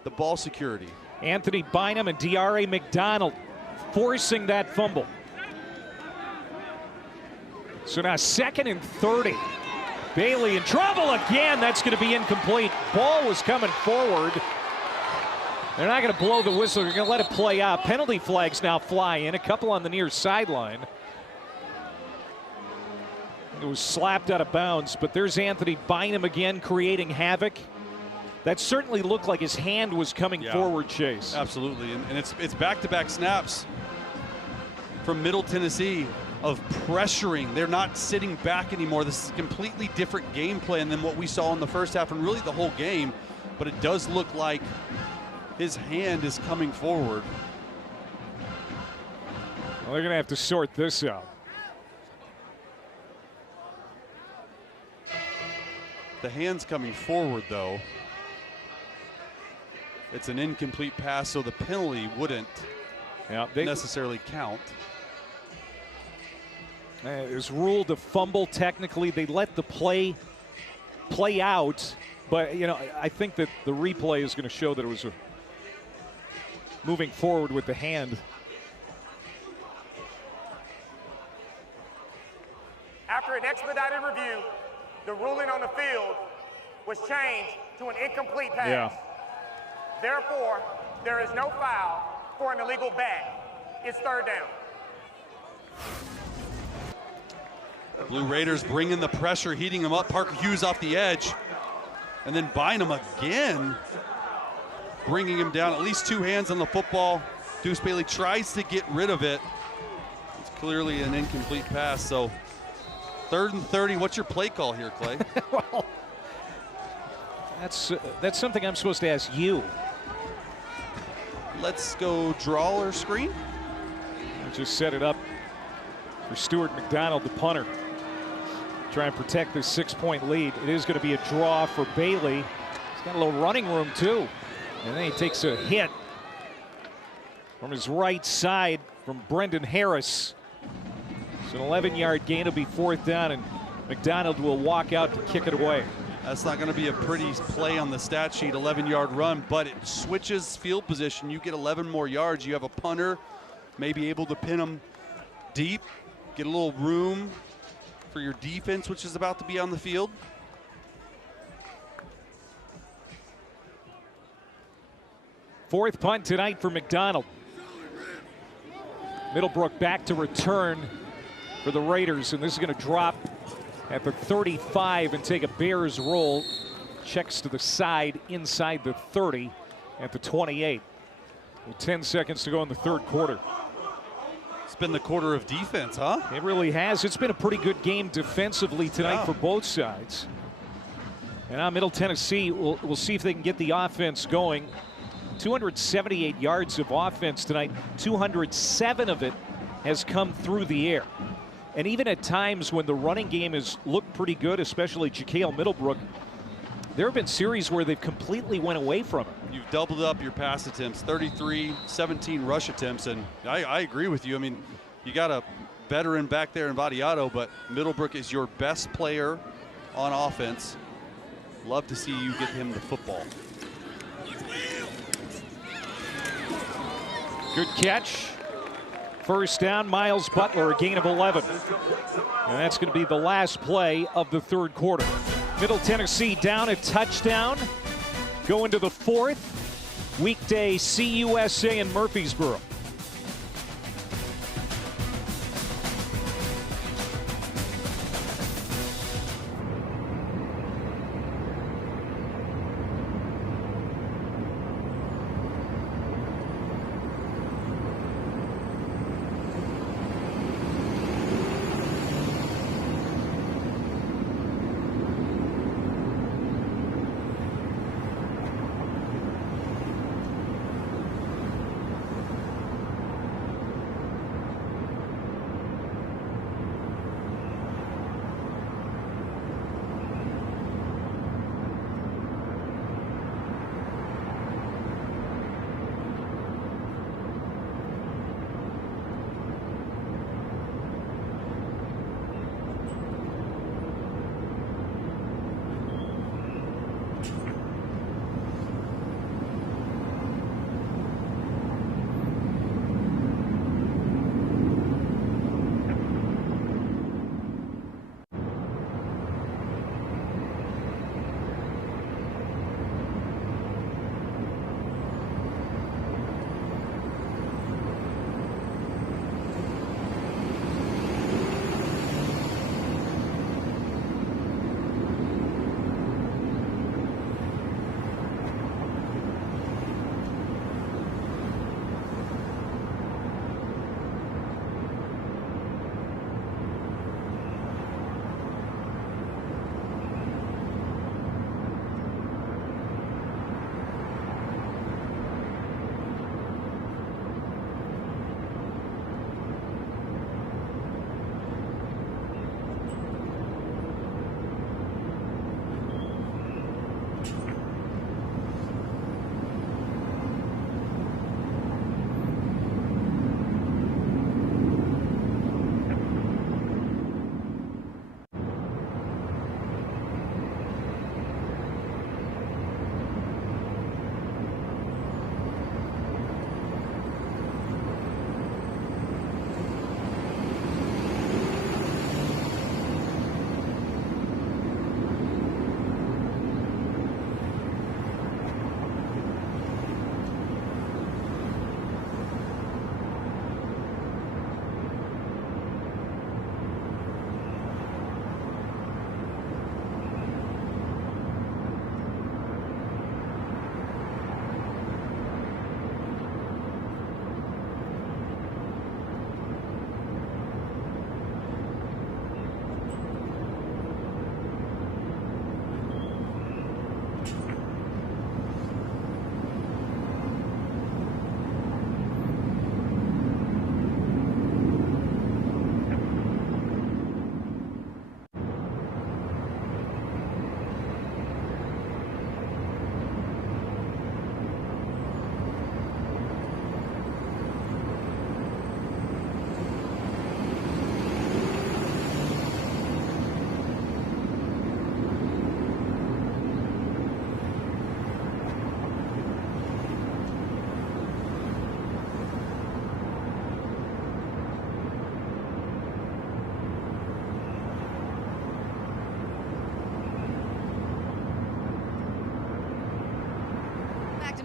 the ball security. Anthony Bynum and D.R.A. McDonald forcing that fumble. So now 2nd and 30. Bailey in trouble again. That's going to be incomplete. Ball was coming forward. They're not going to blow the whistle. They're going to let it play out. Penalty flags now fly in. A couple on the near sideline. It was slapped out of bounds, but there's Anthony Bynum again creating havoc. That certainly looked like his hand was coming forward, Chase. Absolutely, and it's back-to-back snaps from Middle Tennessee of pressuring. They're not sitting back anymore. This is a completely different game plan than what we saw in the first half and really the whole game, but it does look like his hand is coming forward. Well, they're going to have to sort this out. The hands coming forward, though. It's an incomplete pass, so the penalty wouldn't necessarily count. It was ruled a fumble technically. They let the play out, but I think that the replay is going to show that it was moving forward with the hand. After an expedited review, the ruling on the field was changed to an incomplete pass. Yeah. Therefore, there is no foul for an illegal bag. It's third down. Blue Raiders bringing the pressure, heating them up. Parker Hughes off the edge. And then Bynum again, bringing him down. At least two hands on the football. Deuce Bailey tries to get rid of it. It's clearly an incomplete pass. So 3rd and 30. What's your play call here, Clay? Well, that's something I'm supposed to ask you. Let's go draw or screen. I just set it up for Stuart McDonald, the punter. Try and protect this 6-point lead. It is going to be a draw for Bailey. He's got a little running room too. And then he takes a hit from his right side from Brendan Harris. It's an 11-yard gain. It'll be 4th down, and McDonald will walk out to kick it away. That's not going to be a pretty play on the stat sheet, 11-yard run, but it switches field position. You get 11 more yards. You have a punter, maybe able to pin him deep, get a little room for your defense, which is about to be on the field. Fourth punt tonight for McDonald. Middlebrook back to return for the Raiders, and this is going to drop at the 35 and take a Bears roll. Checks to the side inside the 30 at the 28. With 10 seconds to go in the third quarter. It's been the quarter of defense, huh? It really has. It's been a pretty good game defensively tonight for both sides. And now Middle Tennessee, we'll see if they can get the offense going. 278 yards of offense tonight. 207 of it has come through the air. And even at times when the running game has looked pretty good, especially Ja'Kale Middlebrook, there have been series where they've completely went away from it. You've doubled up your pass attempts, 33, 17 rush attempts, and I agree with you. I mean, you got a veteran back there in Vadiato, but Middlebrook is your best player on offense. Love to see you get him the football. Good catch. First down, Miles Butler, a gain of 11. And that's going to be the last play of the third quarter. Middle Tennessee down a touchdown. Go into the fourth. Weekday CUSA in Murfreesboro.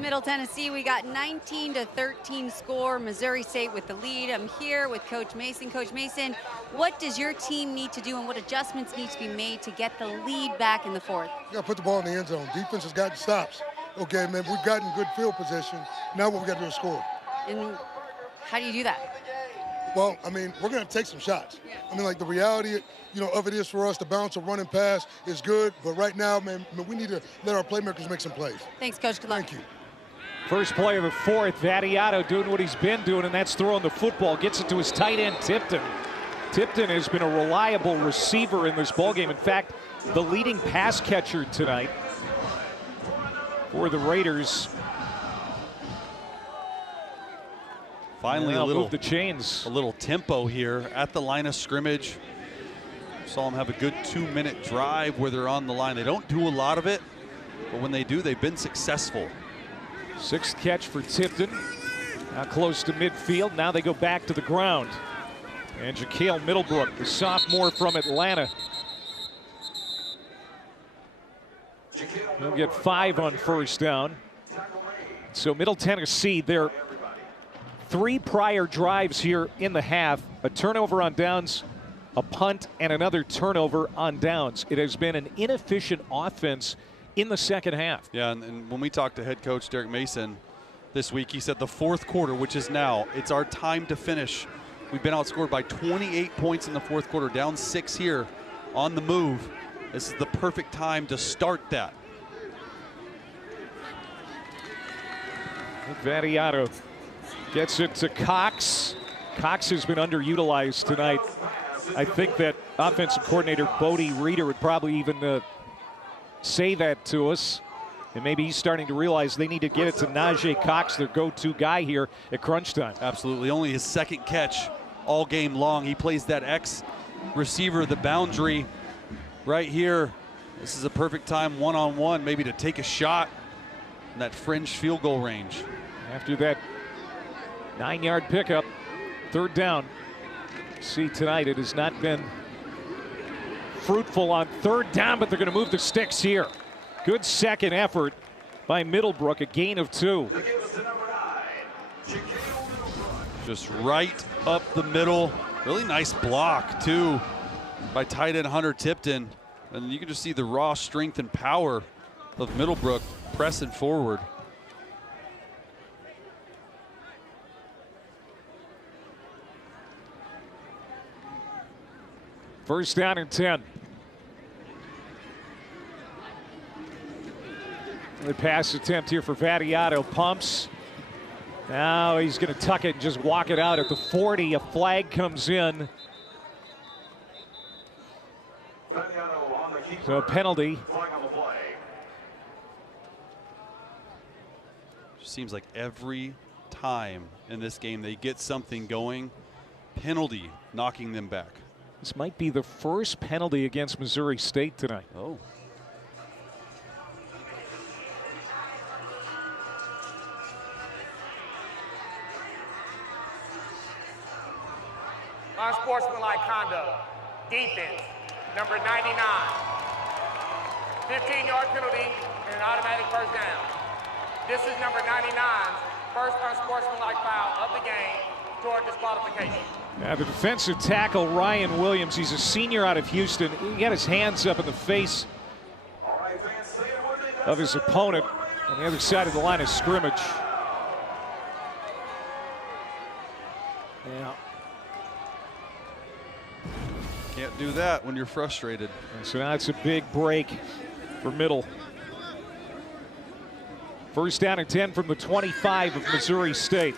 Middle Tennessee. We got 19-13 score. Missouri State with the lead. I'm here with Coach Mason. Coach Mason, what does your team need to do and what adjustments need to be made to get the lead back in the fourth? You got to put the ball in the end zone. Defense has gotten stops. Okay, man, we've gotten good field position. Now what we got to do is score. And how do you do that? Well, I mean, we're going to take some shots. I mean, like the reality, of it is for us to bounce a running pass is good, but right now, man, we need to let our playmakers make some plays. Thanks, Coach. Good luck. Thank you. First play of the fourth, Vattiato doing what he's been doing, and that's throwing the football. Gets it to his tight end, Tipton. Tipton has been a reliable receiver in this ballgame. In fact, the leading pass catcher tonight for the Raiders. Finally, move the chains. A little tempo here at the line of scrimmage. Saw them have a good 2-minute drive where they're on the line. They don't do a lot of it, but when they do, they've been successful. Sixth catch for Tipton. Now close to midfield. Now they go back to the ground. And Jaquale Middlebrook, the sophomore from Atlanta. He'll get 5 on first down. So Middle Tennessee, their 3 prior drives here in the half, a turnover on downs, a punt, and another turnover on downs. It has been an inefficient offense in the second half. Yeah, and when we talked to head coach Derek Mason this week, he said the fourth quarter, which is now, it's our time to finish. We've been outscored by 28 points in the fourth quarter, down 6 here on the move. This is the perfect time to start that. Vattiato gets it to Cox. Cox has been underutilized tonight. I think that offensive coordinator Bodie Reeder would probably even say that to us. And maybe he's starting to realize they need to get it to Najee Cox, their go-to guy here at crunch time. Absolutely. Only his second catch all game long. He plays that X receiver, the boundary right here. This is a perfect time one-on-one maybe to take a shot in that fringe field goal range. After that 9-yard pickup, third down. See tonight it has not been fruitful on third down, but they're going to move the sticks here. Good second effort by Middlebrook, a gain of 2. Just right up the middle. Really nice block too by tight end Hunter Tipton. And you can just see the raw strength and power of Middlebrook pressing forward. First down and 10. The pass attempt here for Vattiato. Pumps. Now he's going to tuck it and just walk it out at the 40. A flag comes in. So a penalty. Seems like every time in this game they get something going, penalty knocking them back. This might be the first penalty against Missouri State tonight. Oh. Unsportsmanlike conduct. Defense, number 99. 15-yard penalty and an automatic first down. This is number 99's first unsportsmanlike foul of the game toward disqualification. Now the defensive tackle, Ryan Williams, he's a senior out of Houston. He got his hands up in the face of his opponent on the other side of the line of scrimmage. Yeah. Can't do that when you're frustrated. And so now it's a big break for Middle. First down and 10 from the 25 of Missouri State.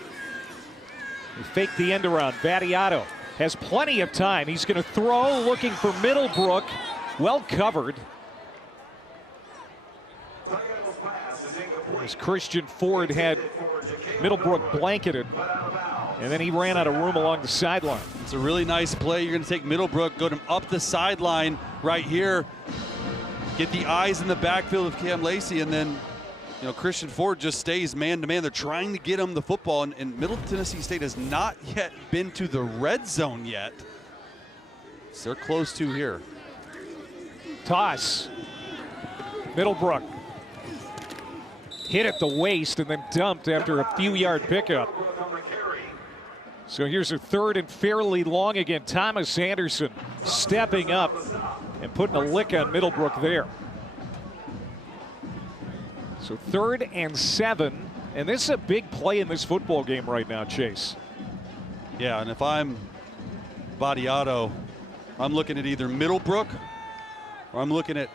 They fake the end around. Vattiato has plenty of time. He's going to throw, looking for Middlebrook. Well covered. As Christian Ford had Middlebrook blanketed, and then he ran out of room along the sideline. It's a really nice play. You're going to take Middlebrook, go to up the sideline right here, get the eyes in the backfield of Cam Lacey, and then Christian Ford just stays man-to-man. They're trying to get him the football, and Middle Tennessee State has not yet been to the red zone yet. So they're close to here. Toss. Middlebrook. hit at the waist and then dumped after a few-yard pickup. So here's a 3rd and fairly long again. Thomas Anderson stepping up and putting a lick on Middlebrook there. So 3rd and 7, and this is a big play in this football game right now, Chase. Yeah, and if I'm Vadiato, I'm looking at either Middlebrook or I'm looking at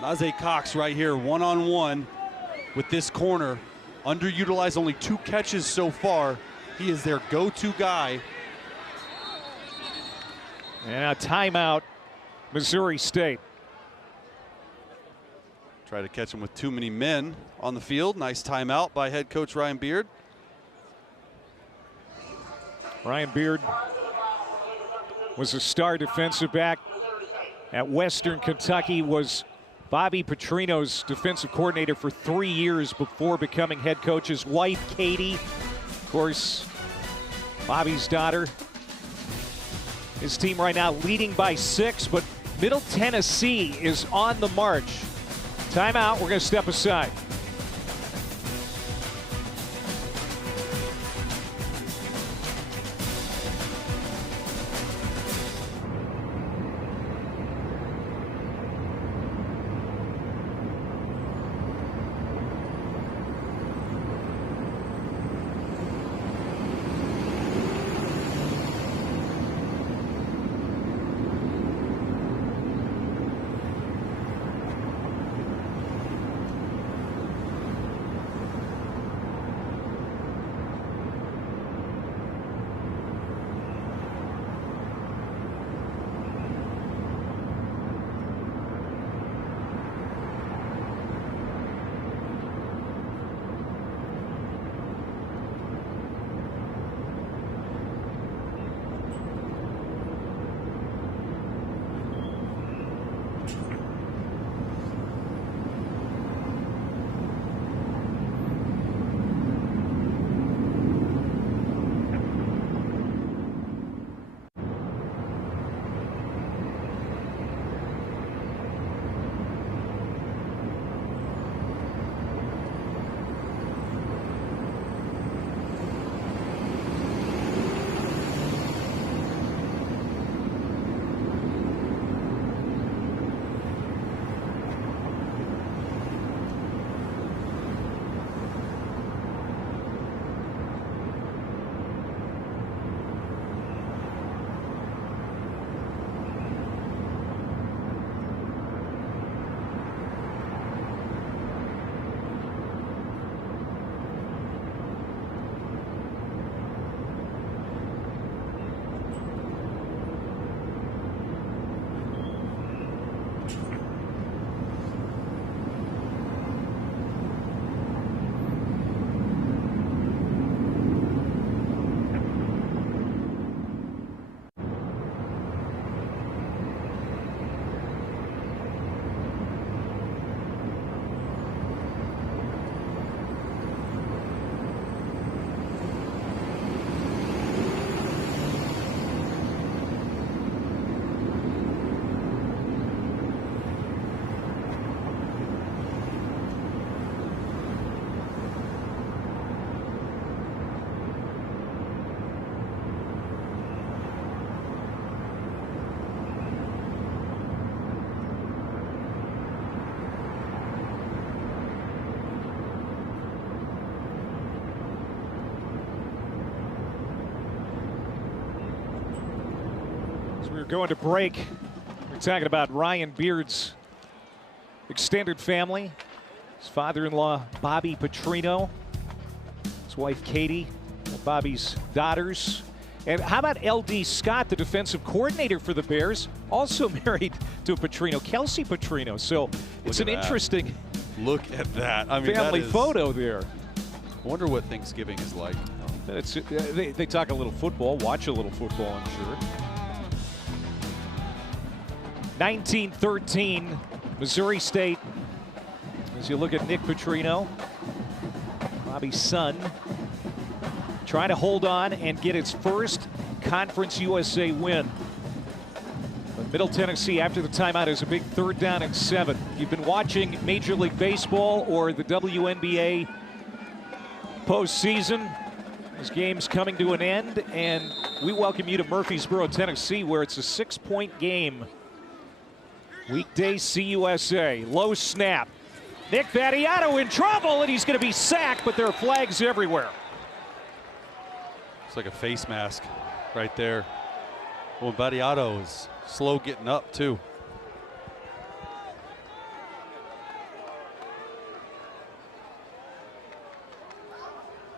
Najee Cox right here, one-on-one with this corner. Underutilized, only 2 catches so far. He is their go-to guy. And a timeout, Missouri State. Try to catch him with too many men on the field. Nice timeout by head coach Ryan Beard. Ryan Beard was a star defensive back at Western Kentucky, was Bobby Petrino's defensive coordinator for 3 years before becoming head coach. His wife, Katie, of course, Bobby's daughter. His team right now leading by 6, but Middle Tennessee is on the march. Timeout, we're going to step aside. We're going to break. We're talking about Ryan Beard's extended family. His father-in-law, Bobby Petrino. His wife, Katie. Bobby's daughters. And how about L.D. Scott, the defensive coordinator for the Bears, also married to Petrino, Kelsey Petrino. So it's an interesting look at that. I mean, family photo there. I wonder what Thanksgiving is like. They talk a little football, watch a little football, I'm sure. 1913, Missouri State. As you look at Nick Petrino, Bobby's son, trying to hold on and get its first Conference USA win. But Middle Tennessee, after the timeout, is a big 3rd down and 7. You've been watching Major League Baseball or the WNBA postseason. This game's coming to an end, and we welcome you to Murfreesboro, Tennessee, where it's a 6-point game. Weekday CUSA. Low snap. Nick Vattiato in trouble, and he's going to be sacked, but there are flags everywhere. It's like a face mask right there. Well, Vattiato is slow getting up, too.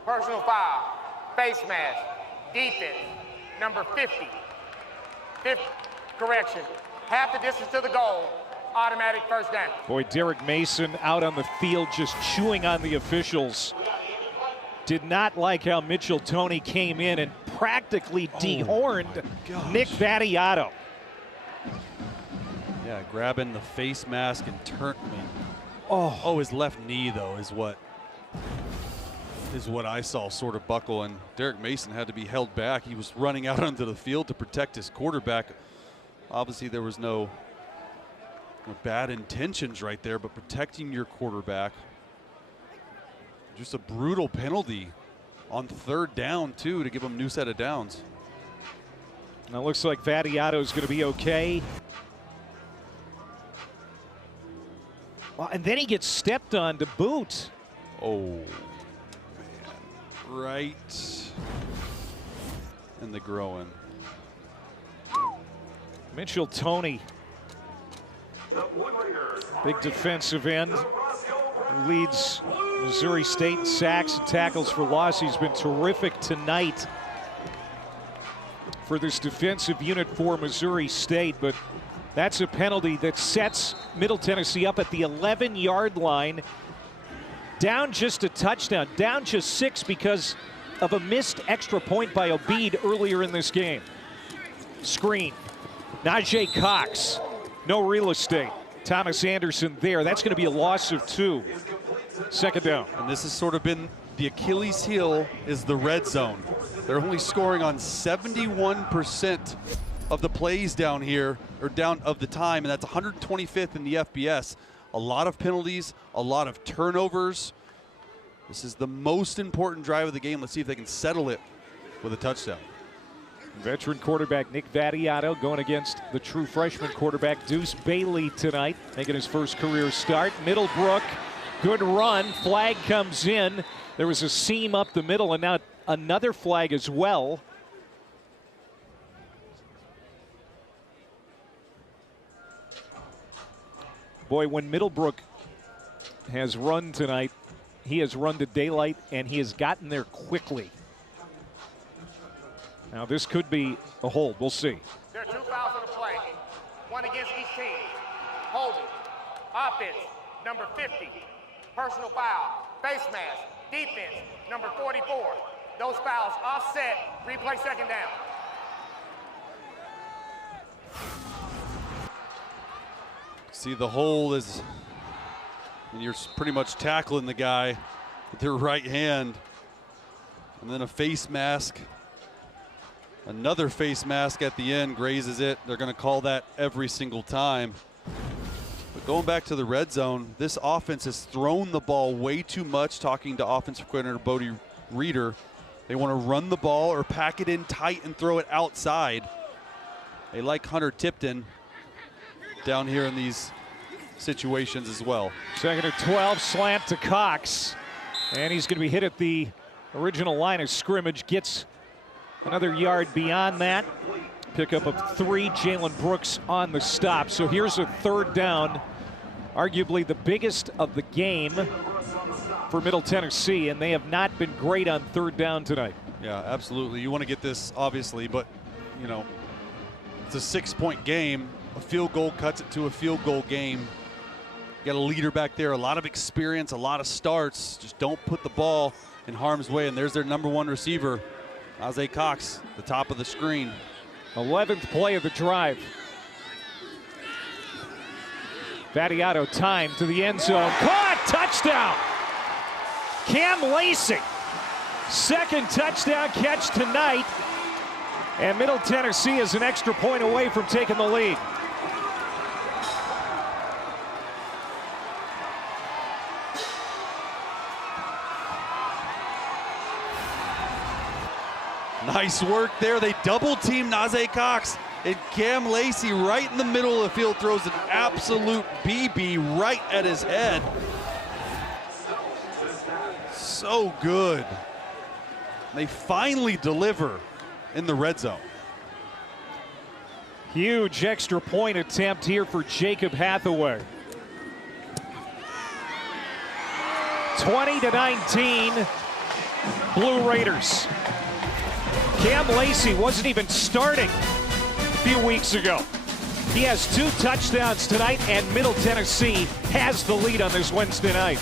Personal foul, face mask, defense, number 50. Correction, half the distance to the goal, automatic first down. Boy, Derek Mason out on the field just chewing on the officials. Did not like how Mitchell Toney came in and practically dehorned Nick Vattiato. Yeah, grabbing the face mask and turning. Oh, his left knee, though, is what I saw sort of buckle, and Derek Mason had to be held back. He was running out onto the field to protect his quarterback. Obviously, there was no bad intentions right there, but protecting your quarterback. Just a brutal penalty on 3rd down, too, to give him a new set of downs. Now it looks like Vattiato is going to be okay. Well, and then he gets stepped on to boot. Oh, man. Right in the groin. Mitchell Toney, big defensive end, leads Missouri State in sacks and tackles for loss. He's been terrific tonight for this defensive unit for Missouri State, but that's a penalty that sets Middle Tennessee up at the 11-yard line. Down just a touchdown, down just 6 because of a missed extra point by Obeid earlier in this game. Screen. Najee Cox, no real estate. Thomas Anderson there. That's going to be a loss of 2. 2nd down. And this has sort of been the Achilles heel, is the red zone. They're only scoring on 71% of the plays down here, or down of the time, and that's 125th in the FBS. A lot of penalties, a lot of turnovers. This is the most important drive of the game. Let's see if they can settle it with a touchdown. Veteran quarterback Nick Vattiato going against the true freshman quarterback Deuce Bailey tonight, making his first career start. Middlebrook, good run. Flag comes in. There was a seam up the middle, and now another flag as well. Boy, when Middlebrook has run tonight, he has run to daylight, and he has gotten there quickly. Now, this could be a hold. We'll see. There are 2 fouls on the play, one against each team. Holding, offense, number 50. Personal foul, face mask, defense, number 44. Those fouls offset, replay 2nd down. See, the hole is, and you're pretty much tackling the guy with your right hand. And then a face mask. Another face mask at the end grazes it. They're going to call that every single time. But going back to the red zone, this offense has thrown the ball way too much. Talking to offensive coordinator Bodie Reeder, they want to run the ball or pack it in tight and throw it outside. They like Hunter Tipton down here in these situations as well. 2nd and 12, slant to Cox. And he's going to be hit at the original line of scrimmage. Gets another yard beyond that. Pickup of 3. Jalen Brooks on the stop. So here's a 3rd down, arguably the biggest of the game for Middle Tennessee, and they have not been great on 3rd down tonight. Yeah, absolutely. You want to get this, obviously, but, you know, it's a 6-point game. A field goal cuts it to a field goal game. You got a leader back there, a lot of experience, a lot of starts. Just don't put the ball in harm's way, and there's their number 1 receiver, Isaiah Cox, the top of the screen. 11th play of the drive. Vattiato time to the end zone. Caught! Touchdown! Cam Lacey. 2nd touchdown catch tonight And Middle Tennessee is an extra point away from taking the lead. Nice work there. They double team Najee Cox. And Cam Lacey right in the middle of the field throws an absolute BB right at his head. So good. They finally deliver in the red zone. Huge extra point attempt here for Jacob Hathaway. 20-19, Blue Raiders. Cam Lacey wasn't even starting a few weeks ago. He has 2 touchdowns tonight, and Middle Tennessee has the lead on this Wednesday night.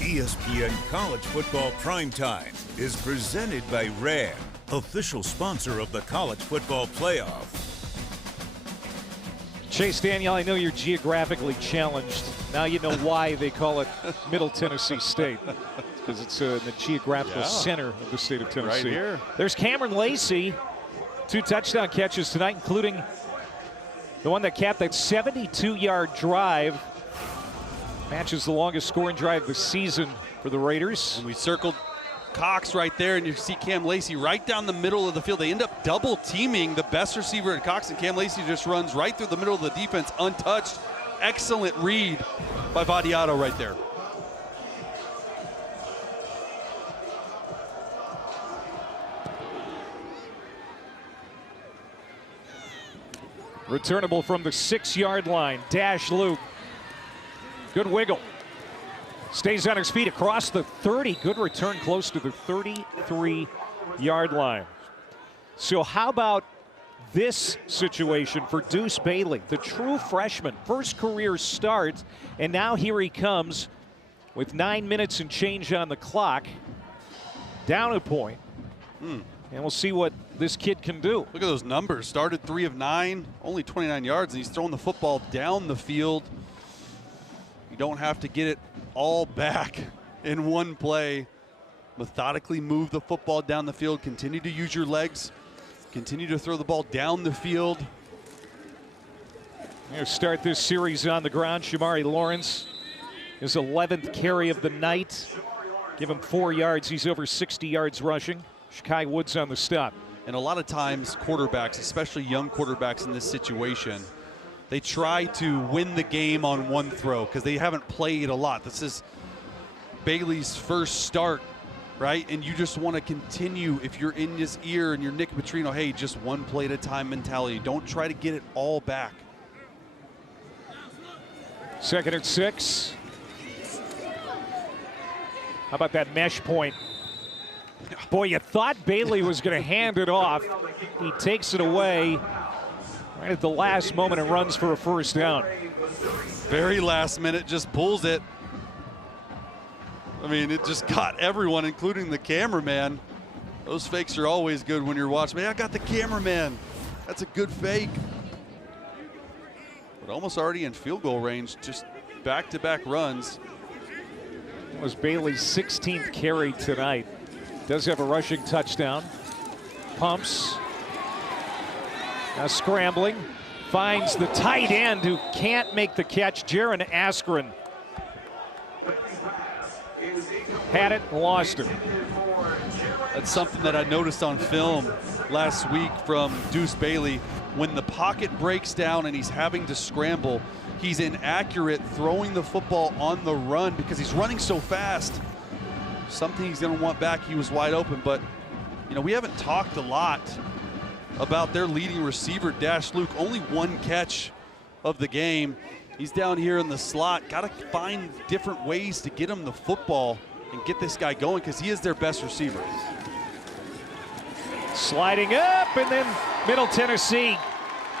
ESPN College Football Primetime is presented by Ram, official sponsor of the College Football Playoff. Chase Daniel, I know you're geographically challenged. Now you know why they call it Middle Tennessee State. Because it's in the geographical center of the state of Tennessee. Right here. There's Cameron Lacey, 2 touchdown catches tonight, including the one that capped that 72-yard drive. Matches the longest scoring drive of the season for the Raiders. And we circled Cox right there, and you see Cam Lacey right down the middle of the field. They end up double teaming the best receiver at Cox, and Cam Lacey just runs right through the middle of the defense untouched. Excellent read by Vadiato right there. Returnable from the 6-yard line. Dash loop. Good wiggle. Stays on his feet across the 30. Good return close to the 33-yard line. So how about this situation for Deuce Bailey, the true freshman, first career start, and now here he comes with 9 minutes and change on the clock, down a point. And we'll see what this kid can do. Look at those numbers. Started 3 of 9, only 29 yards, and he's throwing the football down the field. You don't have to get it all back in one play. Methodically move the football down the field. Continue to use your legs. Continue to throw the ball down the field. Going to start this series on the ground. Shamari Lawrence, his 11th carry of the night. Give him 4 yards. He's over 60 yards rushing. Shakai Woods on the stop. And a lot of times quarterbacks, especially young quarterbacks in this situation, they try to win the game on one throw because they haven't played a lot. This is Bailey's first start, right? And you just want to continue, if you're in his ear and you're Nick Petrino, hey, just one play at a time mentality. Don't try to get it all back. 2nd and 6. How about that mesh point? Boy, you thought Bailey was going to hand it off. He takes it away right at the last moment and runs for a first down. Very last minute, just pulls it. I mean, it just got everyone, including the cameraman. Those fakes are always good when you're watching. Man, I got the cameraman. That's a good fake. But almost already in field goal range, just back-to-back runs. It was Bailey's 16th carry tonight. Does have a rushing touchdown. Pumps. Now scrambling. Finds the tight end who can't make the catch, Jaron Askren. Had it and lost it. That's something that I noticed on film last week from Deuce Bailey. When the pocket breaks down and he's having to scramble, he's inaccurate throwing the football on the run because he's running so fast. Something he's going to want back. He was wide open, but you know, we haven't talked a lot about their leading receiver, Dash Luke. Only 1 catch of the game. He's down here in the slot. Got to find different ways to get him the football and get this guy going because he is their best receiver. Sliding up, and then Middle Tennessee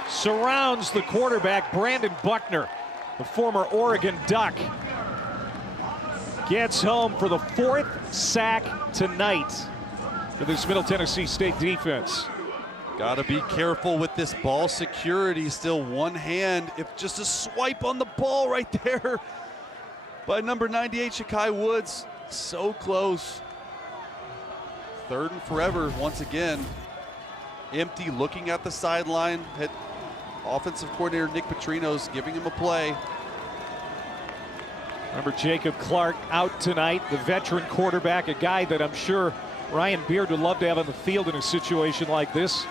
surrounds the quarterback, Brandon Buckner, the former Oregon Duck. Gets home for the 4th sack tonight for this Middle Tennessee State defense. Got to be careful with this ball security. Still one hand, if just a swipe on the ball right there by number 98, Shakai Woods. So close. 3rd and forever once again. Empty, looking at the sideline. Offensive coordinator Nick Petrino's giving him a play. Remember Jacob Clark out tonight, the veteran quarterback, a guy that I'm sure Ryan Beard would love to have on the field in a situation like this.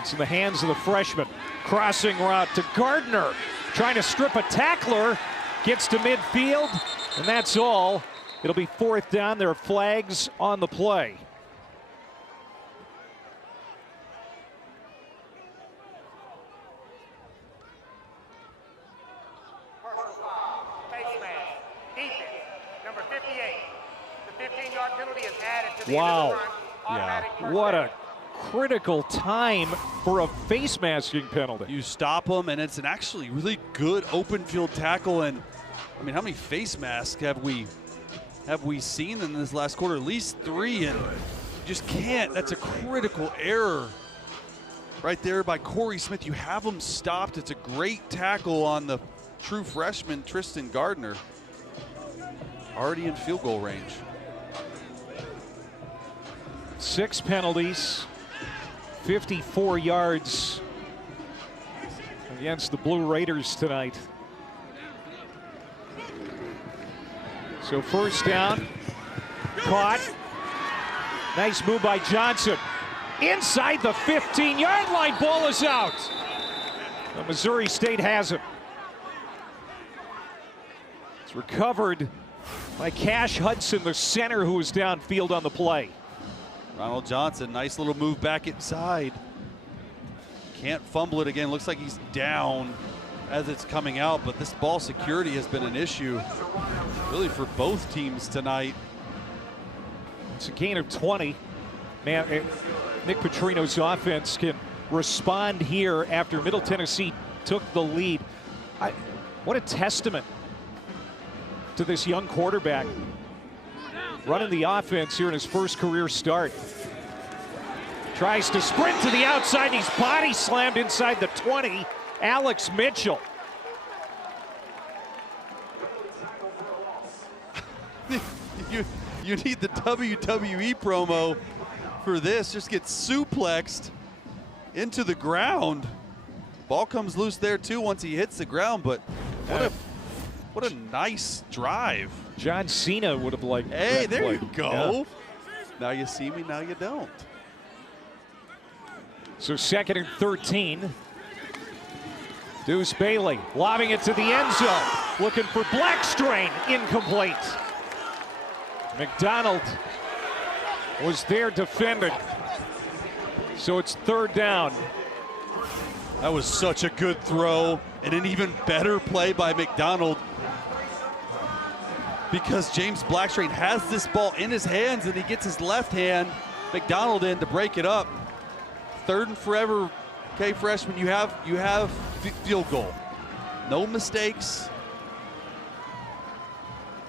It's in the hands of the freshman. Crossing route to Gardner, trying to strip a tackler, gets to midfield, and that's all. It'll be 4th down. There are flags on the play. Number 58. The 15-yard penalty is added to the Wow. end of the run. Yeah. What a critical time for a face masking penalty. You stop them, and it's an actually really good open field tackle. And I mean, how many face masks have we seen in this last quarter? At least 3, and you just can't. That's a critical error right there by Corey Smith. You have him stopped. It's a great tackle on the true freshman Tristan Gardner. Already in field goal range. 6 penalties, 54 yards against the Blue Raiders tonight. So 1st down, caught. Nice move by Johnson. Inside the 15-yard line, ball is out. The Missouri State has it. It's recovered by Cash Hudson, the center, who was downfield on the play. Ronald Johnson, nice little move back inside. Can't fumble it again. Looks like he's down as it's coming out, but this ball security has been an issue really for both teams tonight. It's a gain of 20. Man, Nick Petrino's offense can respond here after Middle Tennessee took the lead. What a testament to this young quarterback running the offense here in his first career start. Tries to sprint to the outside. He's body slammed inside the 20. Alex Mitchell. You need the WWE promo for this. Just get suplexed into the ground. Ball comes loose there too once he hits the ground, but what a nice drive. John Cena would have liked that. Hey, there play. you go. Yeah. Now you see me, now you don't. So 2nd and 13. Deuce Bailey lobbing it to the end zone. Looking for Blackstrain. Incomplete. McDonald was there defending. So it's 3rd down. That was such a good throw and an even better play by McDonald, because James Blackstrain has this ball in his hands and he gets his left hand, McDonald, in to break it up. 3rd and forever. Okay, freshman, you have field goal. No mistakes.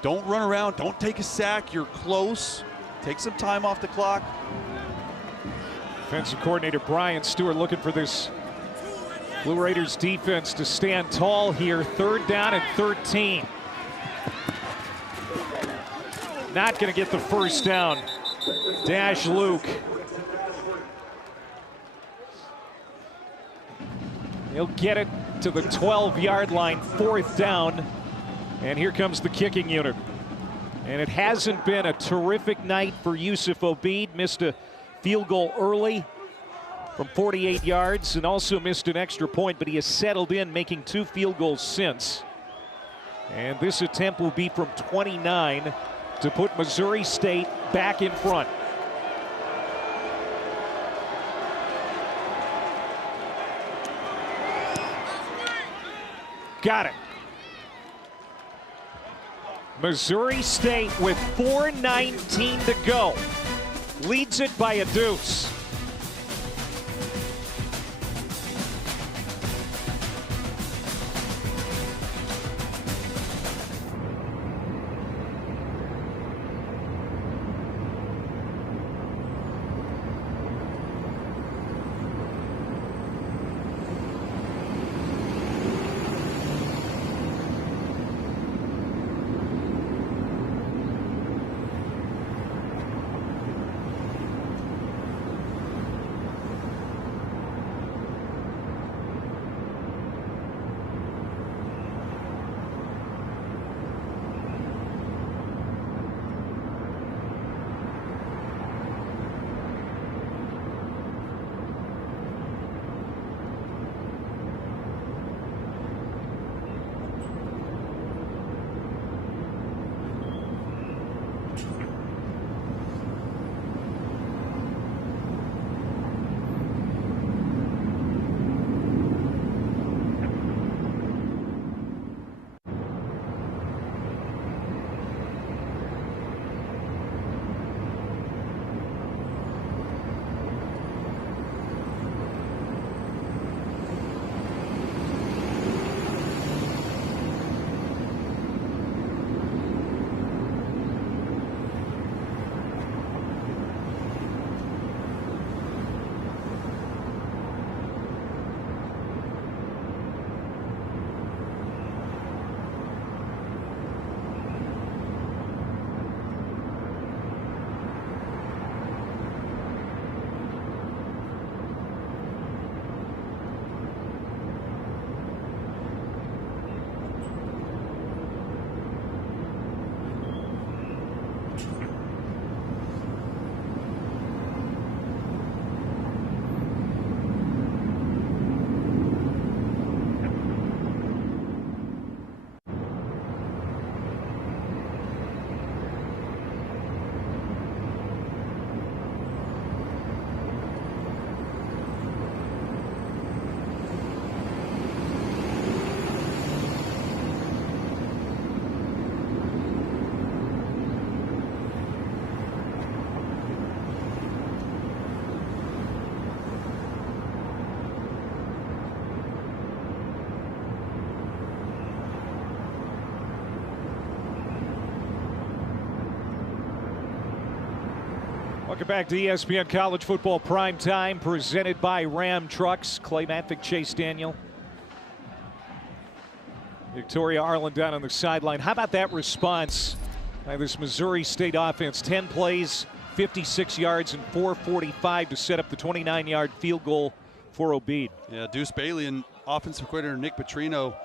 Don't run around, don't take a sack, you're close. Take some time off the clock. Defensive coordinator Brian Stewart looking for this Blue Raiders defense to stand tall here. 3rd down and 13. Not going to get the 1st down. Dash Luke. He'll get it to the 12-yard line, 4th down. And here comes the kicking unit. And it hasn't been a terrific night for Yusuf Obeid. Missed a field goal early from 48 yards and also missed an extra point, but he has settled in, making 2 field goals since. And this attempt will be from 29 to put Missouri State back in front. Got it. Missouri State with 4:19 to go. Leads it by a deuce. Welcome back to ESPN College Football Prime Time, presented by Ram Trucks. Clay Matvick, Chase Daniel. Victoria Arlen down on the sideline. How about that response by this Missouri State offense. 10 plays, 56 yards, and 4:45 to set up the 29-yard field goal for Obeid. Yeah, Deuce Bailey and offensive coordinator Nick Petrino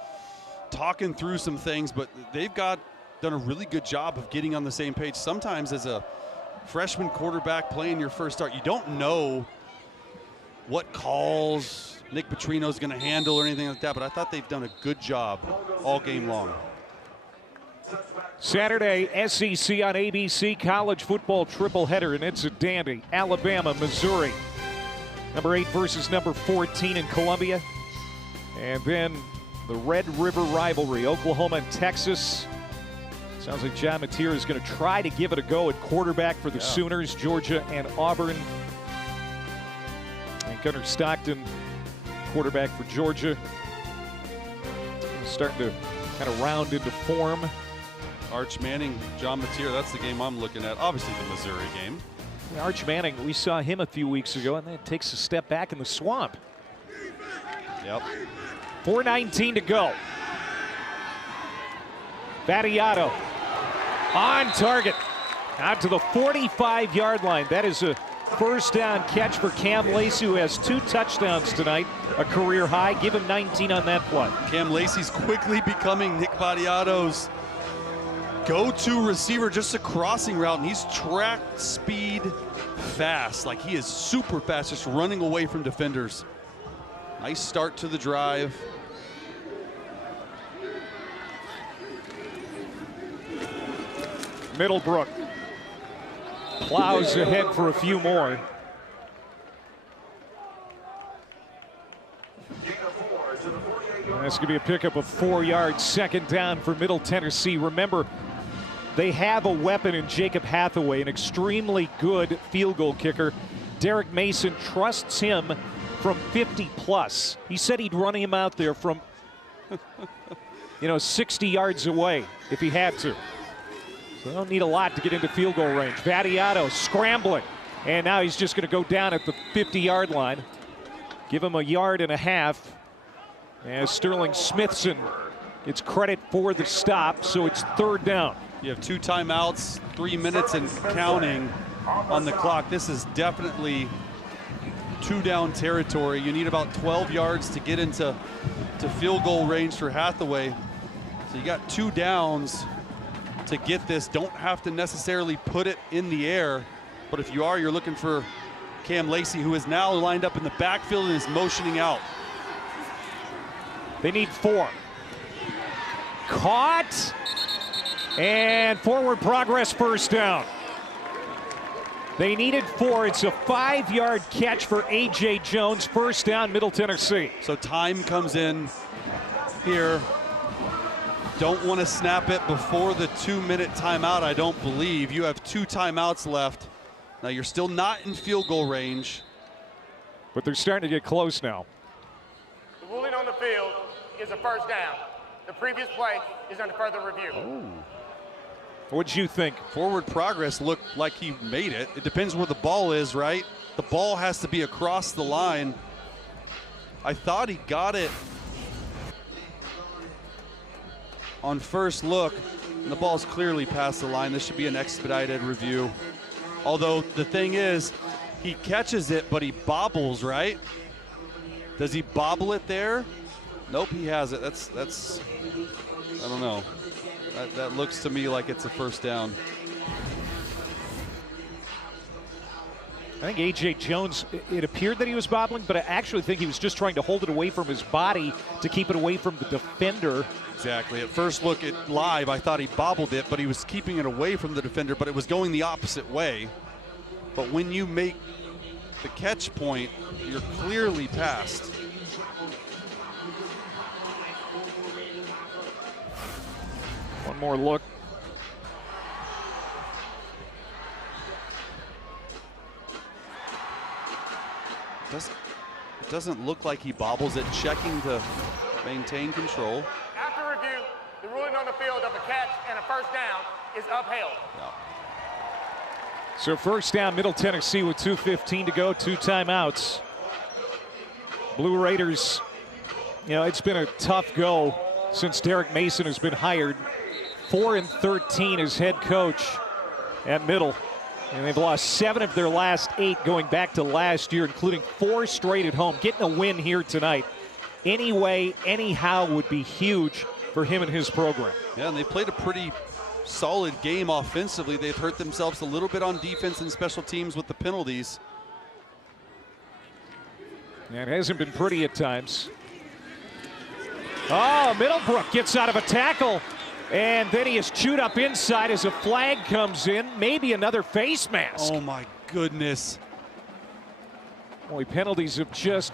talking through some things, but they've done a really good job of getting on the same page. Sometimes as a freshman quarterback playing your first start, you don't know what calls Nick Petrino is going to handle or anything like that, but I thought they've done a good job all game long. Saturday, SEC on ABC, college football triple header, and it's a dandy. Alabama, Missouri. Number 8 versus number 14 in Columbia. And then the Red River rivalry, Oklahoma and Texas. Sounds like John Mateer is going to try to give it a go at quarterback for the Sooners, Georgia and Auburn. And Gunnar Stockton, quarterback for Georgia. Starting to kind of round into form. Arch Manning, John Mateer, that's the game I'm looking at. Obviously the Missouri game. Arch Manning, we saw him a few weeks ago, and then takes a step back in the swamp. Yep. 4:19 to go. Battiato on target, out to the 45-yard line. That is a first down catch for Cam Lacey, who has 2 touchdowns tonight, a career high. Give him 19 on that play. Cam Lacey's quickly becoming Nick Battiato's go-to receiver, just a crossing route, and he's track speed fast. Like, he is super fast, just running away from defenders. Nice start to the drive. Middlebrook plows ahead for a few more. That's going to be a pickup of 4 yards, second down for Middle Tennessee. Remember, they have a weapon in Jacob Hathaway, an extremely good field goal kicker. Derek Mason trusts him from 50 plus. He said he'd run him out there from 60 yards away if he had to. So they don't need a lot to get into field goal range. Battiato scrambling, and now he's just going to go down at the 50-yard line. Give him a yard and a half. As Sterling Smithson gets credit for the stop, so it's third down. You have 2 timeouts, 3 minutes and counting on the clock. This is definitely 2-down territory. You need about 12 yards to get into field goal range for Hathaway. So you got 2 downs to get this. Don't have to necessarily put it in the air, but if you are, you're looking for Cam Lacey, who is now lined up in the backfield and is motioning out. They need 4. Caught. And forward progress, first down. They needed 4. It's a 5-yard catch for A.J. Jones. First down, Middle Tennessee. So time comes in here. Don't want to snap it before the 2-minute timeout, I don't believe. You have 2 timeouts left. Now you're still not in field goal range. But they're starting to get close now. The ruling on the field is a first down. The previous play is under further review. Oh. What'd you think? Forward progress looked like he made it. It depends where the ball is, right? The ball has to be across the line. I thought he got it on first look, and the ball's clearly past the line. This should be an expedited review. Although the thing is, he catches it, but he bobbles, right? Does he bobble it there? Nope, he has it. That's I don't know. That looks to me like it's a first down. I think A.J. Jones, it appeared that he was bobbling, but I actually think he was just trying to hold it away from his body to keep it away from the defender. Exactly. At first look at live, I thought he bobbled it, but he was keeping it away from the defender, but it was going the opposite way. But when you make the catch point, you're clearly past. One more look. It doesn't look like he bobbles it, checking to maintain control. After review, the ruling on the field of a catch and a first down is upheld. Yeah. So first down, Middle Tennessee with 2:15 to go, 2 timeouts. Blue Raiders, it's been a tough go since Derek Mason has been hired. 4-13 as head coach at Middle. And they've lost 7 of their last 8 going back to last year, including 4 straight at home. Getting a win here tonight, anyway, anyhow, would be huge for him and his program. Yeah, and they played a pretty solid game offensively. They've hurt themselves a little bit on defense and special teams with the penalties. And it hasn't been pretty at times. Oh, Middlebrook gets out of a tackle, and then he is chewed up inside as a flag comes in. Maybe another face mask. Oh my goodness. Boy, penalties have just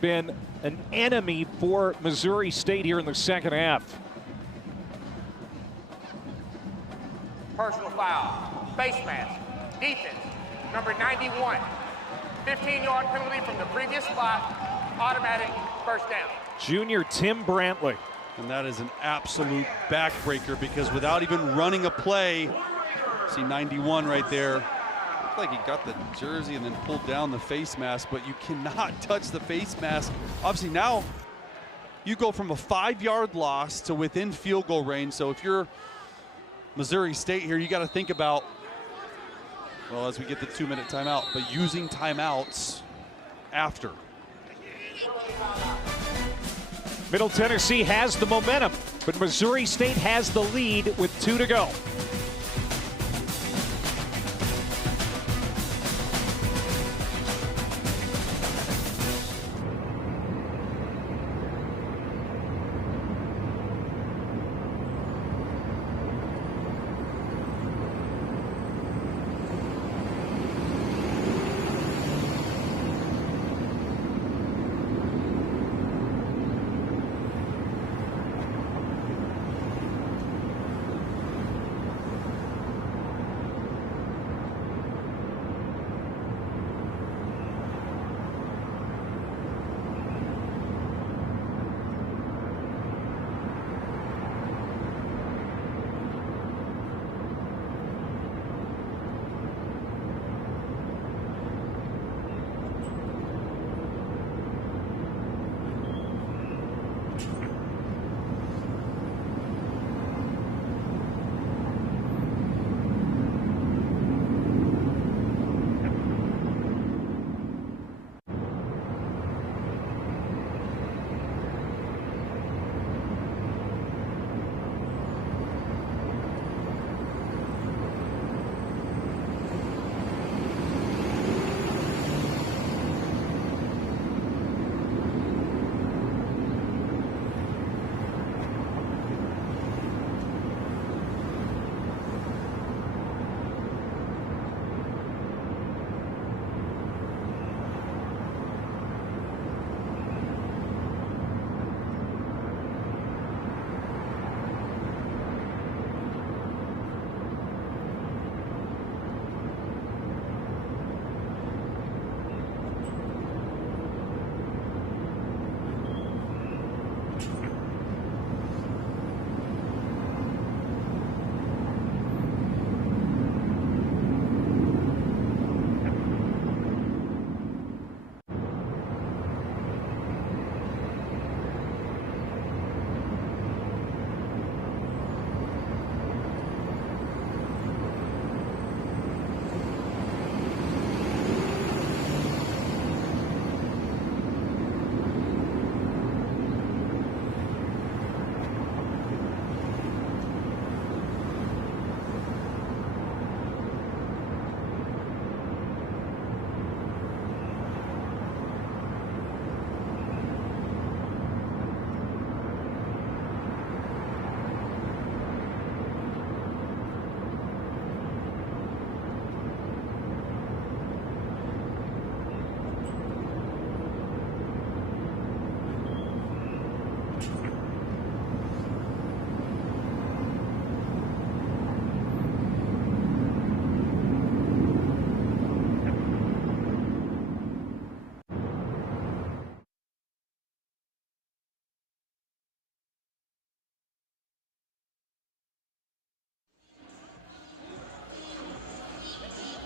been an enemy for Missouri State here in the second half. Personal foul, face mask, defense, number 91. 15-yard penalty from the previous spot, automatic first down. Junior Tim Brantley. And that is an absolute backbreaker because without even running a play, see 91 right there. Looked like he got the jersey and then pulled down the face mask, but you cannot touch the face mask. Obviously now you go from a 5-yard loss to within field goal range. So if you're Missouri State here, you got to think about, well, as we get the 2-minute timeout, but using timeouts after. Middle Tennessee has the momentum, but Missouri State has the lead with 2 to go.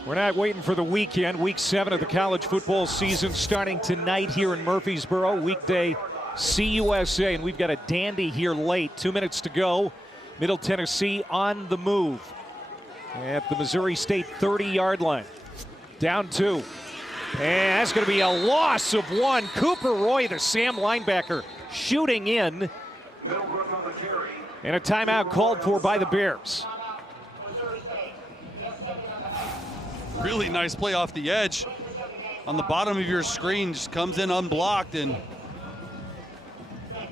We're not waiting for the weekend. Week 7 of the college football season starting tonight here in Murfreesboro. Weekday CUSA, and we've got a dandy here late. 2 minutes to go Middle Tennessee on the move at the Missouri State 30-yard line. Down 2. And that's going to be a loss of 1. Cooper Roy, the Sam linebacker, shooting in. And a timeout called for by the Bears. Really nice play off the edge. On the bottom of your screen, just comes in unblocked, and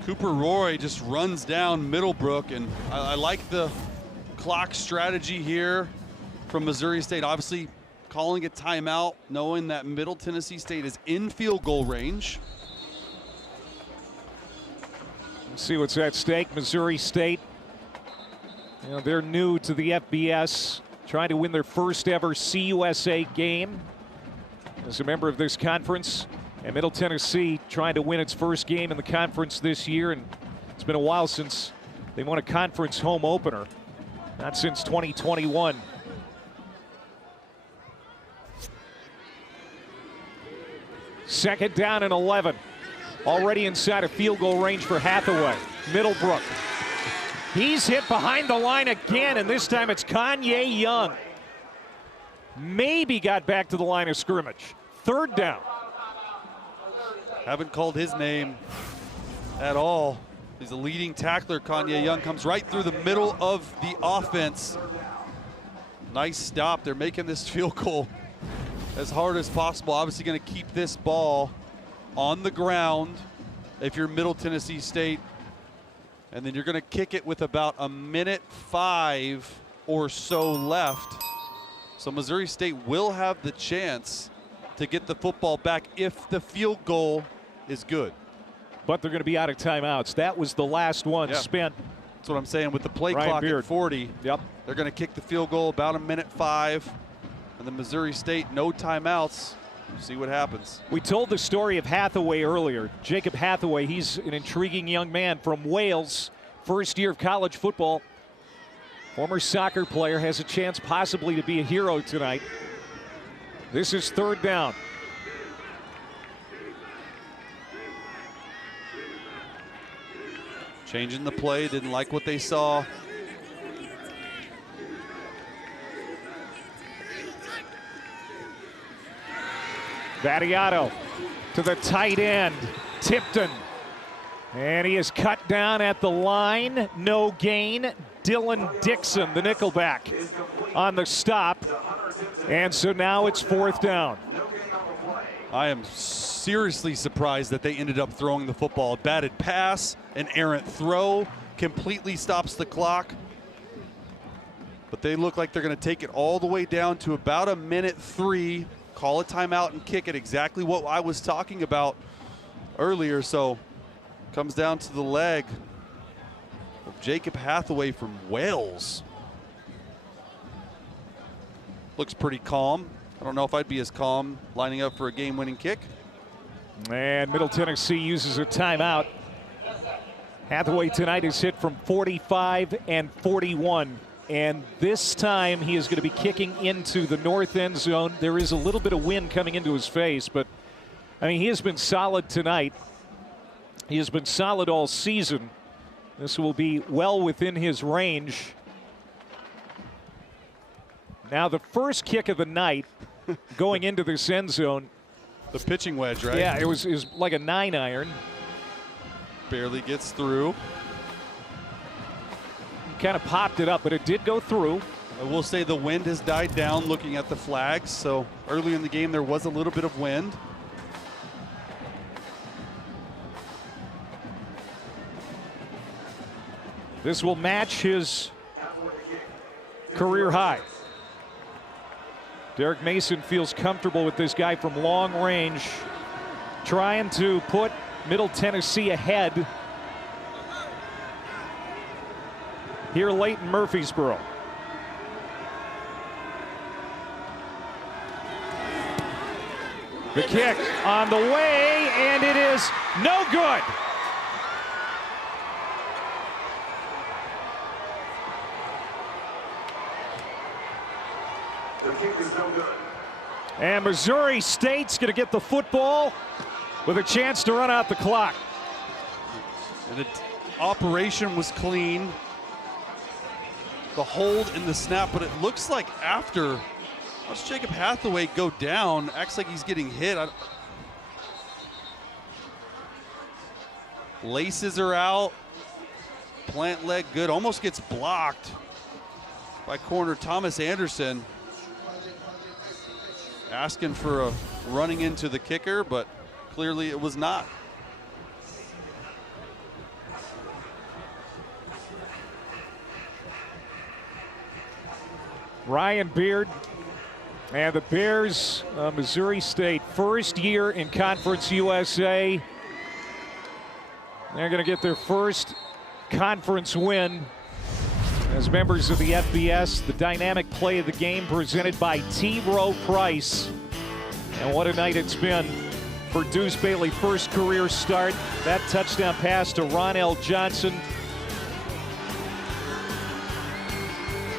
Cooper Roy just runs down Middlebrook. And I like the clock strategy here from Missouri State. Obviously calling a timeout, knowing that Middle Tennessee State is in field goal range. Let's see what's at stake. Missouri State, you know, they're new to the FBS, trying to win their first ever CUSA game as a member of this conference. And Middle Tennessee trying to win its first game in the conference this year. And it's been a while since they won a conference home opener. Not since 2021. Second down and 11. Already inside a field goal range for Hathaway. Middlebrook. He's hit behind the line again, and this time it's Kanye Young. Maybe got back to the line of scrimmage. Third down. Haven't called his name at all. He's a leading tackler. Kanye Young comes right through the middle of the offense. Nice stop. They're making this field goal as hard as possible. Obviously going to keep this ball on the ground if you're Middle Tennessee State. And then you're going to kick it with about 1:05 or so left. So Missouri State will have the chance to get the football back if the field goal is good. But they're going to be out of timeouts. That was the last one spent. That's what I'm saying. With the play Ryan clock Beard. at 40, Yep. they're going to kick the field goal about 1:05. And then Missouri State, no timeouts. See what happens. We told the story of Hathaway earlier. Jacob Hathaway, he's an intriguing young man from Wales. First year of college football. Former soccer player, has a chance possibly to be a hero tonight. This is third down. Changing the play, didn't like what they saw. Vattiato to the tight end, Tipton. And he is cut down at the line, no gain. Dylan Dixon, the nickelback, on the stop. And so now it's fourth down. I am seriously surprised that they ended up throwing the football. A batted pass, an errant throw, completely stops the clock. But they look like they're going to take it all the way down to about 1:03. Call a timeout and kick it, exactly what I was talking about earlier. So comes down to the leg of Jacob Hathaway from Wales. Looks pretty calm. I don't know if I'd be as calm lining up for a game-winning kick. And Middle Tennessee uses a timeout. Hathaway tonight is hit from 45 and 41. And this time he is going to be kicking into the north end zone. There is a little bit of wind coming into his face, but I mean, he has been solid tonight. He has been solid all season. This will be well within his range. Now the first kick of the night going into this end zone. The pitching wedge, right? Yeah, it was like a 9-iron. Barely gets through. Kind of popped it up, but it did go through. I will say the wind has died down looking at the flags. So early in the game there was a little bit of wind. This will match his career high. Derek Mason feels comfortable with this guy from long range, trying to put Middle Tennessee ahead here late in Murfreesboro. The kick on the way, and it is no good. The kick is no good. And Missouri State's going to get the football with a chance to run out the clock. And the operation was clean. the hold and the snap, but it looks like after, watch Jacob Hathaway go down, acts like he's getting hit. Laces are out, plant leg good, almost gets blocked by corner Thomas Anderson. Asking for a running into the kicker, but clearly it was not. Ryan Beard and the Bears, Missouri State, first year in Conference USA. They're going to get their first conference win as members of the FBS. The dynamic play of the game presented by T. Rowe Price. And what a night it's been for Deuce Bailey. First career start. That touchdown pass to Ronell Johnson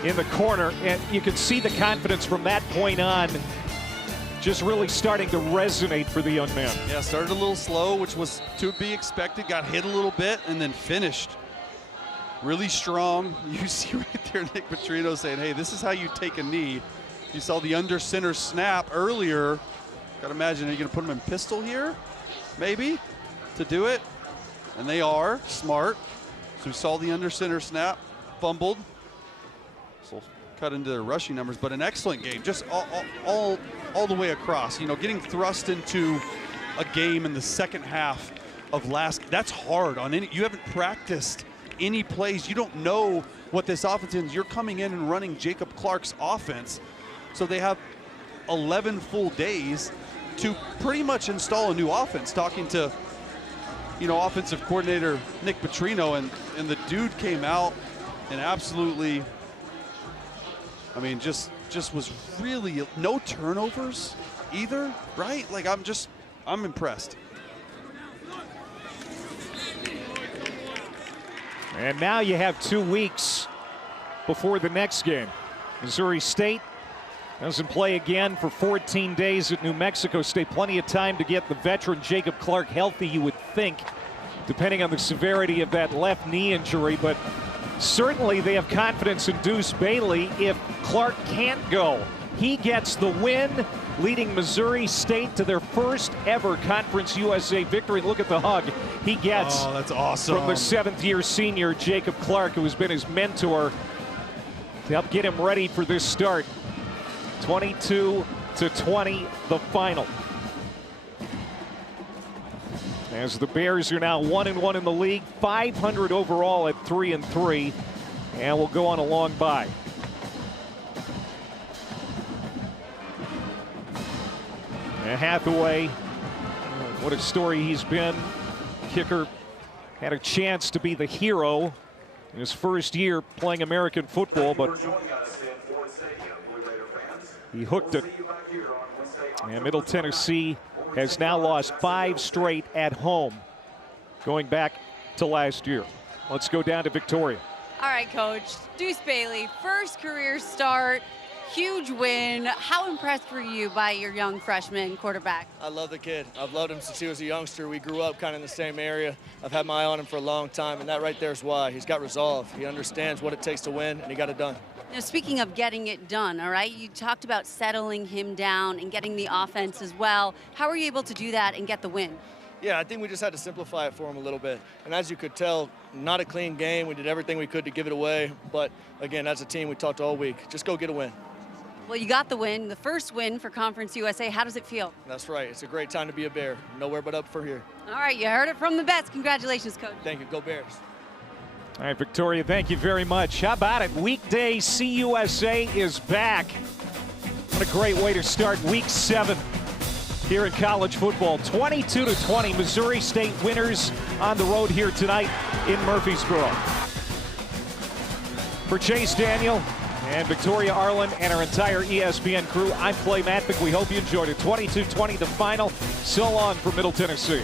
in the corner. And you can see the confidence from that point on just really starting to resonate for the young man. Yeah, started a little slow, which was to be expected. Got hit a little bit and then finished really strong. You see right there Nick Petrino saying, hey, this is how you take a knee. You saw the under center snap earlier. Got to imagine, are you going to put him in pistol here? Maybe, to do it. And they are smart. So we saw the under center snap, fumbled. So cut into their rushing numbers, but an excellent game, just all the way across. You know, getting thrust into a game in the second half of that's hard on any, you haven't practiced any plays. You don't know what this offense is. You're coming in and running Jacob Clark's offense. So they have 11 full days to pretty much install a new offense. Talking to, you know, offensive coordinator Nick Petrino, and the dude came out and absolutely, I mean, just was really no turnovers either, right? Like I'm impressed. And now you have 2 weeks before the next game. Missouri State doesn't play again for 14 days at New Mexico State. Plenty of time to get the veteran Jacob Clark healthy, you would think, depending on the severity of that left knee injury. But certainly they have confidence in Deuce Bailey. If Clark can't go, he gets the win, leading Missouri State to their first ever Conference USA victory. Look at the hug he gets. Oh, that's awesome. From the 7th-year senior Jacob Clark, who has been his mentor to help get him ready for this start. 22-20, the final. As the Bears are now 1-1 in the league, 500 overall at 3-3, and will go on a long bye. And Hathaway, what a story he's been. Kicker had a chance to be the hero in his first year playing American football, but he hooked it. And Middle Tennessee has now lost 5 straight at home, going back to last year. Let's go down to Victoria. All right, Coach. Deuce Bailey, first career start, huge win. How impressed were you by your young freshman quarterback? I love the kid. I've loved him since he was a youngster. We grew up kind of in the same area. I've had my eye on him for a long time, and that right there is why. He's got resolve. He understands what it takes to win, and he got it done. Now, speaking of getting it done, all right, you talked about settling him down and getting the offense as well. How were you able to do that and get the win? Yeah, I think we just had to simplify it for him a little bit. And as you could tell, not a clean game. We did everything we could to give it away. But, again, as a team, we talked all week. Just go get a win. Well, you got the win, the first win for Conference USA. How does it feel? That's right. It's a great time to be a Bear. Nowhere but up for here. All right, you heard it from the best. Congratulations, Coach. Thank you. Go Bears. All right, Victoria, thank you very much. How about it? Weekday CUSA is back. What a great way to start Week 7 here in college football. 22-20, Missouri State winners on the road here tonight in Murfreesboro. For Chase Daniel and Victoria Arlen and our entire ESPN crew, I'm Clay Matvick. We hope you enjoyed it. 22-20 the final. So long for Middle Tennessee.